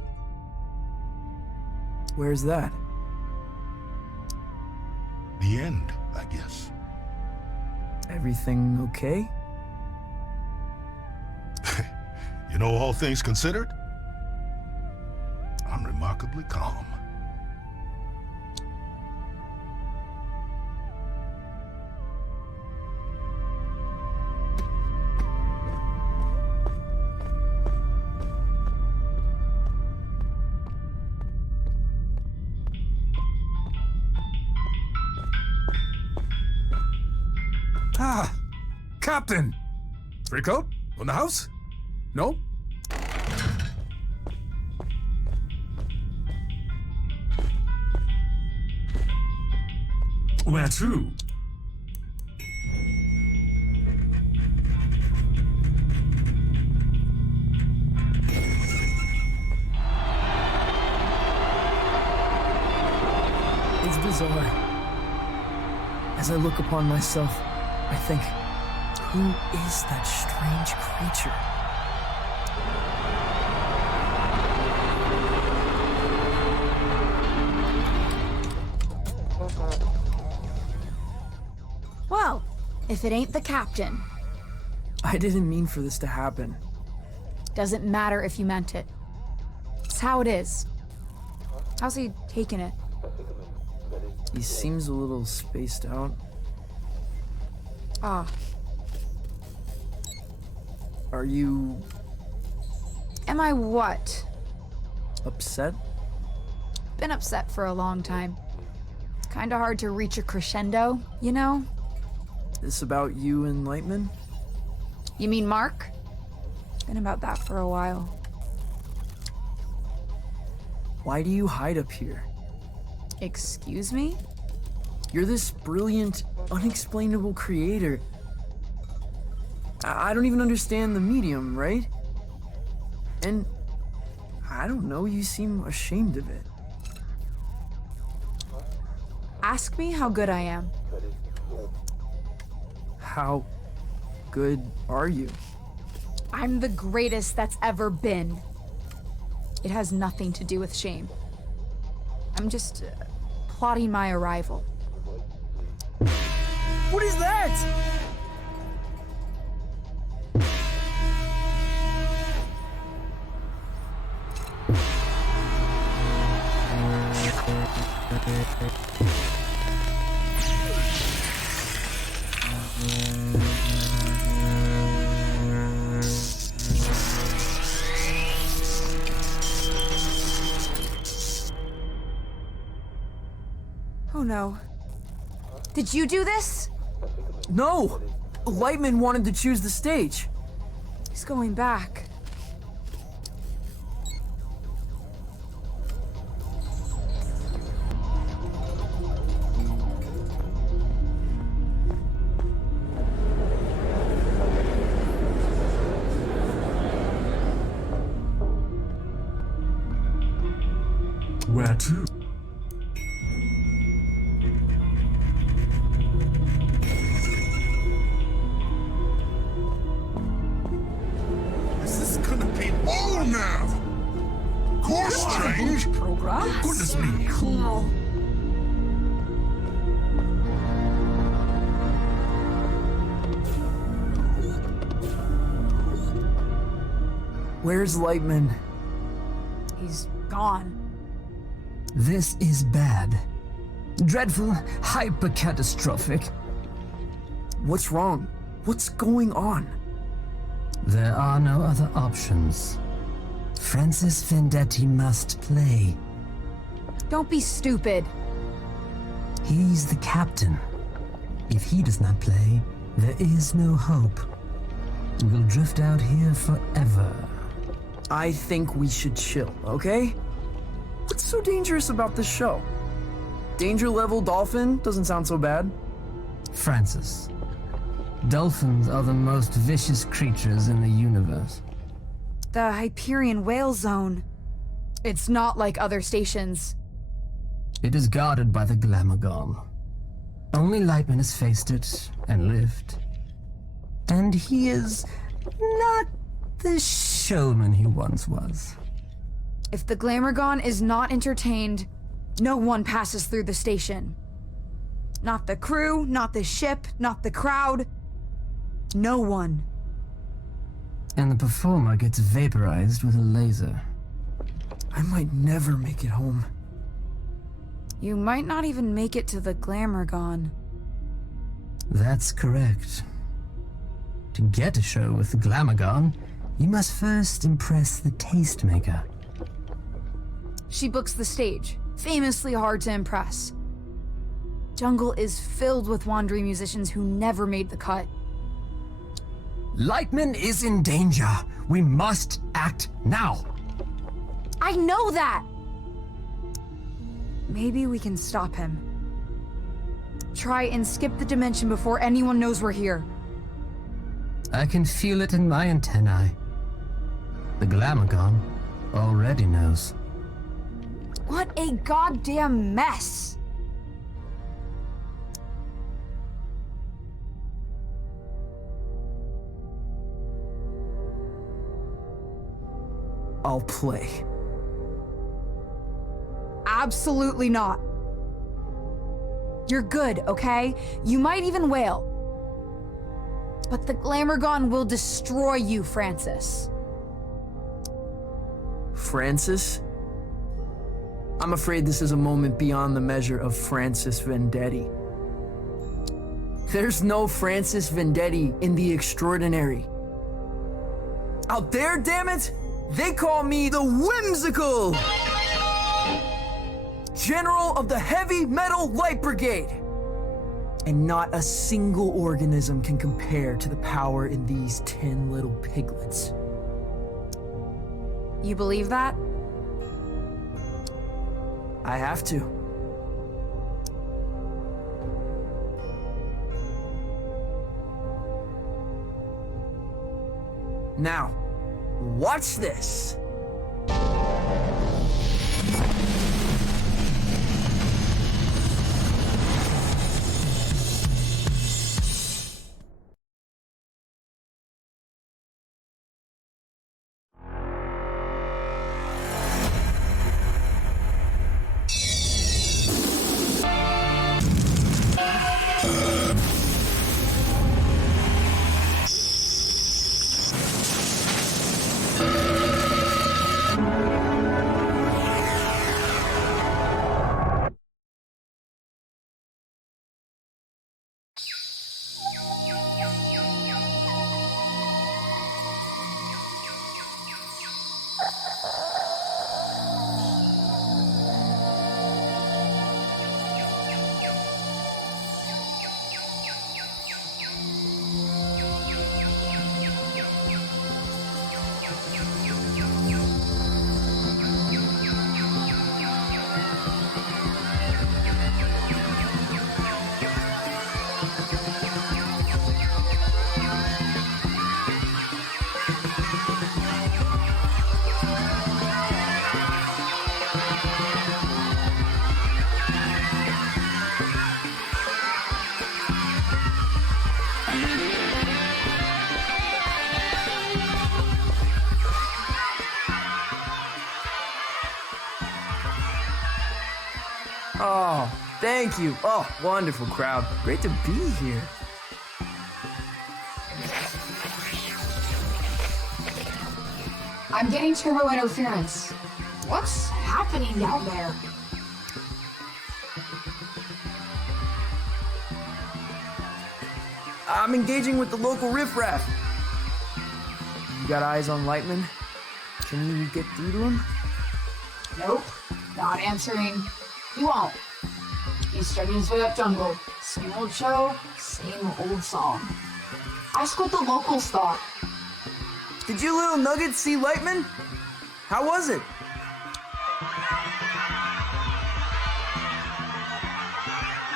Where's that? The end, I guess. Everything okay? You know, all things considered, I'm remarkably calm. Ah, Captain! Free coat? On the house? No? Where to? It's bizarre. As I look upon myself, I think, who is that strange creature? Well, if it ain't the captain. I didn't mean for this to happen. Doesn't matter if you meant it. It's how it is. How's he taking it? He seems a little spaced out. Ah. Are you... Am I what? upset? Been upset for a long time. Kinda hard to reach a crescendo, you know? This about you and Lightman? You mean Mark? Been about that for a while. Why do you hide up here? Excuse me? You're this brilliant, unexplainable creator. I don't even understand the medium, right? And I don't know, you seem ashamed of it. Ask me how good I am. How good are you? I'm the greatest that's ever been. It has nothing to do with shame. I'm just plotting my arrival. What is that? Oh no. Did you do this? No! Lightman wanted to choose the stage. He's going back. Where to? Is this gonna be all now? Course change? Progress? Goodness me. Cool. Where's Lightman? He's gone. This is bad. Dreadful, hyper-catastrophic. What's wrong? What's going on? There are no other options. Francis Vendetti must play. Don't be stupid. He's the captain. If he does not play, there is no hope. We'll drift out here forever. I think we should chill, okay? What's so dangerous about this show? Danger level dolphin doesn't sound so bad. Francis, dolphins are the most vicious creatures in the universe. The Hyperion Whale Zone. It's not like other stations. It is guarded by the Glamogon. Only Lightman has faced it and lived. And he is not the showman he once was. If the Glamogon is not entertained, no one passes through the station. Not the crew, not the ship, not the crowd. No one. And the performer gets vaporized with a laser. I might never make it home. You might not even make it to the Glamogon. That's correct. To get a show with the Glamogon, you must first impress the tastemaker. She books the stage, famously hard to impress. Jungle is filled with wandering musicians who never made the cut. Lightman is in danger. We must act now. I know that! Maybe we can stop him. Try and skip the dimension before anyone knows we're here. I can feel it in my antennae. The Glamogon already knows. What a goddamn mess! I'll play. Absolutely not. You're good, okay? You might even wail. But the Glamogon will destroy you, Francis. Francis? I'm afraid this is a moment beyond the measure of Francis Vendetti. There's no Francis Vendetti in The Extraordinary. Out there, damn it, they call me the Whimsical General of the Heavy Metal Light Brigade. And not a single organism can compare to the power in these 10 little piglets. You believe that? I have to. Now, watch this. Oh, thank you. Oh, wonderful crowd. Great to be here. I'm getting turbo interference. What's happening down there? I'm engaging with the local riffraff. You got eyes on Lightman? Can you get through to him? Nope, not answering. He won't. He's starting his way up jungle. Same old show, same old song. Ask what the locals thought. Did you little nuggets see Lightman? How was it?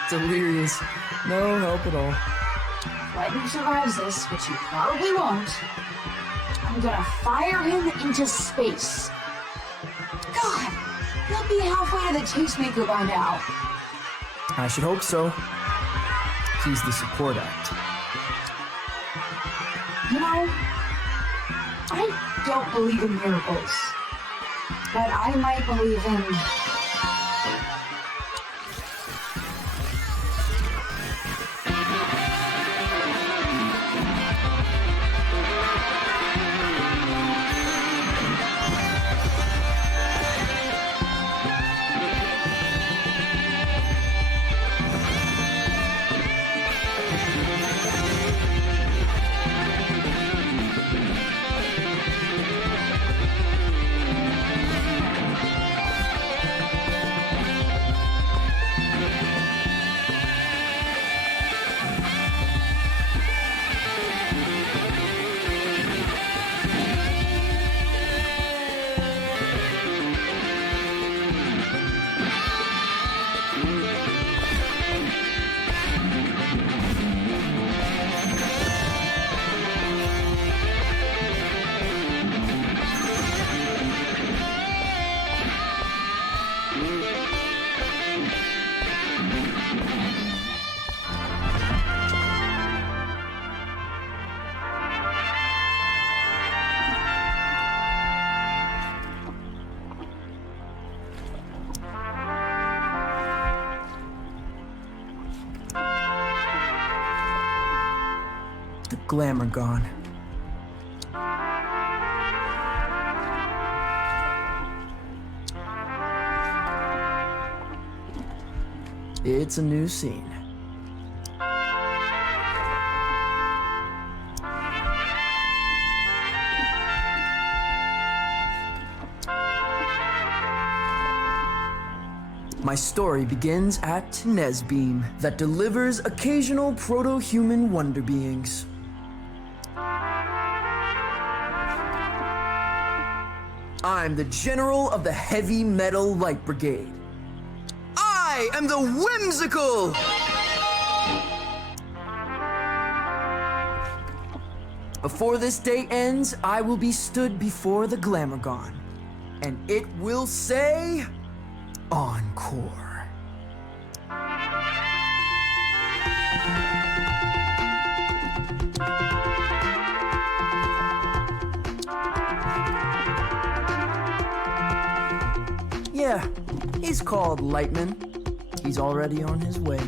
Delirious. No help at all. If Lightning survives this, which he probably won't, I'm gonna fire him into space. God, he'll be halfway to the tastemaker by now. I should hope so. He's the support act. You know, I don't believe in miracles, but I might believe in... The glamour gone. It's a new scene. My story begins at Nesbeam, that delivers occasional proto-human wonder beings. I'm the general of the Heavy Metal Light Brigade. I am the whimsical! Before this day ends, I will be stood before the Glamourgon, and it will say, Encore. Yeah, he's called Lightman. He's already on his way.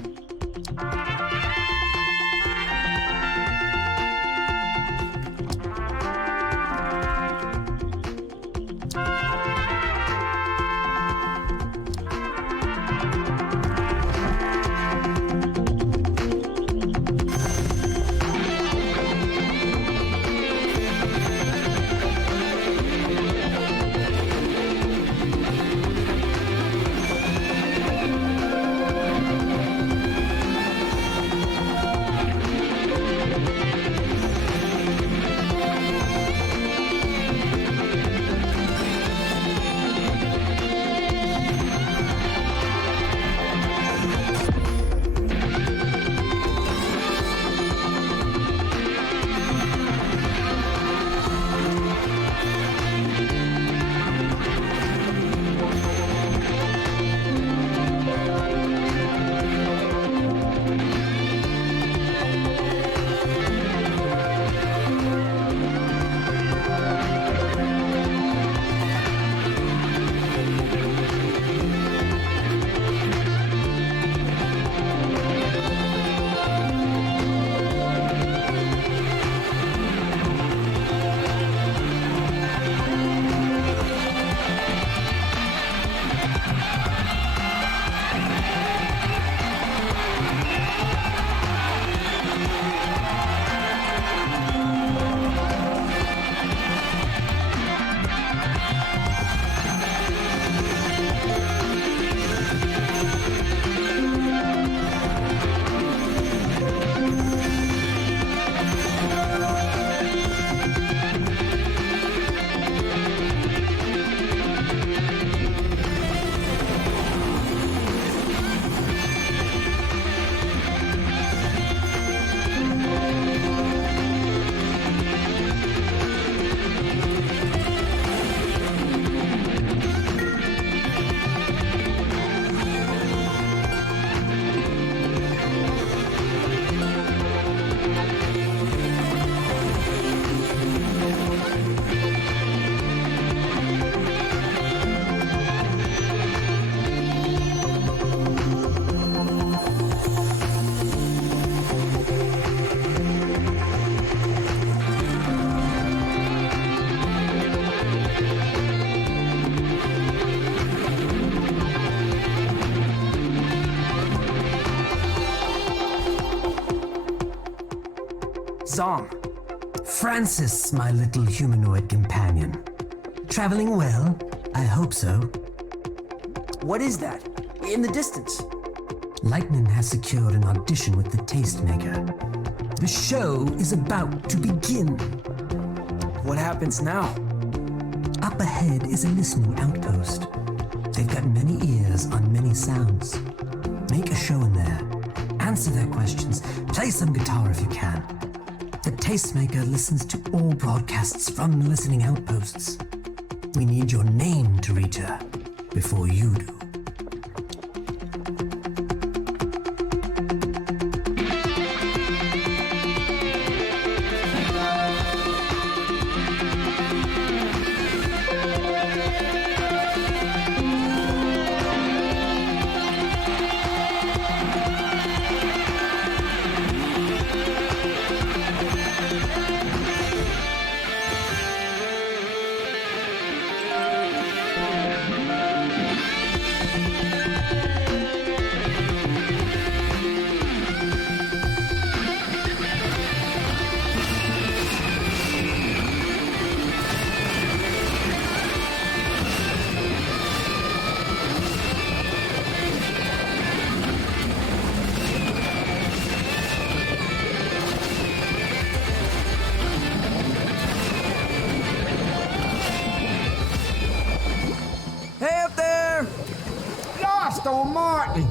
Zom. Francis, my little humanoid companion. Traveling well? I hope so. What is that? In the distance. Lightning has secured an audition with the Tastemaker. The show is about to begin. What happens now? Up ahead is a listening outpost. They've got many ears on many sounds. Make a show in there. Answer their questions. Play some guitar if you can. The Tastemaker listens to all broadcasts from the listening outposts. We need your name to reach her before you do. Almighty!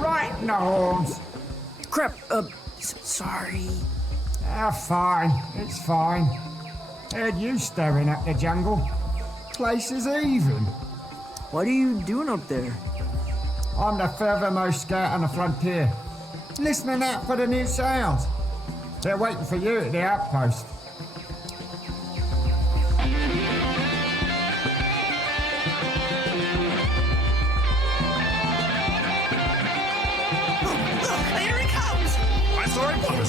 Right in the horns. Crap, sorry. Fine, it's fine. Heard you staring at the jungle. Place is even. What are you doing up there? I'm the furthermost scout on the frontier. Listening out for the new sounds. They're waiting for you at the outpost.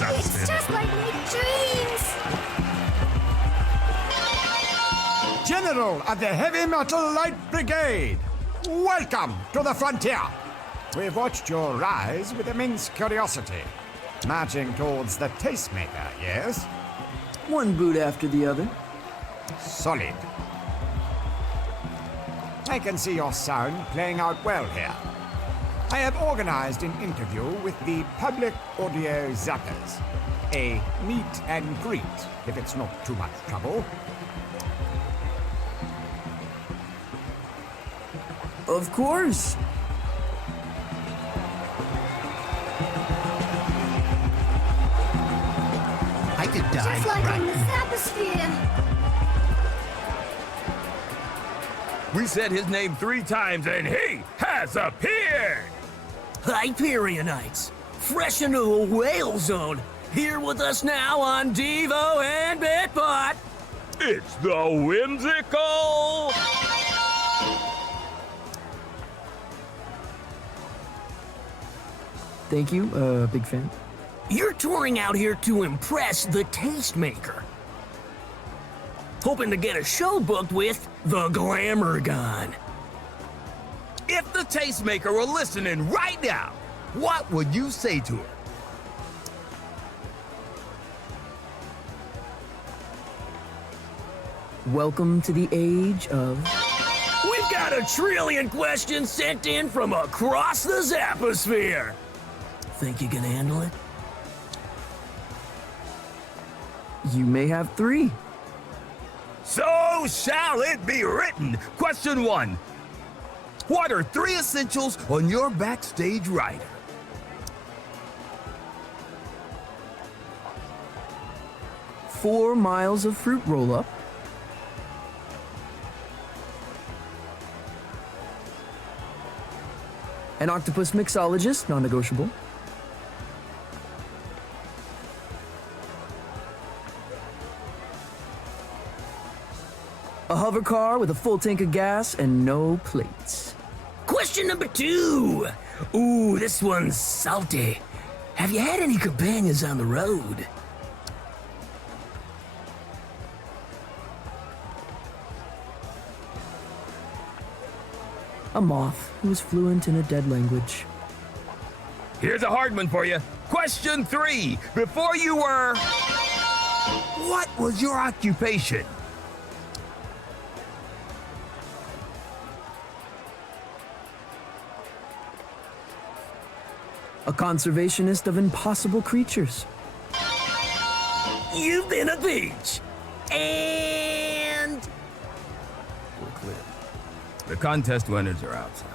It's just like my dreams! General of the Heavy Metal Light Brigade, welcome to the frontier. We've watched your rise with immense curiosity. Marching towards the Tastemaker, yes? One boot after the other. Solid. I can see your sound playing out well here. I have organized an interview with the Public Audio Zappers. A meet and greet, if it's not too much trouble. Of course. I could die. Just like in the Zapposphere. We said his name 3 times and he has appeared! Hyperionites, fresh into a whale zone, here with us now on Devo and Bitbot. It's the whimsical... Thank you, big fan. You're touring out here to impress the Tastemaker. Hoping to get a show booked with the Glamour Gun. If the Tastemaker were listening right now, what would you say to her? Welcome to the age of... We've got 1 trillion questions sent in from across the Zapposphere. Think you can handle it? You may have 3. So shall it be written. Question 1. What are 3 essentials on your backstage rider? Four miles of fruit roll-up. An octopus mixologist, non-negotiable. A hover car with a full tank of gas and no plates. Question number 2. Ooh, this one's salty. Have you had any companions on the road? A moth who was fluent in a dead language. Here's a hard one for you. Question 3. Before you were... What was your occupation? A conservationist of impossible creatures. You've been a peach. And... We're clear. The contest winners are outside.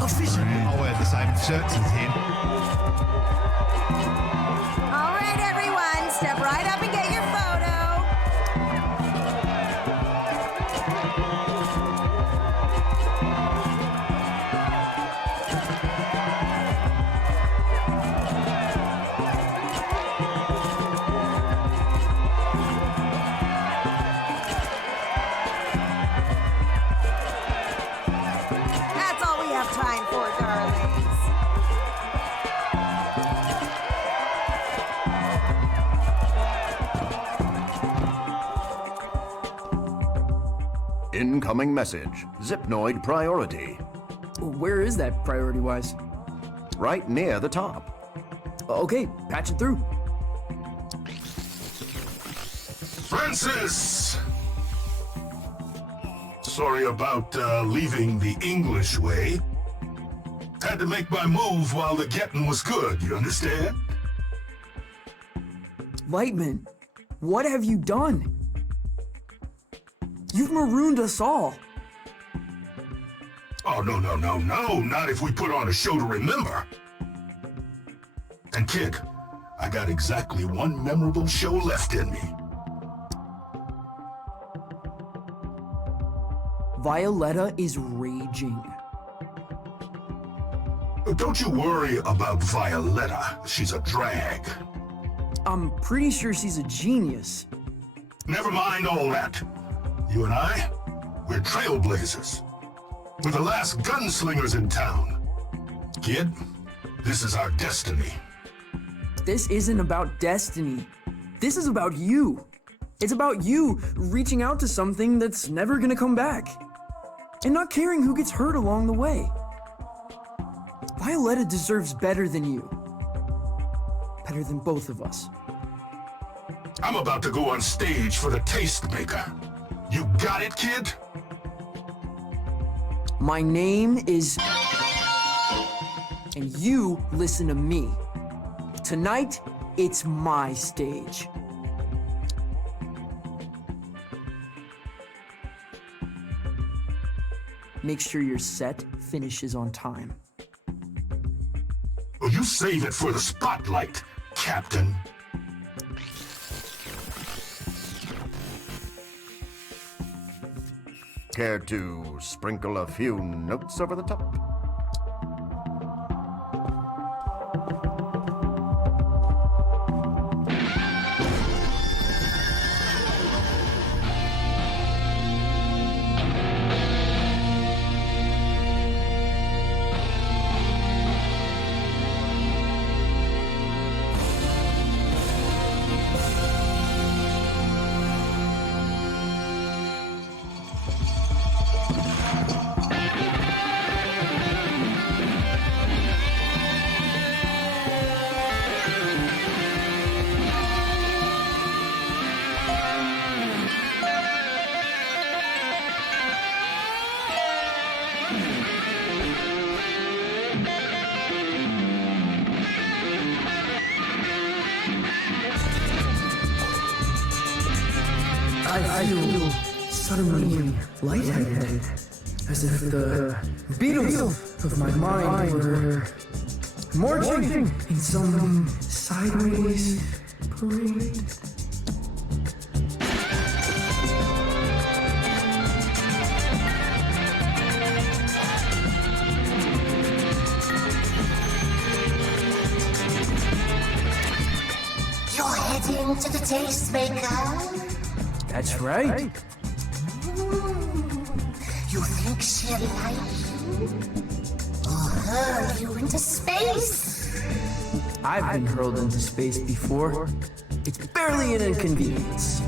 I'll wear the same shirts as him. All right, everyone, step right up and get your photo. That's all we have time for, darlings. Incoming message. Zipnoid priority. Where is that priority-wise? Right near the top. Okay, patch it through. Francis! Sorry about leaving the English way. Had to make my move while the getting was good, you understand? Lightman, what have you done? You've marooned us all. Oh, no, not if we put on a show to remember. And kid, I got exactly one memorable show left in me. Violetta is raging. Don't you worry about Violetta. She's a drag. I'm pretty sure she's a genius. Never mind all that. You and I, we're trailblazers. We're the last gunslingers in town. Kid, this is our destiny. This isn't about destiny. This is about you. It's about you reaching out to something that's never gonna come back. And not caring who gets hurt along the way. Violetta deserves better than you. Better than both of us. I'm about to go on stage for the Tastemaker. You got it, kid? My name is... And you listen to me. Tonight, it's my stage. Make sure your set finishes on time. Well, you save it for the spotlight, Captain. Care to sprinkle a few notes over the top? I feel suddenly lightheaded, as if the beatles of my mind were marching in some sideways parade. You're heading to the Tastemaker. That's right. You think she'll like you? Or hurl you into space? I've been hurled into space before. It's barely an inconvenience.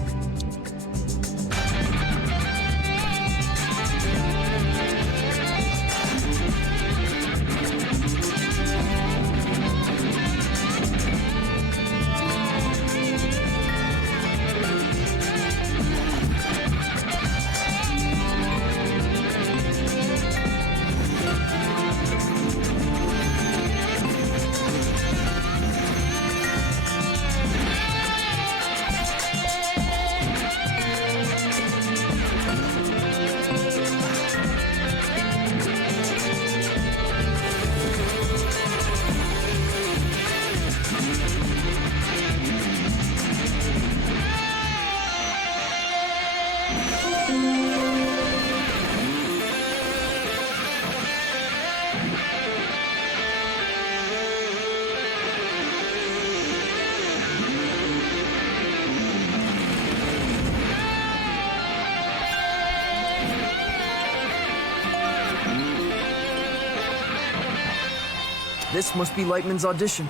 This must be Lightman's audition.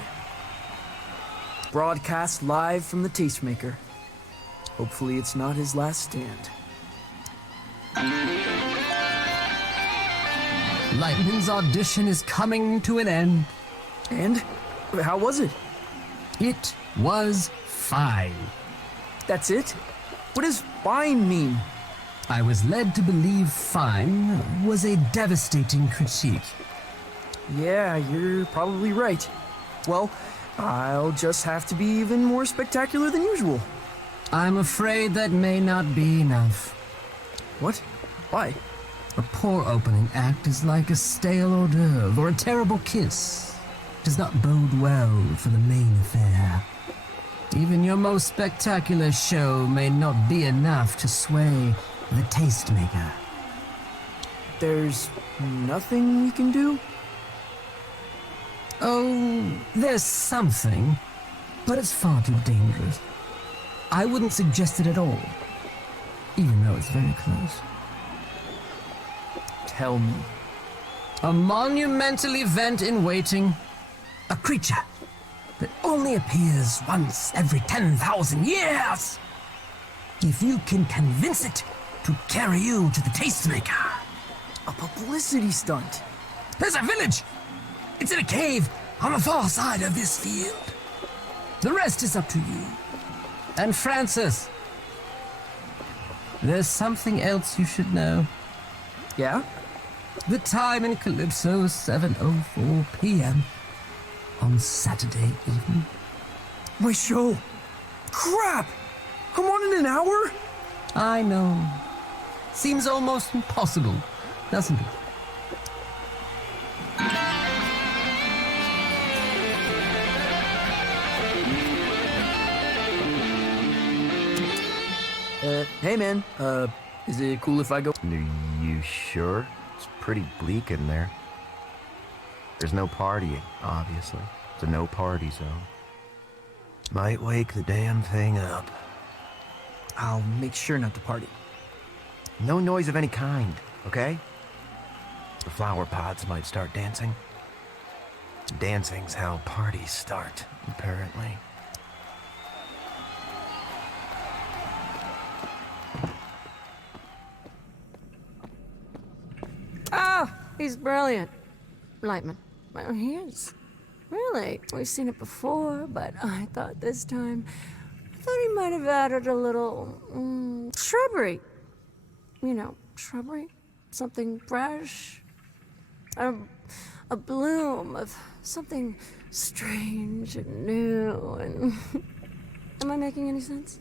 Broadcast live from the Tastemaker. Hopefully it's not his last stand. Lightman's audition is coming to an end. And? How was it? It was fine. That's it? What does fine mean? I was led to believe fine was a devastating critique. Yeah, you're probably right. Well, I'll just have to be even more spectacular than usual. I'm afraid that may not be enough. What? Why? A poor opening act is like a stale hors d'oeuvre or a terrible kiss. It does not bode well for the main affair. Even your most spectacular show may not be enough to sway the Tastemaker. There's nothing we can do? Oh, there's something, but it's far too dangerous. I wouldn't suggest it at all, even though it's very close. Tell me. A monumental event in waiting. A creature that only appears once every 10,000 years. If you can convince it to carry you to the Tastemaker. A publicity stunt. There's a village! It's in a cave on the far side of this field. The rest is up to you. And Francis, there's something else you should know. Yeah? The time in Calypso is 7:04 p.m. on Saturday evening. My show! Crap! I'm on in an hour? I know. Seems almost impossible, doesn't it? Hey man, is it cool if I go? Are you sure? It's pretty bleak in there. There's no partying, obviously. It's a no-party zone. Might wake the damn thing up. I'll make sure not to party. No noise of any kind, okay? The flower pots might start dancing. Dancing's how parties start, apparently. Oh, he's brilliant. Lightman. Well, he is. Really. We've seen it before, but I thought this time... I thought he might have added a little... shrubbery. You know, shrubbery. Something fresh. A bloom of something strange and new and... Am I making any sense?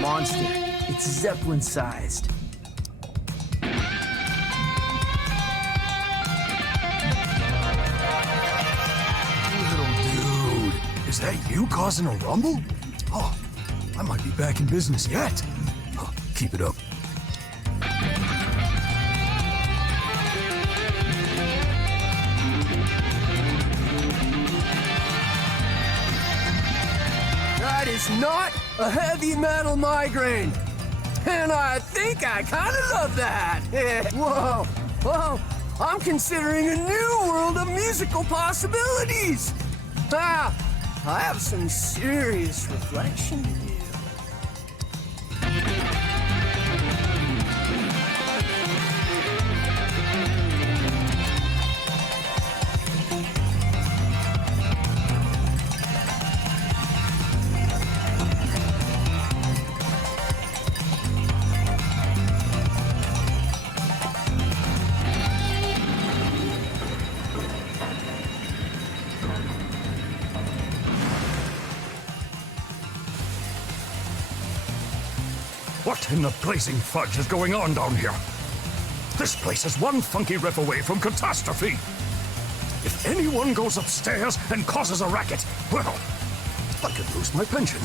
Monster. It's Zeppelin-sized. Little dude, is that you causing a rumble? Oh, I might be back in business yet. Oh, keep it up. That is not a heavy metal migraine. And I think I kind of love that. Whoa, whoa, I'm considering a new world of musical possibilities. Ah, I have some serious reflection to do. What in the blazing fudge is going on down here? This place is one funky riff away from catastrophe. If Anyone goes upstairs and causes a racket, well, I could lose my pension.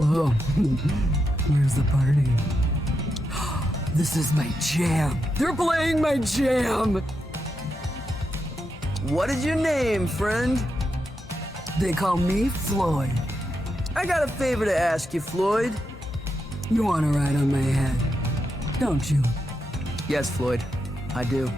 Whoa, where's the party? This is my jam. They're playing my jam. What is your name, friend? They call me Floyd. I got a favor to ask you, Floyd. You want to ride on my head, don't you? Yes, Floyd, I do.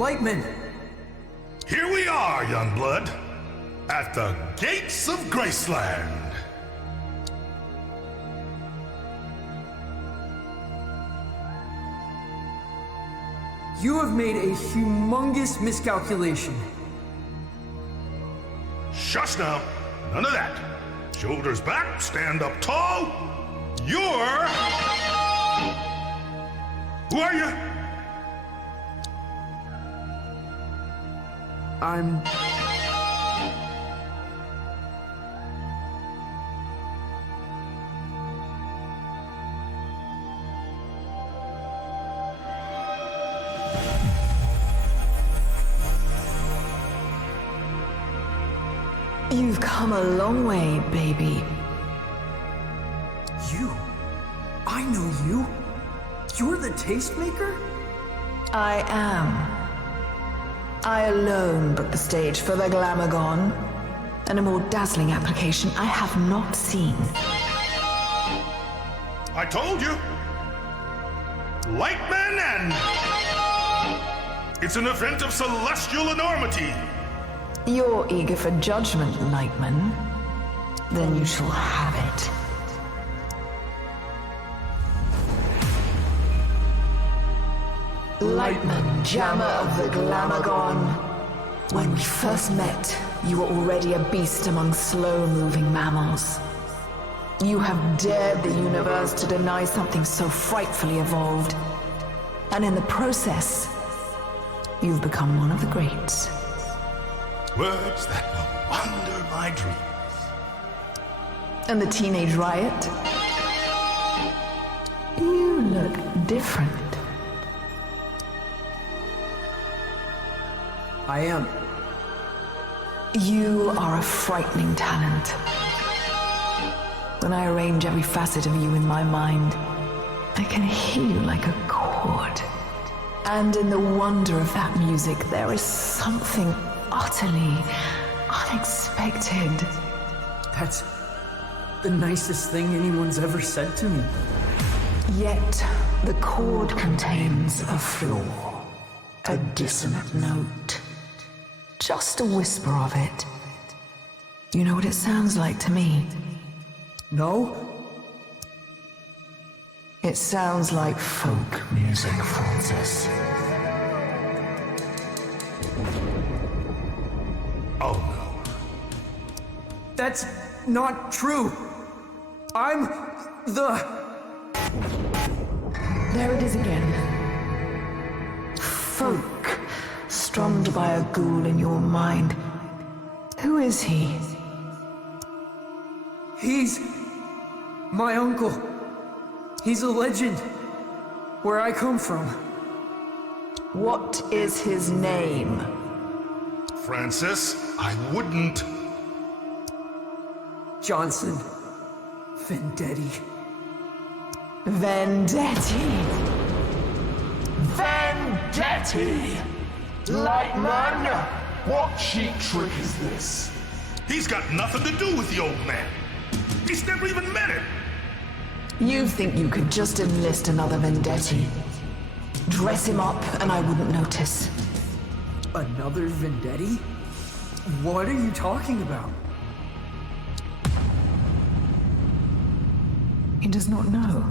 Lightman! Here we are, young blood, at the gates of Graceland. You have made a humongous miscalculation. Shush now. None of that. Shoulders back, stand up tall. You're... Who are you? I'm... You've come a long way, baby. You? I know you. You're the tastemaker? I am. I alone booked the stage for the Glamagon, and a more dazzling application I have not seen. I told you! Lightman and... It's an event of celestial enormity! You're eager for judgment, Lightman. Then you shall have it. Lightman, jammer of the Glamagon. When we first met, you were already a beast among slow-moving mammals. You have dared the universe to deny something so frightfully evolved. And in the process, you've become one of the greats. Words that will wander my dreams. And the teenage riot? You look different. I am. You are a frightening talent. When I arrange every facet of you in my mind, I can hear you like a chord. And in the wonder of that music, there is something utterly unexpected. That's the nicest thing anyone's ever said to me. Yet, the chord contains a flaw, a dissonant note. Just a whisper of it. You know what it sounds like to me? No? It sounds like folk music, Francis. Oh no. That's not true. I'm the... There it is again. Folk, strummed by a ghoul in your mind. Who is he? He's my uncle. He's a legend. Where I come from. What is his name? Francis, I wouldn't. Johnson. Vendetti. Vendetti. Vendetti! Lightman! What cheap trick is this? He's got nothing to do with the old man. He's never even met him. You think you could just enlist another Vendetti? Dress him up and I wouldn't notice. Another Vendetti? What are you talking about? He does not know.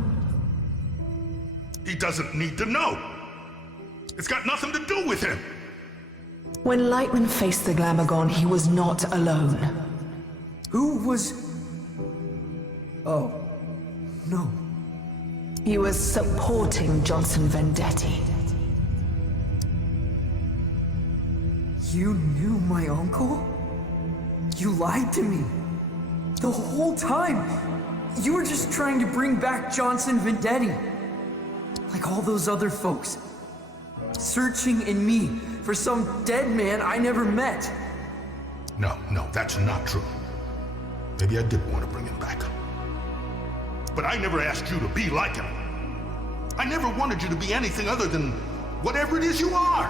He doesn't need to know. It's got nothing to do with him. When Lightman faced the Glamagon, he was not alone. Who was... Oh, no. He was supporting Johnson Vendetti. You knew my uncle? You lied to me. The whole time. You were just trying to bring back Johnson Vendetti. Like all those other folks. Searching in me for some dead man I never met. No, that's not true. Maybe I did want to bring him back. But I never asked you to be like him. I never wanted you to be anything other than whatever it is you are.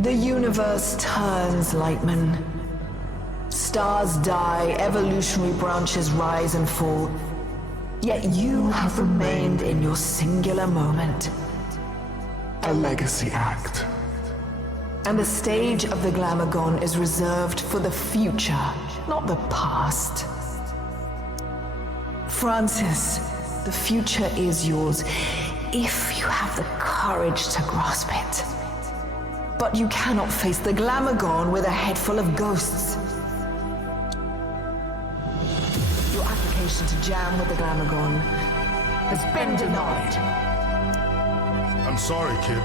The universe turns, Lightman. Stars die, evolutionary branches rise and fall. Yet you have remained in your singular moment. A legacy act. And the stage of the Glamagon is reserved for the future, not the past. Francis, the future is yours, if you have the courage to grasp it. But you cannot face the Glamagon with a head full of ghosts. Your application to jam with the Glamagon has been denied. I'm sorry, kid.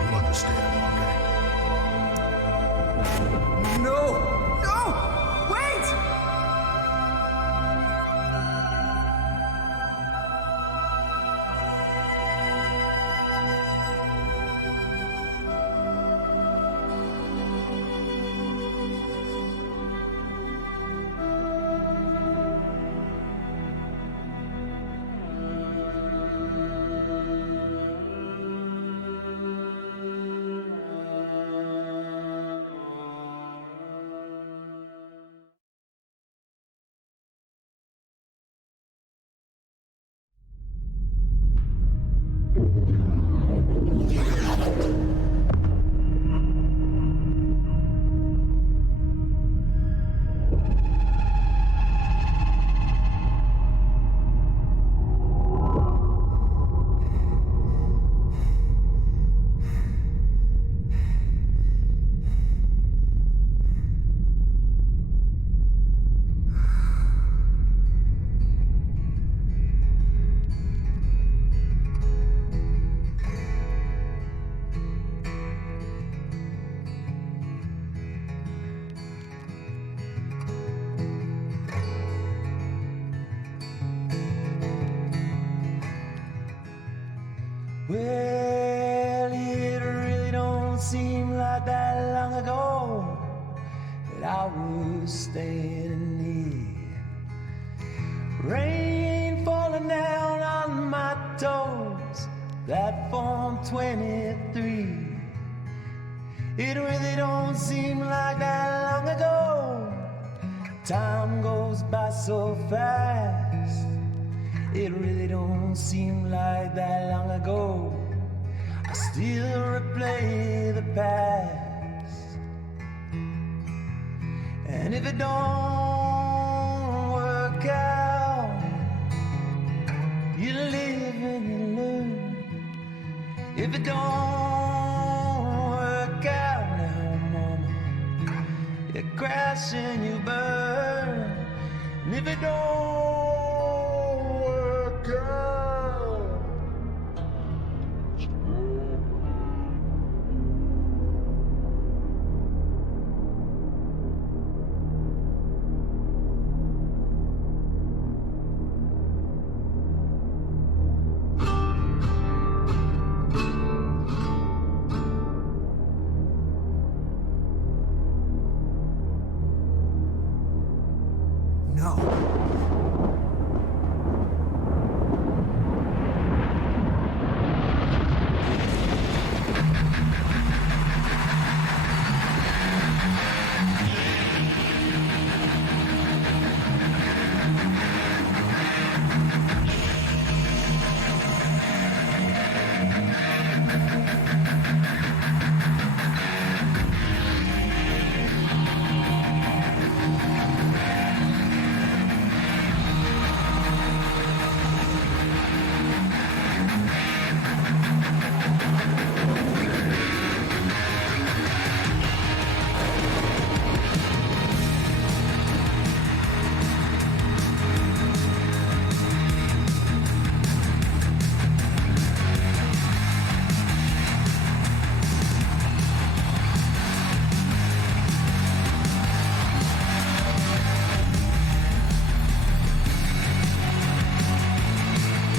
You'll understand one day. No! No! Wait! Well, it really don't seem like that long ago that I was standing here. Rain falling down on my toes, platform 23. It really don't seem like that long ago. Time goes by so fast. It really don't seem like that long ago. I still replay the past. And if it don't work out, you live and you learn. If it don't work out now, mama, you crash and you burn. And if it don't work out,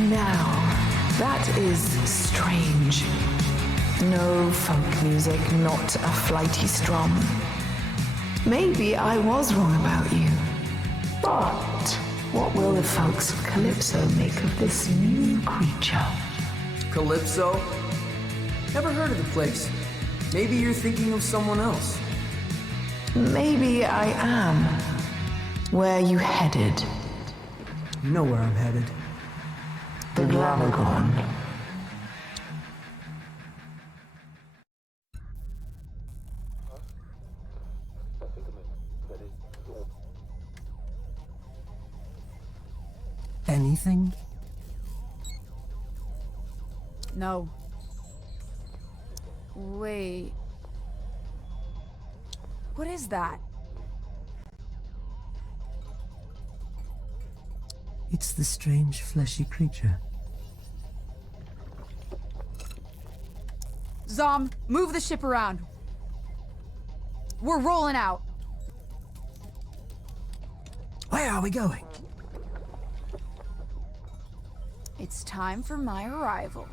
Now, that is strange. No folk music, not a flighty strum. Maybe I was wrong about you. But what will the folks of Calypso make of this new creature? Calypso? Never heard of the place. Maybe you're thinking of someone else. Maybe I am. Where are you headed? You know where I'm headed. The Glamagon. Anything? No. Wait. What is that? It's the strange fleshy creature. Zom, move the ship around. We're rolling out. Where are we going? It's time for my arrival.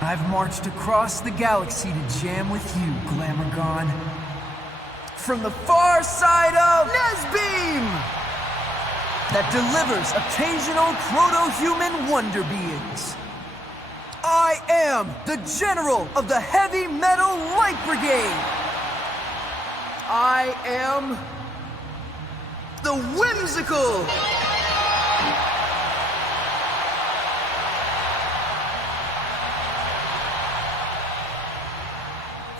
I've marched across the galaxy to jam with you, Glamagon. From the far side of Nesbeam! that delivers occasional proto-human wonder beings. I am the General of the Heavy Metal Light Brigade. I am the Whimsical.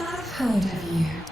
I've heard of you.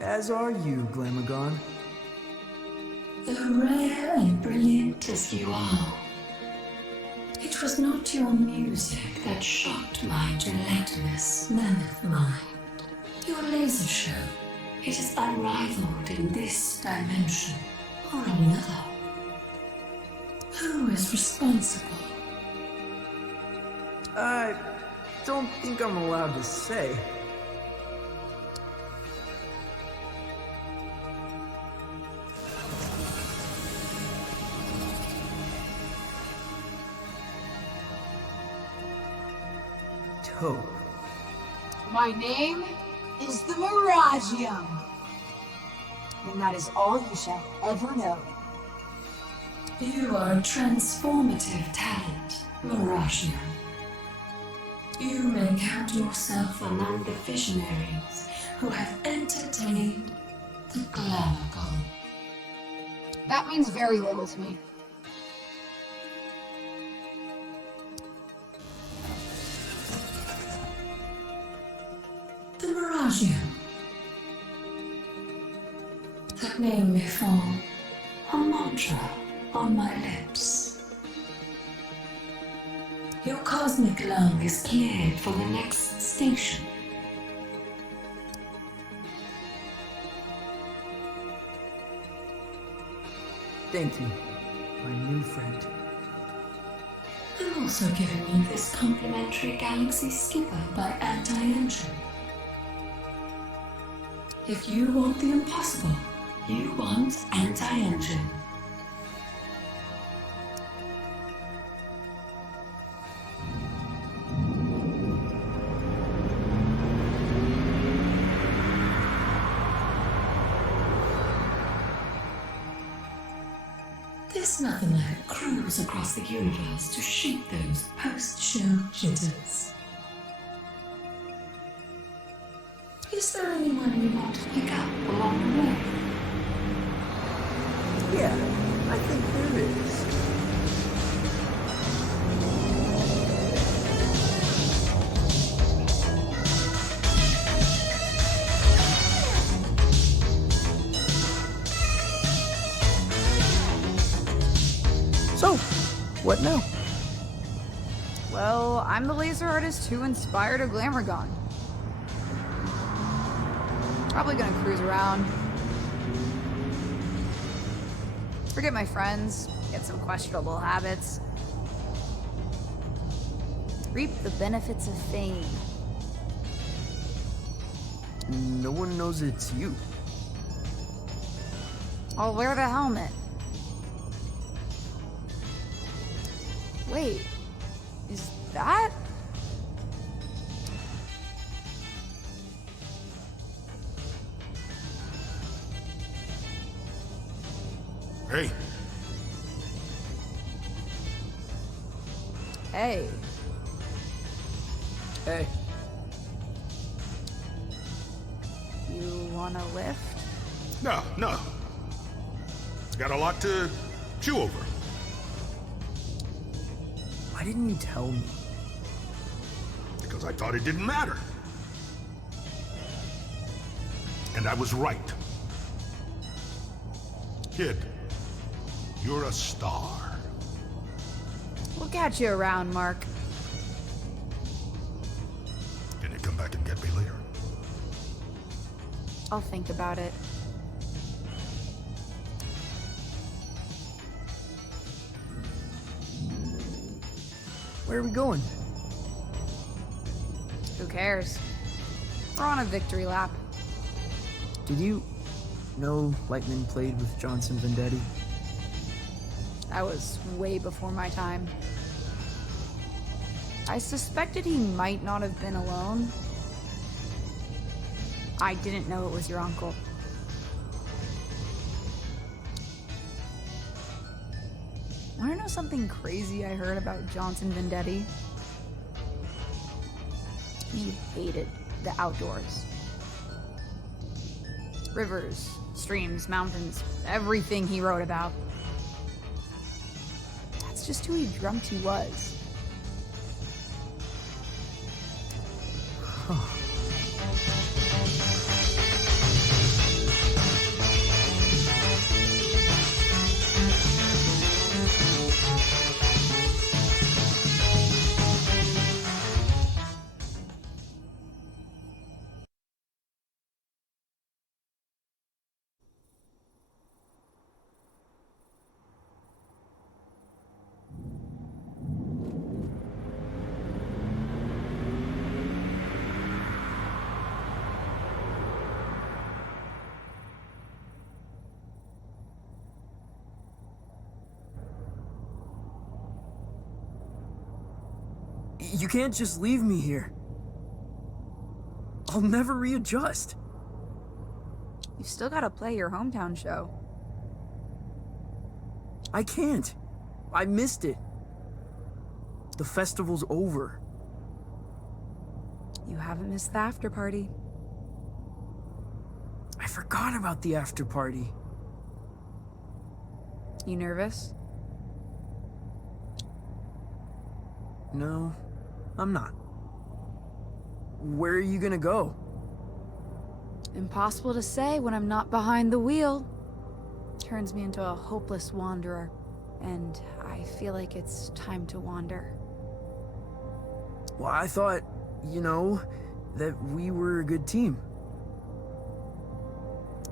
As are you, Glamagon. Though rare and brilliant as you are, it was not your music that shocked my gelatinous mammoth mind. Your laser show, it is unrivaled in this dimension or any other. Who is responsible? I don't think I'm allowed to say. Taupe. My name is the Miragium. And that is all you shall ever know. You are a transformative talent, Miragium. You may count yourself among the visionaries who have entertained the Glamagon. That means very little to me. The Miragium. That name may fall a mantra on my lips. Your cosmic lung is cleared for the next station. Thank you, my new friend. I'm also giving you this complimentary Galaxy Skipper by Anti-Engine. If you want the impossible, you want Anti-Engine. There's nothing like a cruise across the universe to shake those post-show jitters. Is there anyone you want to pick up along the way? Yeah, I think there is. So, what now? Well, I'm the laser artist who inspired a Glamourgon. Probably gonna cruise around. Forget my friends, get some questionable habits. Reap the benefits of fame. No one knows it's you. I'll wear the helmet. Wait, is that? Hey. Hey. Hey. You wanna lift? No. Got a lot to chew over. Why didn't you tell me? Because I thought it didn't matter. And I was right. Kid, you're a star. We'll catch you around, Mark. Can you come back and get me later? I'll think about it. Where are we going? Who cares? We're on a victory lap. Did you know Lightman played with Johnson Vendetti? That was way before my time. I suspected he might not have been alone. I didn't know it was your uncle. Want to know something crazy I heard about Johnson Vendetti? He hated the outdoors. Rivers, streams, mountains, everything he wrote about. That's just who he dreamt he was. You can't just leave me here. I'll never readjust. You've still gotta play your hometown show. I can't. I missed it. The festival's over. You haven't missed the after party. I forgot about the after party. You nervous? No, I'm not. Where are you gonna go? Impossible to say when I'm not behind the wheel. Turns me into a hopeless wanderer, and I feel like it's time to wander. Well, I thought, that we were a good team.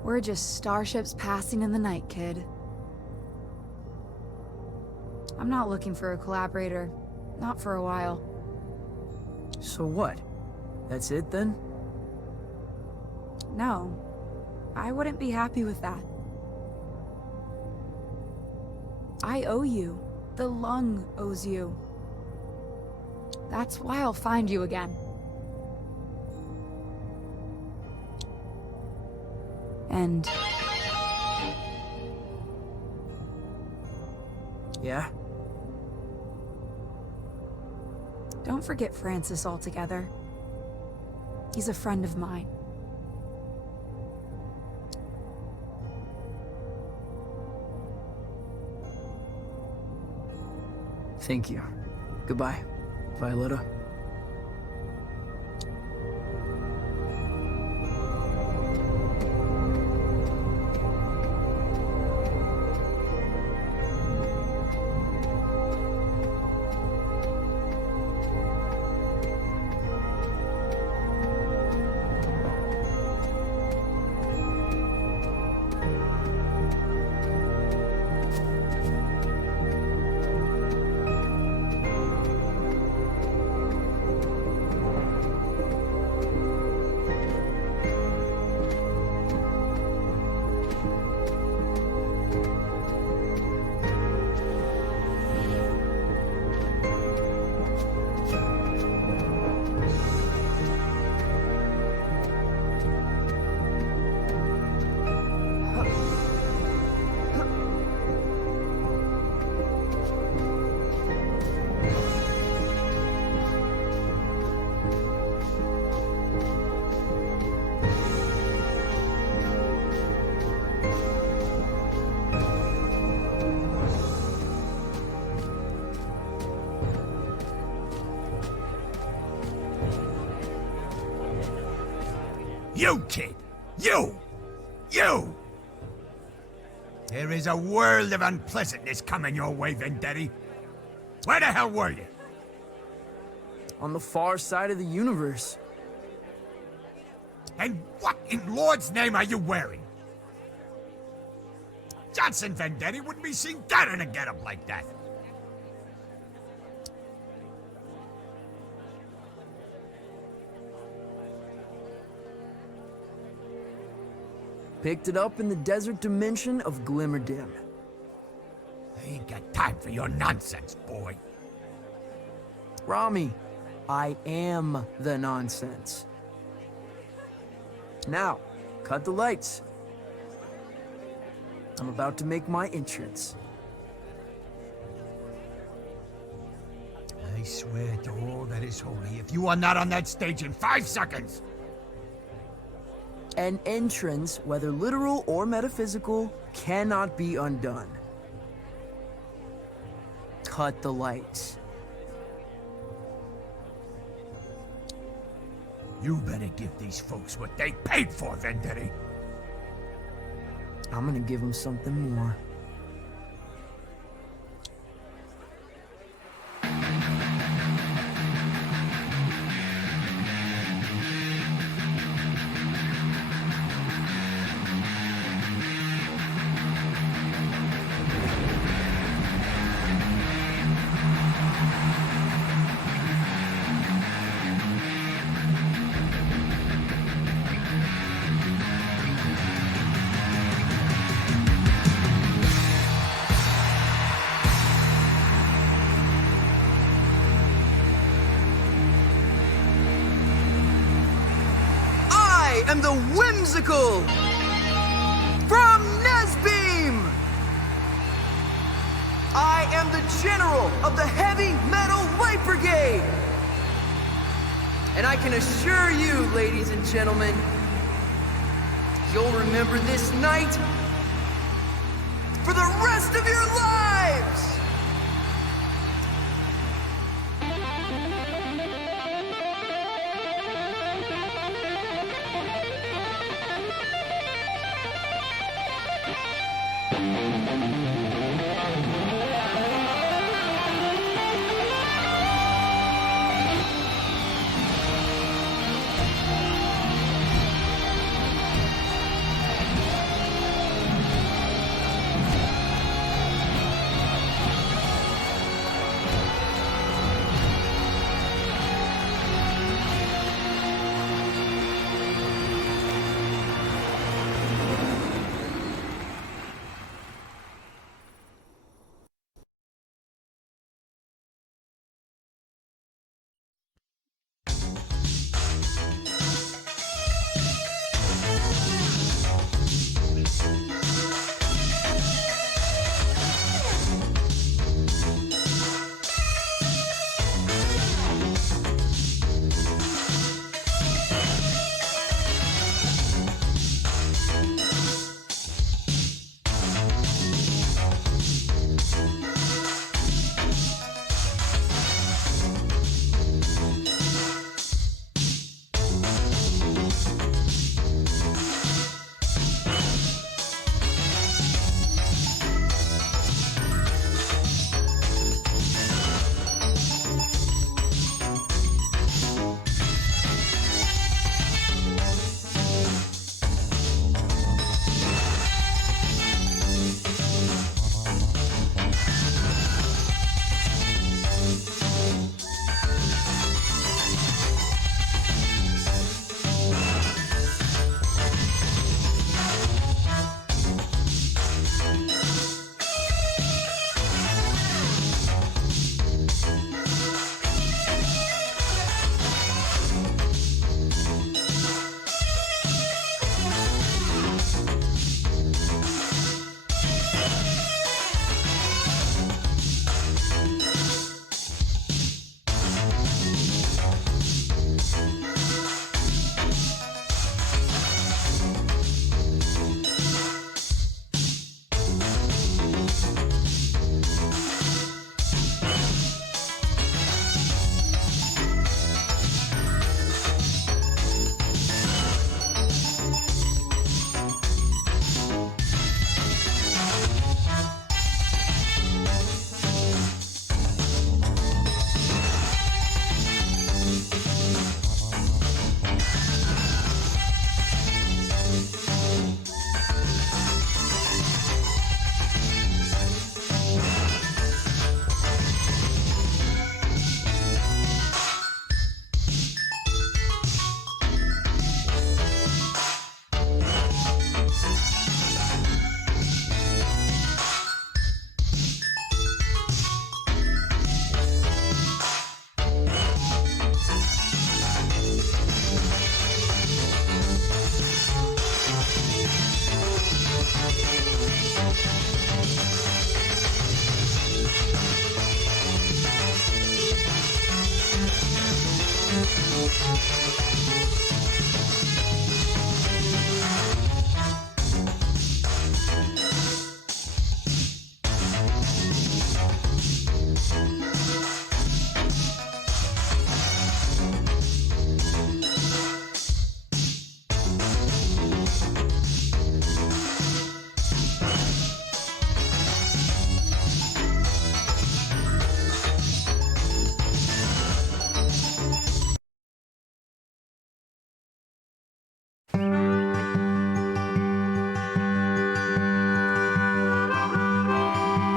We're just starships passing in the night, kid. I'm not looking for a collaborator. Not for a while. So what? That's it then? No. I wouldn't be happy with that. I owe you. The lung owes you. That's why I'll find you again. And... Yeah? Don't forget Francis altogether. He's a friend of mine. Thank you. Goodbye, Violetta. You, kid! You! There is a world of unpleasantness coming your way, Vendetti. Where the hell were you? On the far side of the universe. And what in Lord's name are you wearing? Johnson Vendetti wouldn't be seen dead in a getup like that. Picked it up in the desert dimension of Glimmerdim. I ain't got time for your nonsense, boy. Rami, I am the nonsense. Now, cut the lights. I'm about to make my entrance. I swear to all that is holy, if you are not on that stage in 5 seconds... An entrance, whether literal or metaphysical, cannot be undone. Cut the lights. You better give these folks what they paid for, Vendetti. I'm gonna give them something more. am the whimsical from Nesbeam. I am the general of the Heavy Metal Light Brigade. And I can assure you, ladies and gentlemen, you'll remember this night for the rest of your lives!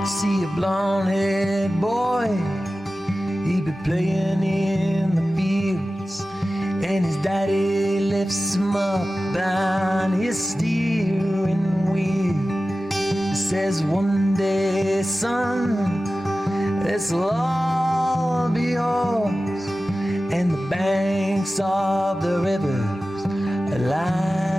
See a blonde-haired boy, he be playing in the fields, and his daddy lifts him up on his steering wheel. He says, one day, son, this'll all be yours, and the banks of the rivers alive.